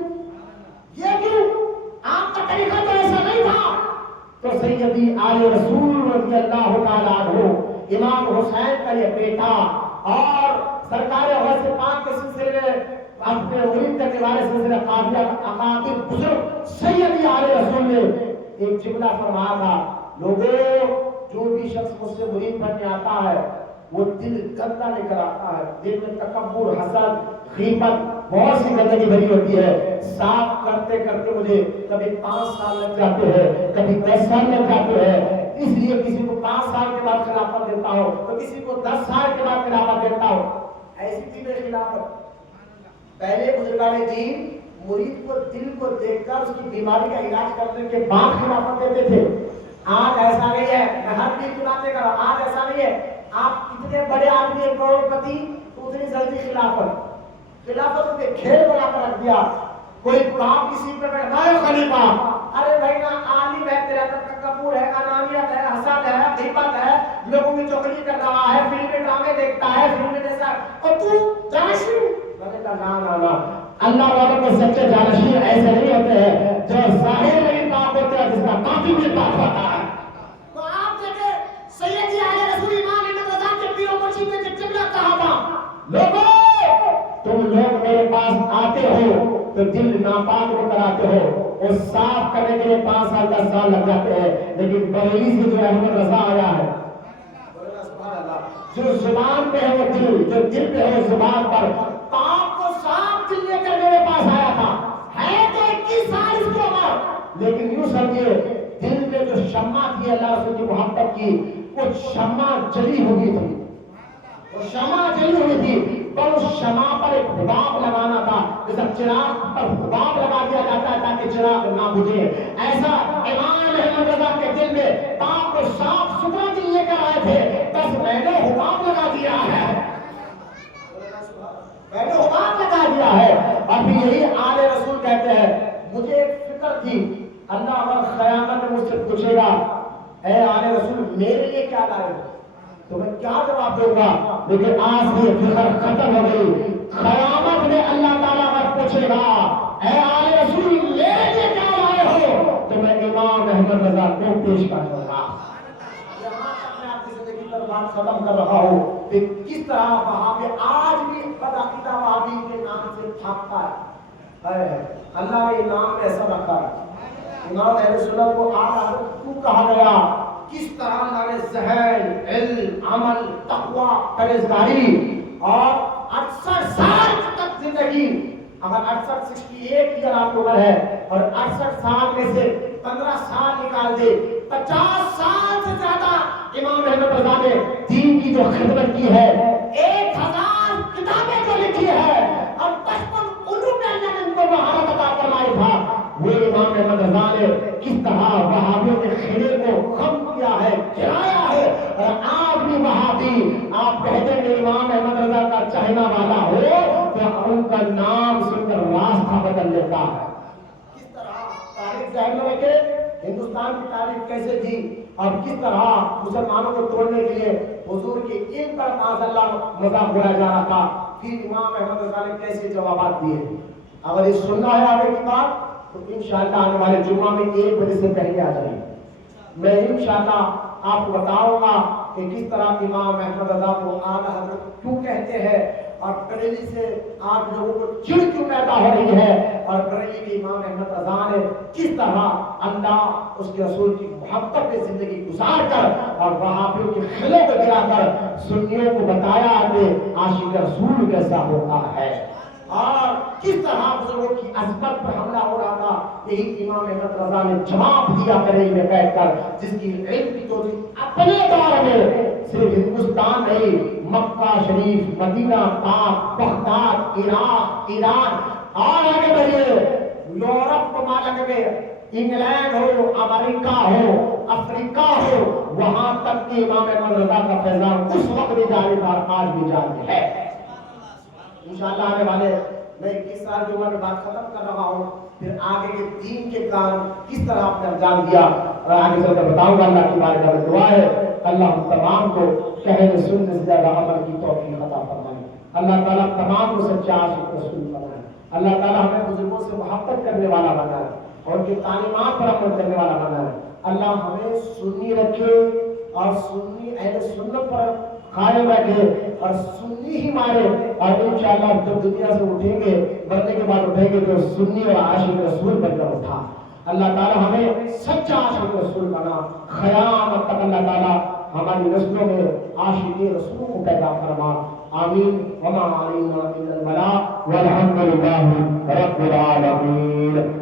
یہ کیوں؟ آپ کا طریقہ تو ایسا نہیں تھا. تو سیدی آل رسول رضی اللہ تعالیٰ عنہ امام حسین کا یہ بیٹا اور سرکار غوث پاک کے سلسلے میں اپنے مرید کرنے والے سلسلے قادریہ اکابر بزرگ سیدی آل رسول نے ایک جملہ فرمایا تھا, لوگوں جو بھی شخص مجھ سے مرید بننے آتا ہے وہ دل گندا لے کر آتا ہے, دل میں تکبر, حسد, غیبت, بہت سی گندگی بھری ہوتی ہے. صاف کرتے کرتے مجھے کبھی 5 سال لگ جاتے ہیں, کبھی 10 سال لگ جاتے ہیں. اس لیے کسی کو 5 سال کے بعد خلافت دیتا ہوں تو کسی کو 10 سال کے بعد خلافت دیتا ہوں. ایسی تھی میری خلافت. پہلے بزرگان دین مرید کو دل کو دیکھ کر اس کی بیماری کا علاج کرنے کے بعد خلافت دیتے تھے. آج ایسا نہیں ہے. میں ہر دن کی باتیں کر رہا ہوں, آج ایسا نہیں ہے. آپ اتنے بڑے آدمی, ایک کروڑ پتی, تو اتنی جلدی خلافت کے کھیل بنا کر رکھ دیا. کوئی باپ کسی پہ بیٹھا ہے خلیفہ, ارے بھائی نا عالم ہے, تیرا تکبر ہے, انانیت ہے, حسد ہے, غیبت ہے, لوگوں کی چغلی کر رہا ہے, فلمیں ڈرامے دیکھتا ہے, فلمیں جیسا, اور تو جانشی. میں نے کہا نا اللہ والوں کے سچے جانشی ایسے نہیں ہوتے ہیں جو ظاہر میں پاک ہوتے ہیں, جس کا باطن بھی پاک ہوتا ہے. تو آپ دیکھیں سیدی آل رسول امام احمد رضا کے پیر و مرشد نے جو جملہ کہا تھا, لوگوں تم لوگ میرے پاس آتے ہو تو دل ناپاک ہو کر آتے ہو, اور صاف کرنے کے لیے 5 سال 10 سال لگ جاتے ہیں. لیکن بریلی سے جو احمد رضا آیا ہے, جو زبان پہ ہے وہ دل, جو دل پہ ہے زبان پر, پاک کو صاف دل لے کر میرے پاس آیا تھا. ہے تو 21 سال اس کی عمر, لیکن یوں سمجھے دل میں جو شمع تھی اللہ رسول کی محبت کی, وہ شمع جلی ہوئی تھی, وہ شمع جلی ہوئی تھی. پر اس شمع پر ایک حباب لگانا تھا, جیسا چراغ پر حباب لگا دیا جاتا ہے تاکہ چراغ نہ بجھے. ایسا امام احمد رضا کے دل میں پاک کو صاف ستھرا دل لے کر آئے تھے, بس میں نے حباب لگا دیا ہے, میں نے حباب لگا دیا ہے. اور پھر یہی آل رسول کہتے ہیں, مجھے ایک فکر تھی, اللہ اگر قیامت میں مجھ سے پوچھے گا اے آل رسول میرے لیے کیا لائے ہو, تو میں کیا جواب دوں گا. لیکن آج یہ فکر ختم ہو گئی. قیامت میں اللہ تعالیٰ اگر پوچھے گا اے آل رسول میرے لیے کیا لائے ہو, تو میں امام احمد رضا کو پیش کر دوں گا. یہاں تک میں آپ کی زندگی پر بات ختم کر رہا ہوں کہ کس طرح وہابی آج بھی بدعقیدہ وہابی کے نام سے چھاپتا ہے. اللہ نے نام میں ایسا رکھا ہے. امام اہل سنت کو آج کیوں کہا گیا, کس طرح اللہ نے ذہن, علم, عمل, تقوی, پرہیزگاری اور 68 سال تک زندگی, اگر 68 ایئر آپ کو ہے اور 68 سال میں سے 15 سال نکال دے, 50 سال سے زیادہ امام احمد رضا نے دین کی جو خدمت کی ہے, 1000 کتابیں جو لکھی ہے, اور 55 علوم میں اللہ نے ان کو مہارت عطا فرمائی تھا. وہ امام احمد رضا نے کس طرح وہابیوں کے خیمے کو خم کیا ہے, گرایا ہے. اور آج بھی وہابی آپ کہتے ہیں کہ امام احمد رضا کا چاہنا والا ہو تو ان کا نام سن کر راستہ بدل لیتا ہے. کس طرح تاریخ ذہن میں رکھے, ہندوستان کی تاریخ کیسے تھی اور کس طرح مسلمانوں کو توڑنے کے لیے حضور کی ان پر معاذ مذاق اڑایا جا رہا تھا. پھر امام احمد رضا نے کیسے جوابات دیے. اگر یہ سننا ہے آگے کی بات تو انشاءاللہ آنے والے جمعہ میں 1 بجے سے پہلے آ جائیں. میں انشاءاللہ آپ کو بتاؤں گا کہ کس طرح امام احمد رضا کو اعلیٰ حضرت کیوں کہتے ہیں, اور بریلی سے آپ لوگوں کو چڑ کیوں پیدا ہو رہی ہے, اور بریلی کے امام احمد رضا نے کس طرح اللہ اس کے رسول کی محبت میں زندگی گزار کر اور وہابیوں کے خلے کو گرا کر سنیوں کو بتایا کہ عاشق رسول کیسا ہوتا ہے. اور کس طرح بزرگوں کی عظمت پر حملہ ہو رہا تھا، یہی امام احمد رضا نے جواب دیا کرے میں بیٹھ کر، جس کی علم کی تو اپنے دور میں صرف ہندوستان نہیں، مکہ شریف، مدینہ پاک، بغداد، عراق، ایران اور آگے بڑھیے یورپ ممالک میں، انگلینڈ ہو، امریکہ ہو، افریقہ ہو، وہاں تک کہ امام احمد رضا کا فیضان اس وقت بھی جاری تھا، آج بھی جاری ہے۔ انشاءاللہ آنے والے میں 21 سال کی عمر میں بات ختم کر رہا ہوں، پھر آگے کے دین کے کام کس طرح آپ نے انجام دیا اور آگے چل کر بتاؤں گا۔ اللہ کی بارگاہ میں دعا ہے اللہ ہم تمام کو کہنے سننے سے زیادہ عمل کی توفیق عطا فرمائے، اللہ تعالیٰ تمام کو سچے عاشق رسول بنائے، اللہ تعالیٰ ہمیں بزرگوں سے محبت کرنے والا بنائے اور ان کی تعلیمات پر عمل کرنے والا بنائے، اللہ ہمیں سنی رکھے اور سنی اہل سنت پر قائم رکھے اور سنی ہی مارے، اور انشاءاللہ جب دنیا سے اٹھیں گے، مرنے کے بعد اٹھیں گے تو سنی اور عاشق رسول بن کر اٹھا۔ اللہ تعالیٰ ہمیں سچا عاشق رسول بنا، قیامت تک اللہ تعالیٰ ہماری نسلوں میں عاشق رسول کو پیدا فرما، آمین۔ وما علینا الا البلاغ والحمد للہ رب العالمین۔